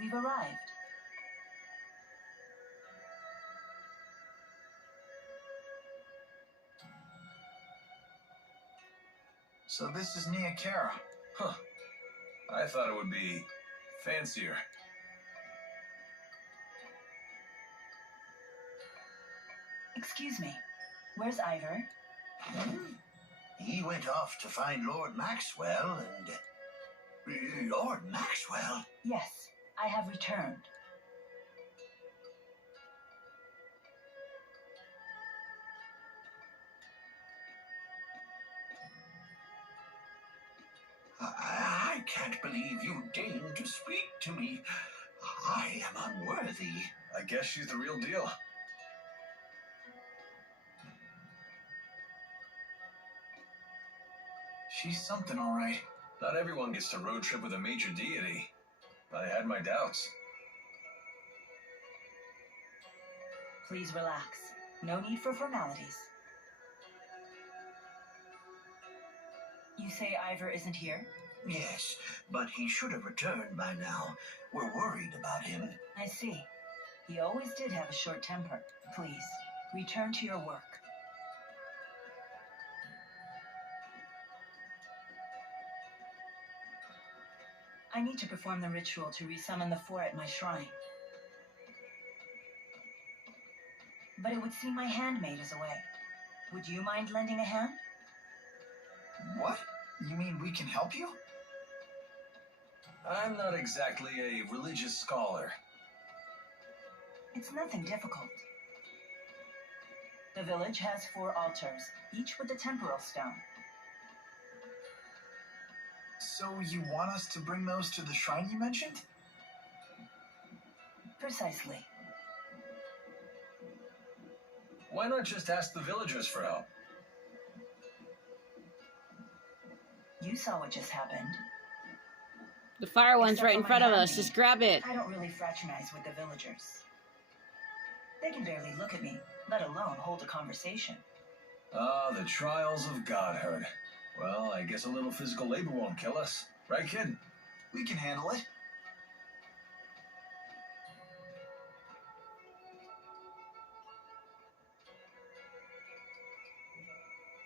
We've arrived. So this is Nia Kara. Huh. I thought it would be fancier. Excuse me. Where's Ivor? He went off to find Lord Maxwell and... Lord Maxwell? Yes, I have returned. I can't believe you deigned to speak to me. I am unworthy. I guess she's the real deal. She's something, all right. Not everyone gets to road trip with a major deity. I had my doubts. Please relax. No need for formalities. You say Ivor isn't here? Yes, but he should have returned by now. We're worried about him. I see. He always did have a short temper. Please, return to your work. I need to perform the ritual to resummon the four at my shrine. But it would seem my handmaid is away. Would you mind lending a hand? What? You mean we can help you? I'm not exactly a religious scholar. It's nothing difficult. The village has 4 altars, each with a temporal stone. So you want us to bring those to the shrine you mentioned? Precisely. Why not just ask the villagers for help? You saw what just happened. The fire one's Except right in for front my of us. handmaid, Just grab it. I don't really fraternize with the villagers. They can barely look at me, let alone hold a conversation. Ah, the trials of godhood. Well, I guess a little physical labor won't kill us. Right, kid? We can handle it.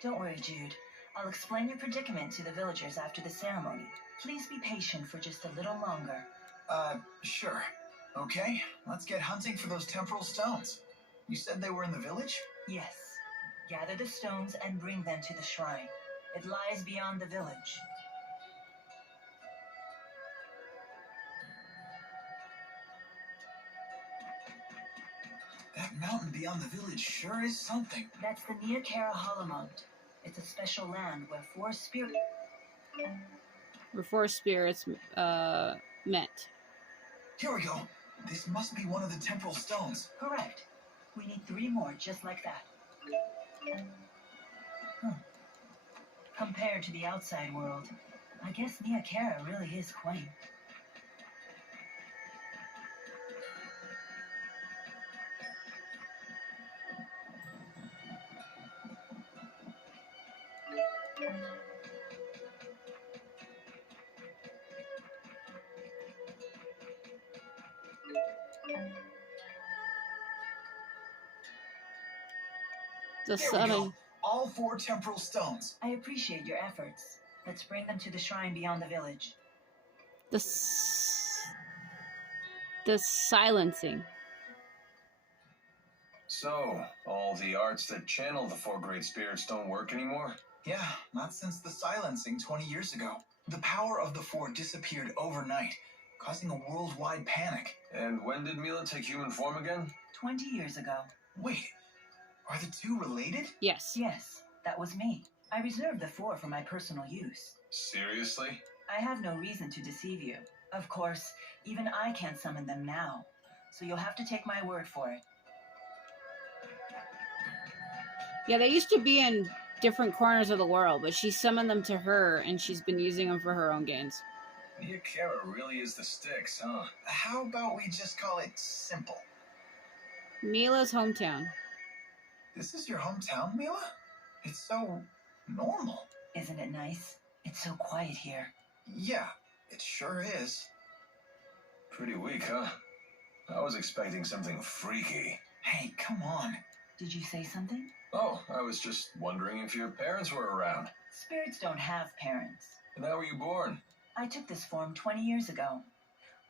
Don't worry, Jude. I'll explain your predicament to the villagers after the ceremony. Please be patient for just a little longer. Sure. Okay, let's get hunting for those temporal stones. You said they were in the village? Yes. Gather the stones and bring them to the shrine. It lies beyond the village. That mountain beyond the village sure is something. That's the Nia Kara Holomount. It's a special land where 4 spirits... Where 4 spirits met. Here we go. This must be one of the temporal stones. Correct. We need 3 more just like that. Compared to the outside world, I guess Nia Kara really is quaint. The There we summon. go. All 4 temporal stones. I appreciate your efforts. Let's bring them to the shrine beyond the village. The silencing. So, all the arts that channel the 4 great spirits don't work anymore? Yeah, not since the silencing 20 years ago. The power of the 4 disappeared overnight, causing a worldwide panic. And when did Milla take human form again? 20 years ago. Wait, are the 2 related? Yes. Yes, that was me. I reserved the 4 for my personal use. Seriously? I have no reason to deceive you. Of course, even I can't summon them now, so you'll have to take my word for it. Yeah, they used to be in different corners of the world, but she summoned them to her, and she's been using them for her own gains. Niakara really is the sticks, huh? How about we just call it simple? Mila's hometown. This is your hometown, Milla? It's so normal. Isn't it nice? It's so quiet here. Yeah, it sure is. Pretty weak, huh? I was expecting something freaky. Hey, come on. Did you say something? Oh, I was just wondering if your parents were around. Spirits don't have parents. And how were you born? I took this form 20 years ago.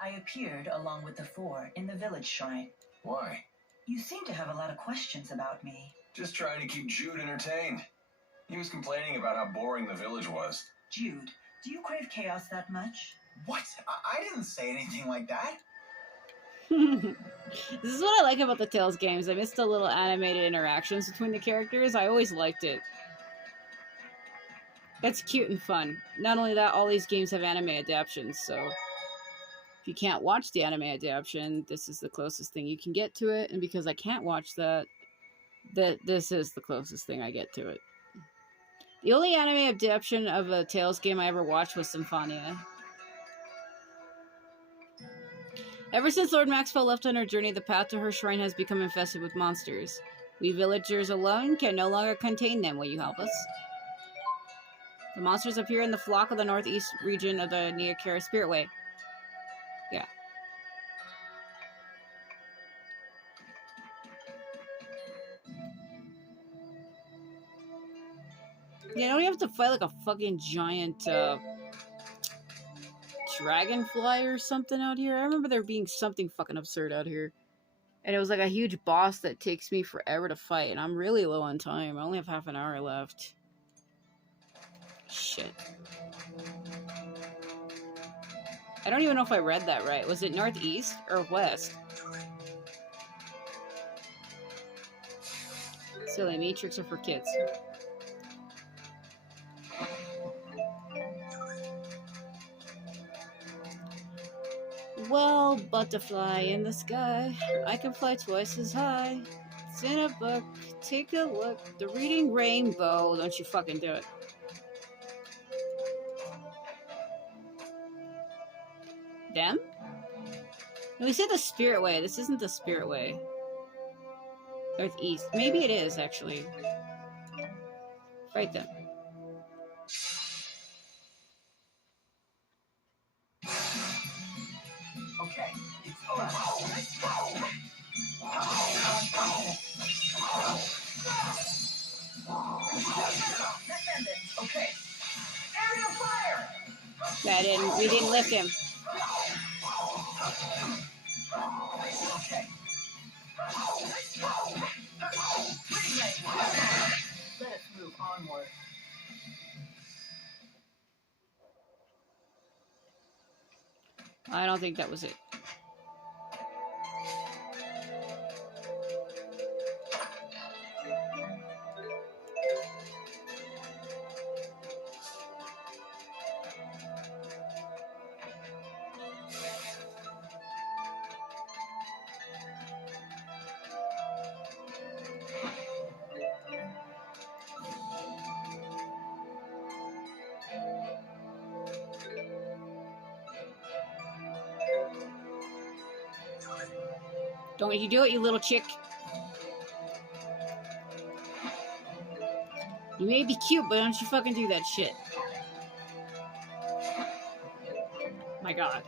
I appeared along with the 4 in the village shrine. Why? You seem to have a lot of questions about me. Just trying to keep Jude entertained. He was complaining about how boring the village was. Jude, do you crave chaos that much? What? I didn't say anything like that. This is what I like about the Tales games. I miss the little animated interactions between the characters. I always liked it. It's cute and fun. Not only that, all these games have anime adaptations, so if you can't watch the anime adaptation, this is the closest thing you can get to it. And because I can't watch that, this is the closest thing I get to it. The only anime adaptation of a Tales game I ever watched was Symphonia. Ever since Lord Maxwell left on her journey, the path to her shrine has become infested with monsters. We villagers alone can no longer contain them. Will you help us? The monsters appear in the flock of the northeast region of the Niakara Spiritway. Yeah. Yeah, don't you have to fight like a fucking giant dragonfly or something out here? I remember there being something fucking absurd out here. And it was like a huge boss that takes me forever to fight. And I'm really low on time. I only have half an hour left. Shit. I don't even know if I read that right. Was it northeast or west? Silly me, tricks are for kids. Well, butterfly in the sky, I can fly twice as high. It's in a book, take a look. The reading rainbow, don't you fucking do it. Them? No, we said the Spirit Way. This isn't the Spirit Way. Northeast. Maybe it is, actually. Fight them. Okay, it's over. Let's end it. Okay. Area fire! We didn't lift him. Okay. Let us move onward. I don't think that was it. Don't you do it, you little chick. You may be cute, but don't you fucking do that shit. My god.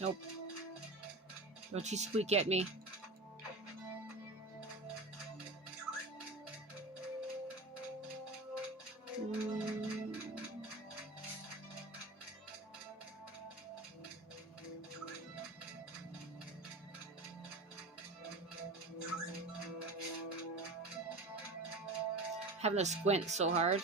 Nope. Don't you squeak at me. Having to squint so hard.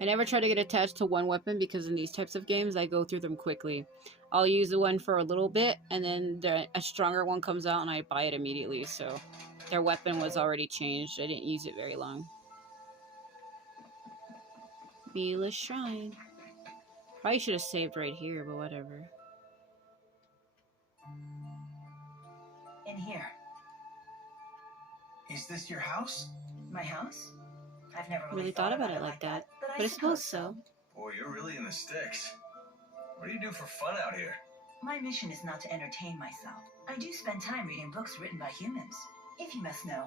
I never try to get attached to one weapon because in these types of games, I go through them quickly. I'll use the one for a little bit, and then a stronger one comes out, and I buy it immediately. So their weapon was already changed. I didn't use it very long. Milla's Shrine. Probably should have saved right here, but whatever. In here. Is this your house? My house? I've never Really thought about it like that, but I suppose so. Boy, you're really in the sticks. What do you do for fun out here? My mission is not to entertain myself. I do spend time reading books written by humans, if you must know.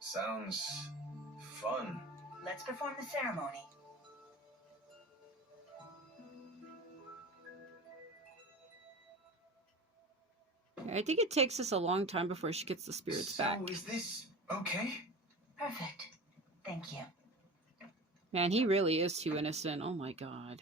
Sounds fun. Let's perform the ceremony. I think it takes us a long time before she gets the spirits back. So is this okay? Perfect. Thank you. Man, he really is too innocent. Oh my god.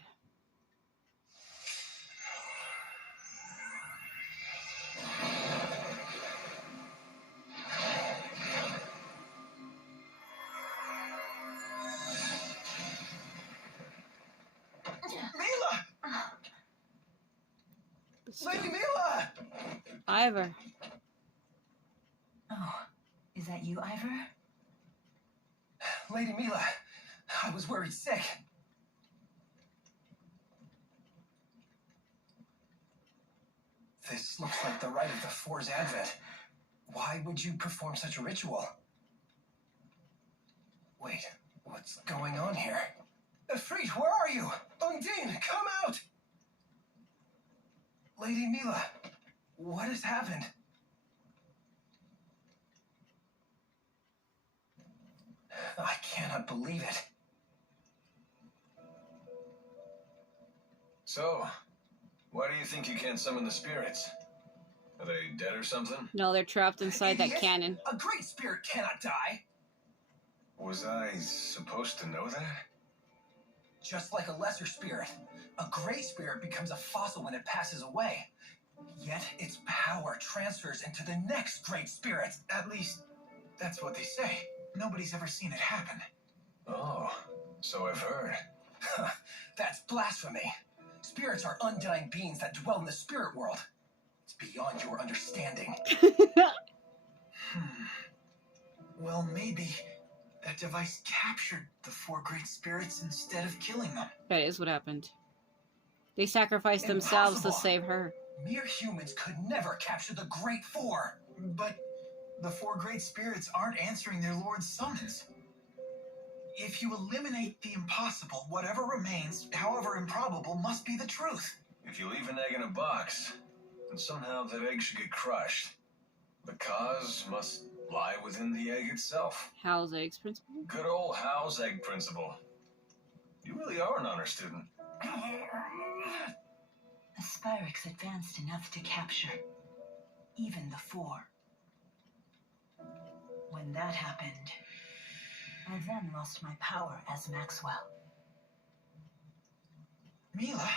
Milla! Lady Milla! Ivor. Oh, is that you, Ivor? Lady Milla, I was worried sick. This looks like the rite of the Four's Advent. Why would you perform such a ritual? Wait, what's going on here? Efreet, where are you? Undine, come out! Lady Milla, what has happened? I cannot believe it. So, why do you think you can't summon the spirits? Are they dead or something? No, they're trapped inside that Idiot! cannon. A great spirit cannot die. Was I supposed to know that? Just like a lesser spirit, a great spirit becomes a fossil when it passes away. Yet its power transfers into the next great spirit. At least, that's what they say. Nobody's ever seen it happen. Oh, so I've heard. That's blasphemy. Spirits are undying beings that dwell in the spirit world. It's beyond your understanding. Well, maybe that device captured the 4 great spirits instead of killing them. That is what happened. They sacrificed themselves to save her. Mere humans could never capture the Great Four. But the 4 great spirits aren't answering their lord's summons. If you eliminate the impossible, whatever remains, however improbable, must be the truth. If you leave an egg in a box, and somehow that egg should get crushed, the cause must lie within the egg itself. How's eggs principle? Good old Howe's egg principle. You really are an honor student. The Spyrix advanced enough to capture even the 4. When that happened, I then lost my power as Maxwell. Milla?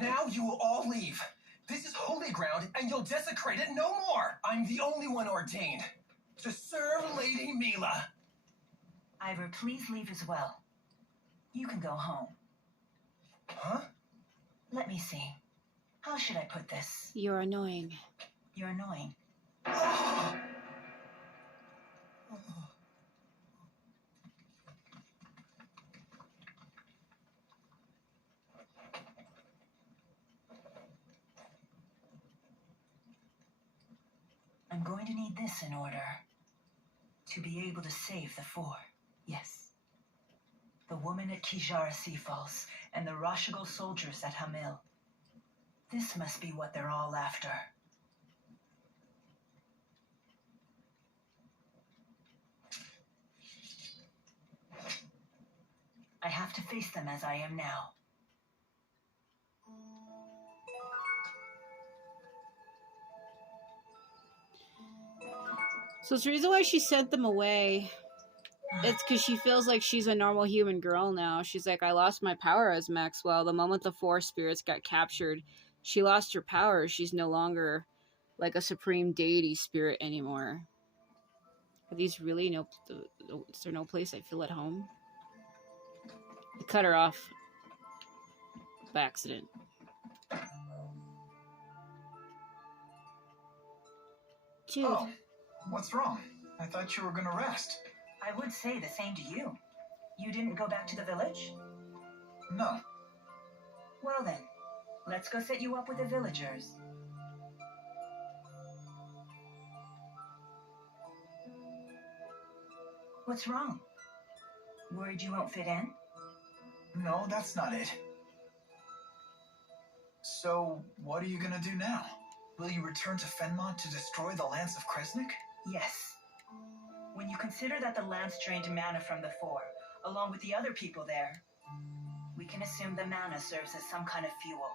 Now you will all leave. This is holy ground, and you'll desecrate it no more. I'm the only one ordained to serve Lady Milla. Ivor, please leave as well. You can go home. Huh? Let me see. How should I put this? You're annoying. You're annoying. I'm going to need this in order to be able to save the 4. Yes. The woman at Kijara Sea Falls and the Rashigal soldiers at Hamil. This must be what they're all after. I have to face them as I am now. So it's the reason why she sent them away. It's because she feels like she's a normal human girl now. She's like, I lost my power as Maxwell. The moment the 4 spirits got captured, she lost her power. She's no longer like a supreme deity spirit anymore. Are these really is there no place I feel at home? I cut her off by accident. Dude. Oh, what's wrong? I thought you were gonna rest. I would say the same to you. You didn't go back to the village? No. Well then, let's go set you up with the villagers. What's wrong? Worried you won't fit in? No, that's not it. So, what are you gonna do now? Will you return to Fenmont to destroy the Lance of Kresnik? Yes. When you consider that the Lance drained mana from the 4, along with the other people there, we can assume the mana serves as some kind of fuel.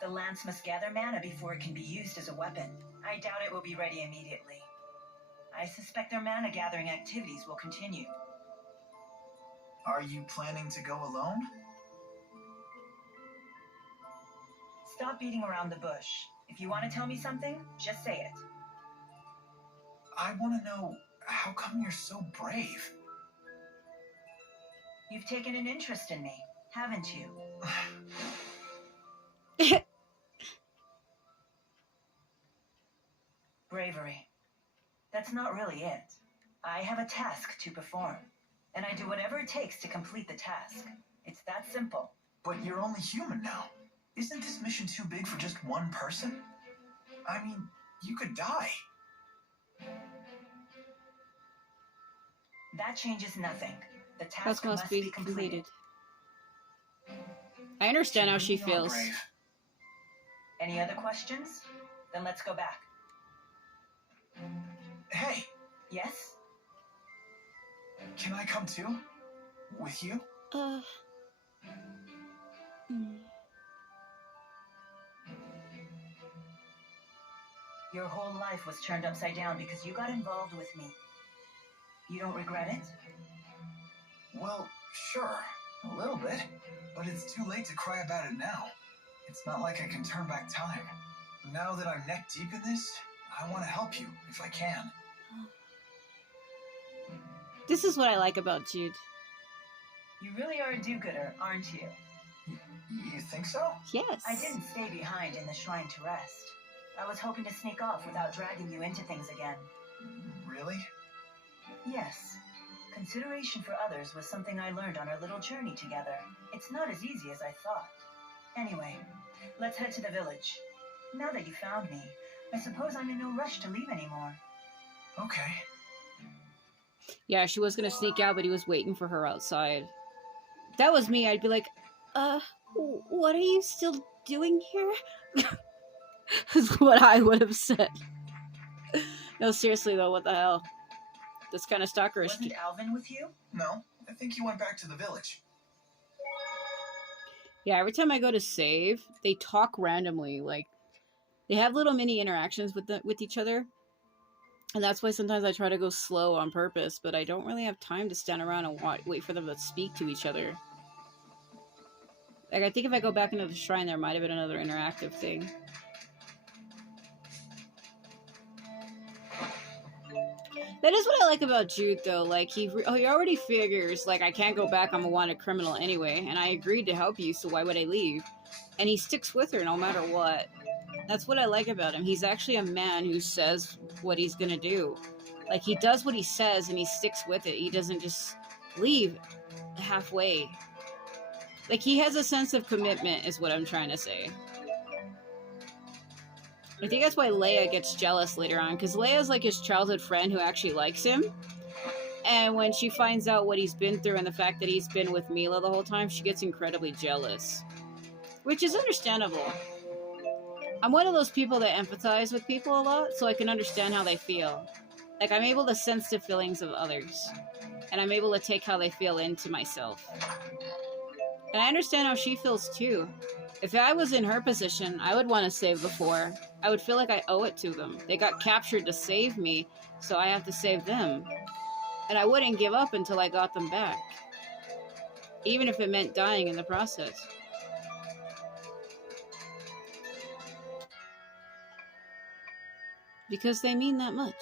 The Lance must gather mana before it can be used as a weapon. I doubt it will be ready immediately. I suspect their mana gathering activities will continue. Are you planning to go alone? Stop beating around the bush. If you want to tell me something, just say it. I want to know, how come you're so brave? You've taken an interest in me, haven't you? Bravery. That's not really it. I have a task to perform, and I do whatever it takes to complete the task. It's that simple. But you're only human now. Isn't this mission too big for just one person? I mean, you could die. That changes nothing. The task must be completed. I understand how she feels. Brave. Any other questions? Then let's go back. Hey, Yes? can I come too? With you? Your whole life was turned upside down because you got involved with me. You don't regret it? Well, sure, a little bit. But it's too late to cry about it now. It's not like I can turn back time. Now that I'm neck deep in this, I want to help you if I can. This is what I like about Jude. You really are a do-gooder, aren't you? You think so? Yes. I didn't stay behind in the shrine to rest. I was hoping to sneak off without dragging you into things again. Really? Yes. Consideration for others was something I learned on our little journey together. It's not as easy as I thought. Anyway, let's head to the village. Now that you found me, I suppose I'm in no rush to leave anymore. Okay. Yeah, she was gonna sneak out, but he was waiting for her outside. If that was me, I'd be like, what are you still doing here? Is what I would have said. No, seriously though, what the hell? This kind of stalkerish. Wasn't Alvin with you? No, I think he went back to the village. Yeah, every time I go to save, they talk randomly. Like, they have little mini interactions with each other. And that's why sometimes I try to go slow on purpose, but I don't really have time to stand around and wait for them to speak to each other. Like, I think if I go back into the shrine, there might have been another interactive thing. That is what I like about Jude, though. Like, he already figures, like, I can't go back, I'm a wanted criminal anyway, and I agreed to help you, so why would I leave? And he sticks with her no matter what. That's what I like about him. He's actually a man who says what he's gonna do. Like, he does what he says, and he sticks with it. He doesn't just leave halfway. Like, he has a sense of commitment, is what I'm trying to say. I think that's why Leia gets jealous later on, because Leia's like his childhood friend who actually likes him. And when she finds out what he's been through and the fact that he's been with Milla the whole time, she gets incredibly jealous. Which is understandable. I'm one of those people that empathize with people a lot, so I can understand how they feel. Like, I'm able to sense the feelings of others. And I'm able to take how they feel into myself. And I understand how she feels too. If I was in her position, I would want to save the four. I would feel like I owe it to them. They got captured to save me, so I have to save them. And I wouldn't give up until I got them back. Even if it meant dying in the process. Because they mean that much.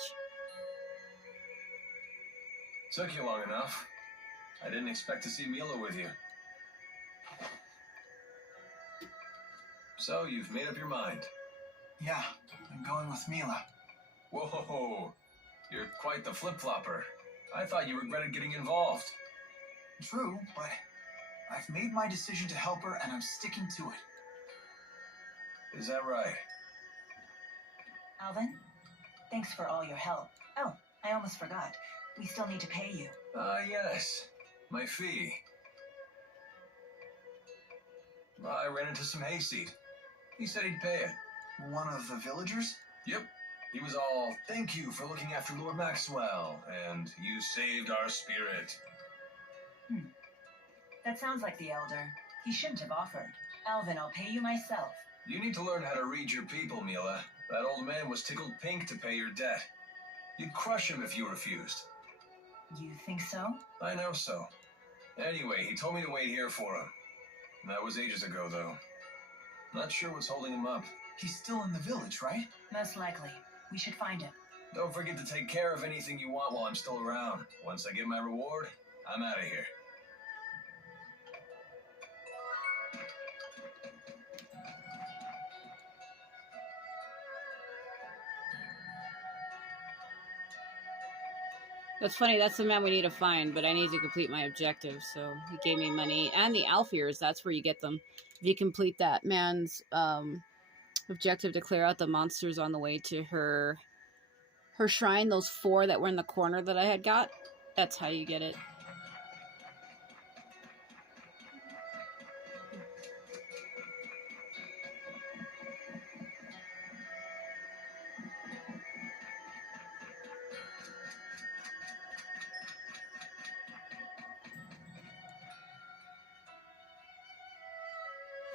Took you long enough. I didn't expect to see Milla with you. So, you've made up your mind. Yeah, I'm going with Milla. Whoa, you're quite the flip-flopper. I thought you regretted getting involved. True, but I've made my decision to help her and I'm sticking to it. Is that right? Alvin, thanks for all your help. Oh, I almost forgot. We still need to pay you. Yes. My fee. I ran into some hayseed. He said he'd pay it. One of the villagers? Yep. He was all, thank you for looking after Lord Maxwell, and you saved our spirit. That sounds like the Elder. He shouldn't have offered. Alvin, I'll pay you myself. You need to learn how to read your people, Milla. That old man was tickled pink to pay your debt. You'd crush him if you refused. You think so? I know so. Anyway, he told me to wait here for him. That was ages ago, though. Not sure what's holding him up. He's still in the village, right? Most likely. We should find him. Don't forget to take care of anything you want while I'm still around. Once I get my reward, I'm out of here. That's funny, that's the man we need to find, but I need to complete my objective, so he gave me money. And the Alfiers, that's where you get them. If you complete that man's objective to clear out the monsters on the way to her shrine, those 4 that were in the corner that I had got, that's how you get it.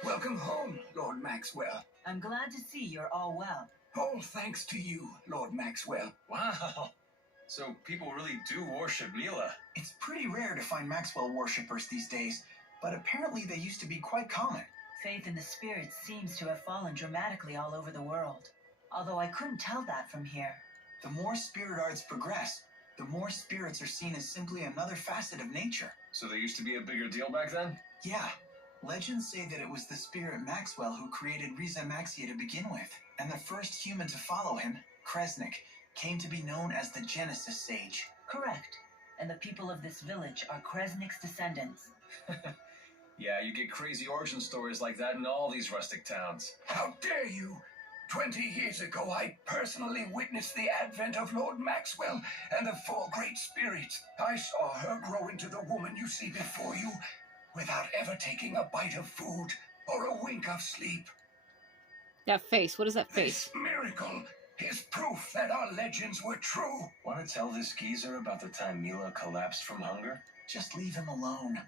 Welcome home, Lord Maxwell. I'm glad to see you're all well. All thanks to you, Lord Maxwell. Wow. So people really do worship Milla. It's pretty rare to find Maxwell worshippers these days, but apparently they used to be quite common. Faith in the spirits seems to have fallen dramatically all over the world. Although I couldn't tell that from here. The more spirit arts progress, the more spirits are seen as simply another facet of nature. So they used to be a bigger deal back then? Yeah. Legends say that it was the spirit Maxwell who created Riza Maxia to begin with, and the first human to follow him, Kresnik, came to be known as the Genesis Sage. Correct. And the people of this village are Kresnik's descendants. Yeah, you get crazy origin stories like that in all these rustic towns. How dare you! 20 years ago, I personally witnessed the advent of Lord Maxwell and the four great spirits. I saw her grow into the woman you see before you, without ever taking a bite of food or a wink of sleep. That face. What is that face? This miracle is proof that our legends were true. Want to tell this geezer about the time Milla collapsed from hunger? Just leave him alone.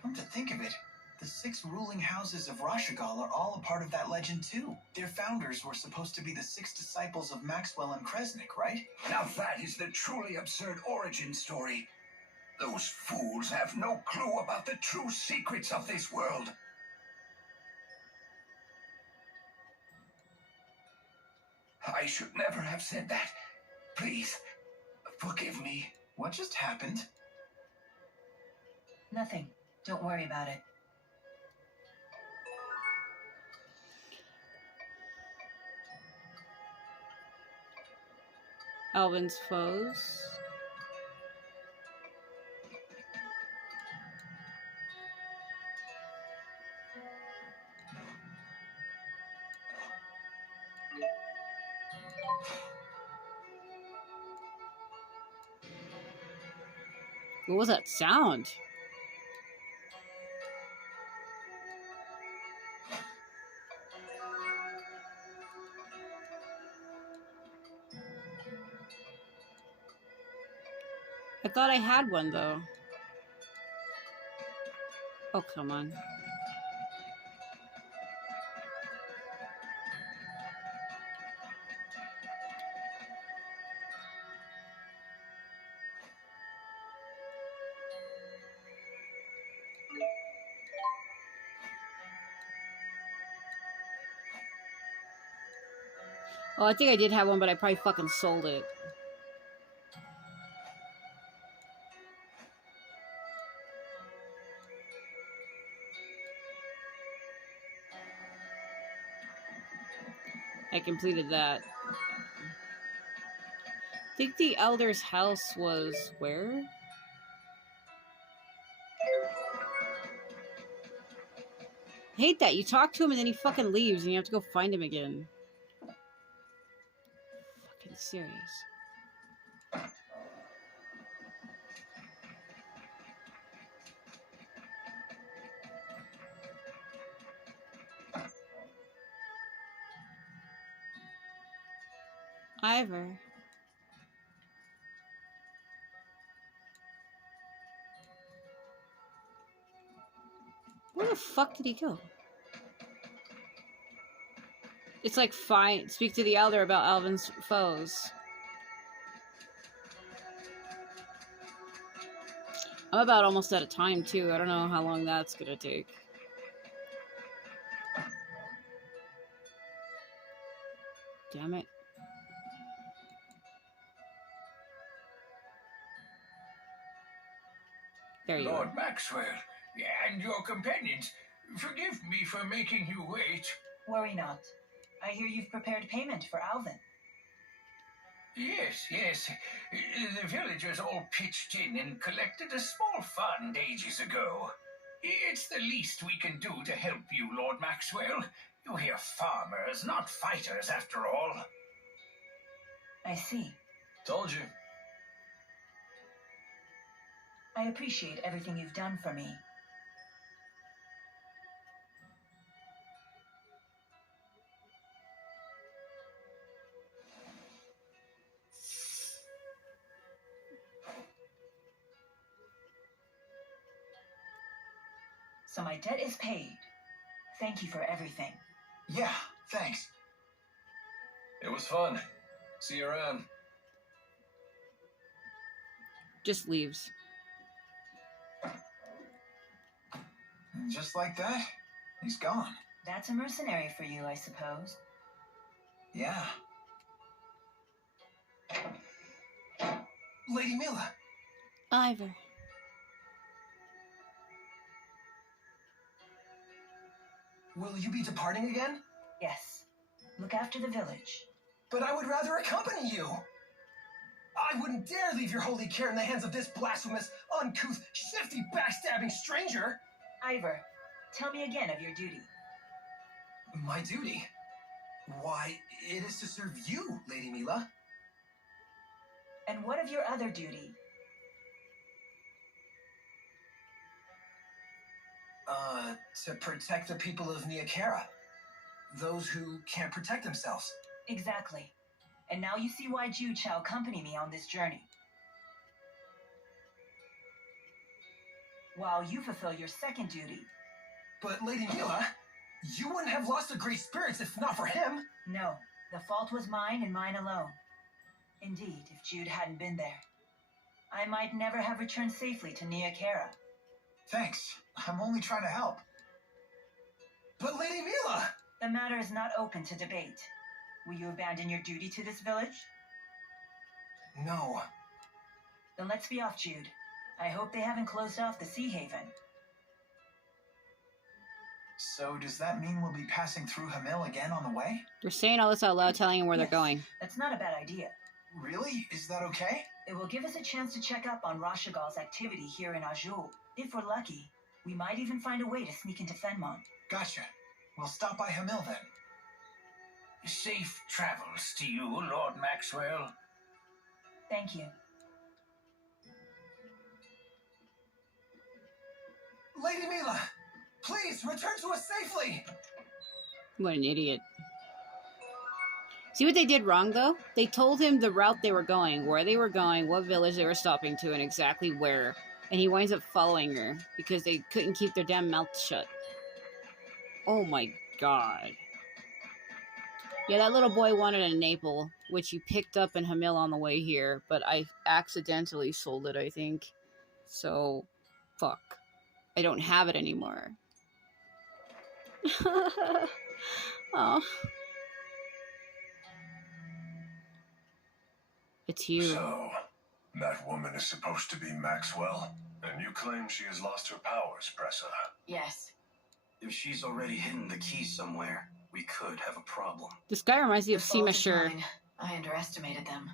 Come to think of it, the 6 ruling houses of Rashagal are all a part of that legend too. Their founders were supposed to be the 6 disciples of Maxwell and Kresnik, right? Now that is the truly absurd origin story. Those fools have no clue about the true secrets of this world. I should never have said that. Please, forgive me. What just happened? Nothing. Don't worry about it. Alvin's foes. What was that sound? I thought I had one, though. Oh, come on. Oh, I think I did have one, but I probably fucking sold it. I completed that. I think the elder's house was where? I hate that. You talk to him and then he fucking leaves and you have to go find him again. Fucking serious. Ivor. Where the fuck did he go? It's like, fine. Speak to the elder about Alvin's foes. I'm about almost out of time, too. I don't know how long that's gonna take. Damn it. There you Lord are. Maxwell and your companions, forgive me for making you wait. Worry not. I hear you've prepared payment for Alvin. Yes. The villagers all pitched in and collected a small fund ages ago. It's the least we can do to help you, Lord Maxwell. You hear farmers, not fighters, after all. I see. Told you. I appreciate everything you've done for me. So my debt is paid. Thank you for everything. Yeah, thanks. It was fun. See you around. Just leaves. And just like that, he's gone. That's a mercenary for you, I suppose. Yeah. Lady Milla. Ivor. Will you be departing again? Yes. Look after the village. But I would rather accompany you. I wouldn't dare leave your holy care in the hands of this blasphemous, uncouth, shifty, backstabbing stranger. Ivor, tell me again of your duty. My duty? Why, it is to serve you, Lady Milla. And what of your other duty? To protect the people of Neokera. Those who can't protect themselves. Exactly. And now you see why Jude shall accompany me on this journey. While you fulfill your second duty. But Lady Milla, you wouldn't have lost the great spirits if not for him. No, the fault was mine and mine alone. Indeed, if Jude hadn't been there, I might never have returned safely to Neokera. Thanks. I'm only trying to help. But Lady Milla! The matter is not open to debate. Will you abandon your duty to this village? No. Then let's be off, Jude. I hope they haven't closed off the Sea Haven. So does that mean we'll be passing through Hamil again on the way? They're saying all this out loud, telling him where Yes, they're going. That's not a bad idea. Really? Is that okay? It will give us a chance to check up on Rashagal's activity here in Azul. If we're lucky, we might even find a way to sneak into Fenmont. Gotcha. We'll stop by Hamil then. Safe travels to you, Lord Maxwell. Thank you. Lady Milla, please return to us safely. What an idiot. See what they did wrong, though? They told him the route they were going, where they were going, what village they were stopping to, and exactly where. And he winds up following her because they couldn't keep their damn mouths shut. Oh my god. Yeah, that little boy wanted a Naple, which he picked up in Hamil on the way here, but I accidentally sold it, I think. So, fuck. I don't have it anymore. Oh. It's you. So, that woman is supposed to be Maxwell? And you claim she has lost her powers, Pressa? Yes. If she's already hidden the key somewhere, we could have a problem. This guy reminds me of The fault is Seema. mine. I underestimated them.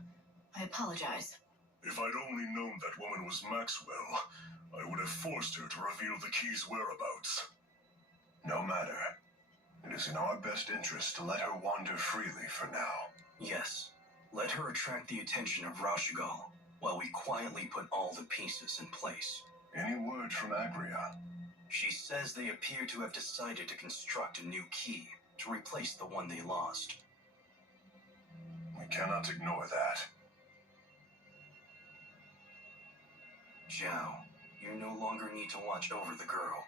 I apologize. If I'd only known that woman was Maxwell, I would have forced her to reveal the key's whereabouts. No matter. It is in our best interest to let her wander freely for now. Yes. Let her attract the attention of Rashagal, while we quietly put all the pieces in place. Any word from Agria? She says they appear to have decided to construct a new key to replace the one they lost. We cannot ignore that. Zhao, you no longer need to watch over the girl.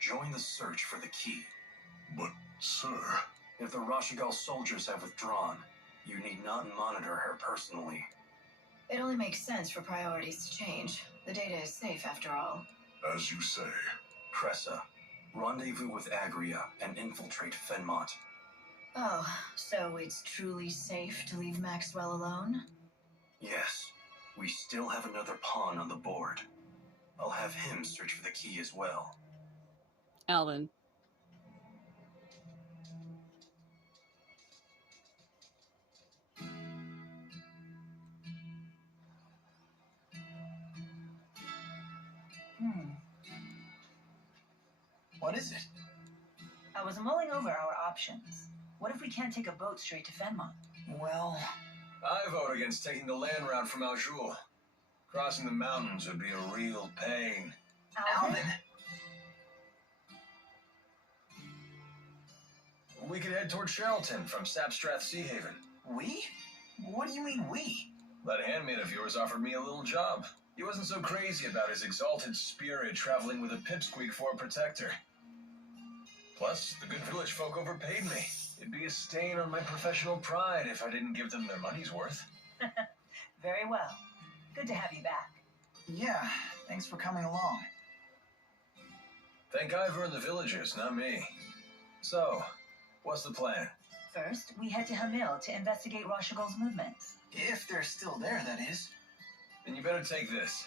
Join the search for the key. But, sir... If the Rashagal soldiers have withdrawn, you need not monitor her personally. It only makes sense for priorities to change. The data is safe after all. As you say. Pressa, rendezvous with Agria and infiltrate Fenmont. Oh, so it's truly safe to leave Maxwell alone? Yes, we still have another pawn on the board. I'll have him search for the key as well. Alvin. What is it? I was mulling over our options. What if we can't take a boat straight to Fenmont? Well... I vote against taking the land route from Azul. Crossing the mountains would be a real pain. Alvin? We could head toward Sherrilton from Sapstrath Sea Haven. We? What do you mean we? That handmaid of yours offered me a little job. He wasn't so crazy about his exalted spirit traveling with a pipsqueak for a protector. Plus, the good village folk overpaid me. It'd be a stain on my professional pride if I didn't give them their money's worth. Very well. Good to have you back. Yeah, thanks for coming along. Thank Ivor and the villagers, not me. So, what's the plan? First, we head to Hamil to investigate Rashigol's movements. If they're still there, that is. Then you better take this.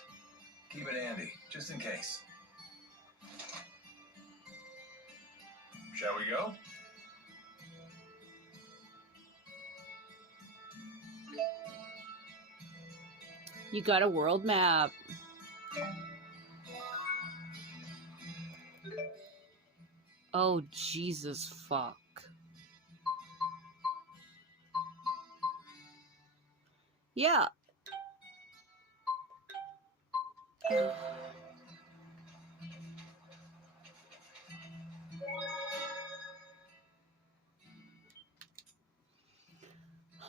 Keep it handy, just in case. Shall we go? You got a world map. Oh, Jesus fuck. Yeah.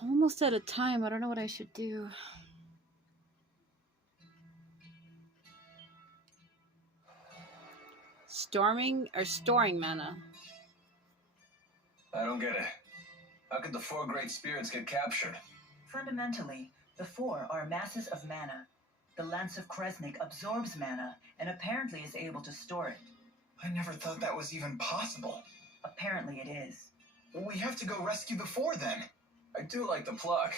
I'm almost out of time. I don't know what I should do. Storming or storing mana? I don't get it. How could the 4 great spirits get captured? Fundamentally, the 4 are masses of mana. The Lance of Kresnik absorbs mana and apparently is able to store it. I never thought that was even possible. Apparently it is. We have to go rescue the 4 then. I do like the pluck,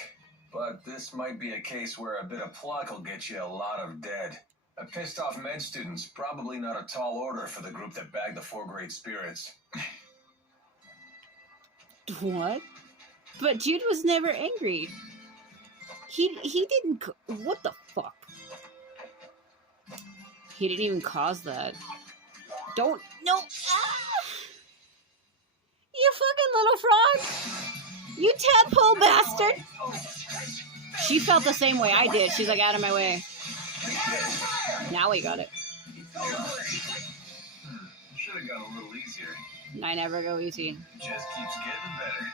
but this might be a case where a bit of pluck will get you a lot of dead. A pissed off med student's probably not a tall order for the group that bagged the 4 great spirits. What? But Jude was never angry. He didn't. What the fuck? He didn't even cause that. Don't. No. Ah! You fucking little frog. You tadpole bastard. She felt the same way I did. She's like, out of my way. Now we got it. Should have gone a little easier. I never go easy. Just keeps getting better.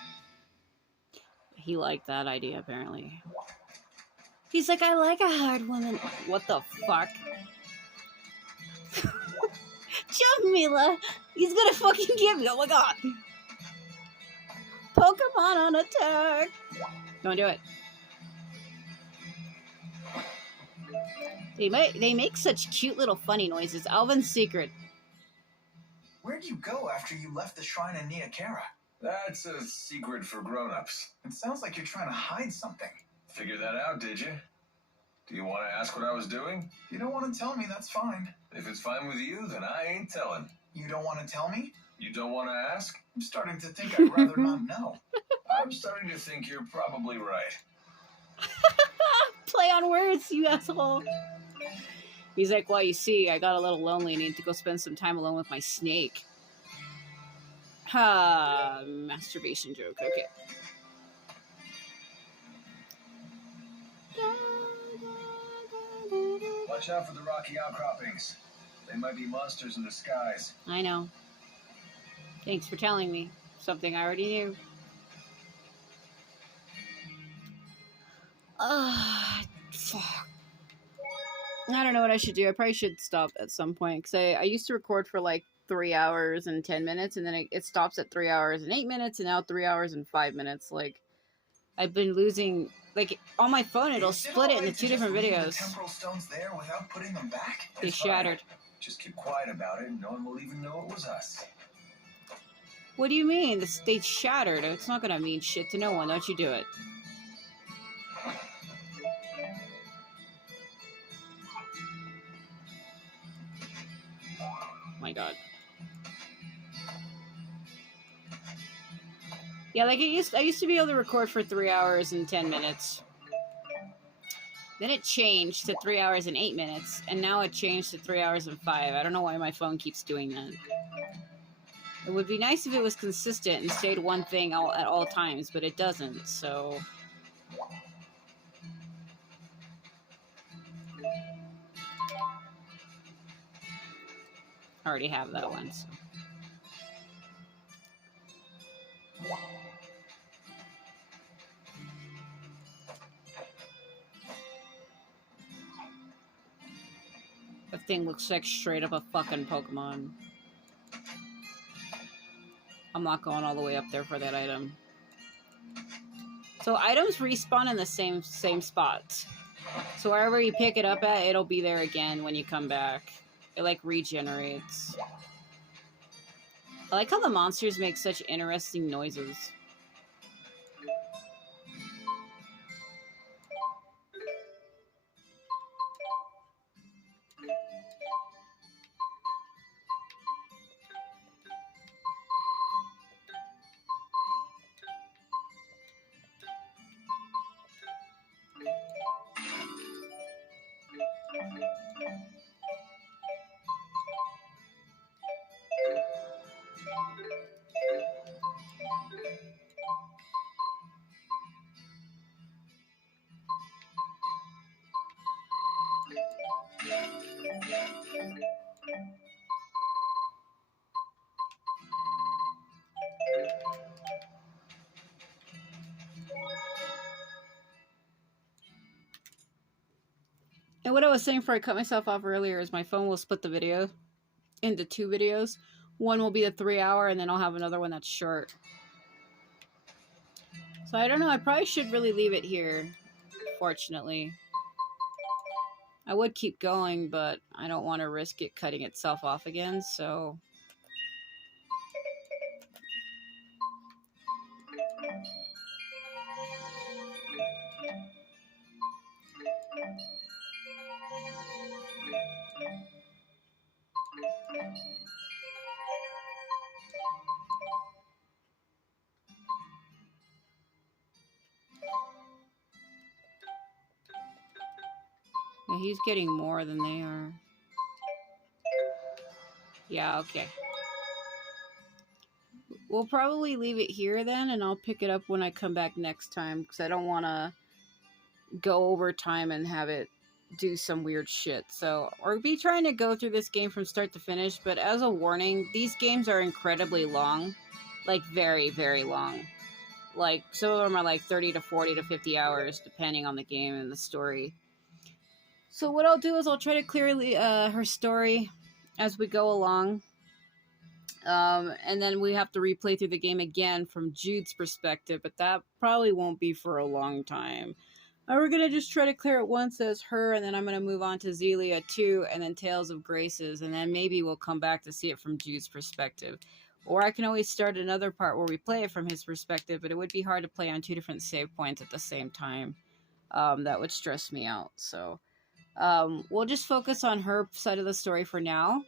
He liked that idea, apparently. He's like, I like a hard woman. What the fuck? Jump, Milla. He's gonna fucking get me. Oh my god. Pokemon on attack. Don't do it. They make such cute little funny noises. Alvin's secret. Where'd you go after you left the shrine in Neokara? That's a secret for grown-ups. It sounds like you're trying to hide something. Figure that out, did you? Do you want to ask what I was doing? If you don't want to tell me, that's fine. If it's fine with you, then I ain't telling. You don't want to tell me? You don't want to ask? I'm starting to think I'd rather not know. I'm starting to think you're probably right. Play on words, you asshole. He's like, well, you see, I got a little lonely and need to go spend some time alone with my snake. Ha, masturbation joke, okay. Watch out for the rocky outcroppings. They might be monsters in disguise. I know. Thanks for telling me. Something I already knew. Fuck. I don't know what I should do. I probably should stop at some point. Because I used to record for like 3 hours and 10 minutes. And then it stops at 3 hours and 8 minutes. And now 3 hours and 5 minutes. Like, I've been losing... Like, on my phone, it'll split it into 2 different videos. The temporal stones there without putting them back? They shattered. Just keep quiet about it and no one will even know it was us. What do you mean? They shattered. It's not gonna mean shit to no one. Don't you do it. My god. Yeah, like I used to be able to record for 3 hours and 10 minutes. Then it changed to 3 hours and 8 minutes, and now it changed to 3 hours and 5. I don't know why my phone keeps doing that. It would be nice if it was consistent and stayed one thing at all times, but it doesn't, so... I already have that one, so... That thing looks like straight up a fucking Pokemon. I'm not going all the way up there for that item. So items respawn in the same spots. So wherever you pick it up at, it'll be there again when you come back. It like regenerates. I like how the monsters make such interesting noises. And what I was saying before I cut myself off earlier is my phone will split the video into 2 videos. One will be the 3-hour, and then I'll have another one that's short. So I don't know, I probably should really leave it here, fortunately. I would keep going, but I don't want to risk it cutting itself off again, so... Yeah, he's getting more than they are. Yeah, okay. We'll probably leave it here then, and I'll pick it up when I come back next time, because I don't want to go over time and have it do some weird shit. So, or be trying to go through this game from start to finish, but as a warning, these games are incredibly long. Like, very, very long. Like, some of them are like 30 to 40 to 50 hours, depending on the game and the story. So what I'll do is I'll try to clear her story as we go along. And then we have to replay through the game again from Jude's perspective, but that probably won't be for a long time. We're going to just try to clear it once as her, and then I'm going to move on to Xillia 2, and then Tales of Graces, and then maybe we'll come back to see it from Jude's perspective. Or I can always start another part where we play it from his perspective, but it would be hard to play on 2 different save points at the same time. That would stress me out, so... we'll just focus on her side of the story for now,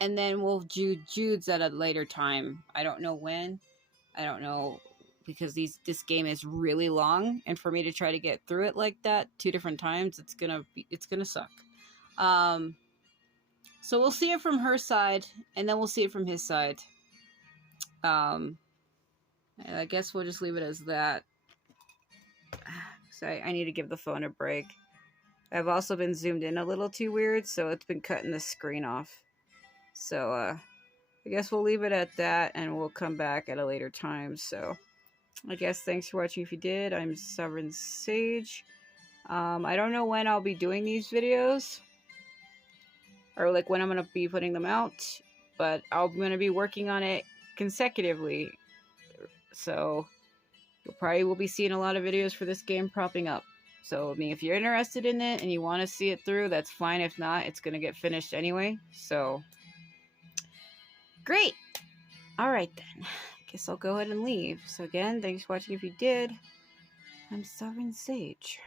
and then we'll do Jude's at a later time. I don't know when. I don't know, because this game is really long, and for me to try to get through it like that 2 different times, it's gonna suck. So we'll see it from her side, and then we'll see it from his side. I guess we'll just leave it as that. So I need to give the phone a break. I've also been zoomed in a little too weird, so it's been cutting the screen off. So, I guess we'll leave it at that, and we'll come back at a later time. So, I guess thanks for watching if you did. I'm Sovereign Sage. I don't know when I'll be doing these videos, or like when I'm going to be putting them out, but I'm going to be working on it consecutively. So, you probably will be seeing a lot of videos for this game propping up. So, I mean, if you're interested in it and you want to see it through, that's fine. If not, it's going to get finished anyway. So, great. All right, then. Guess I'll go ahead and leave. So, again, thanks for watching if you did. I'm Sovereign Sage.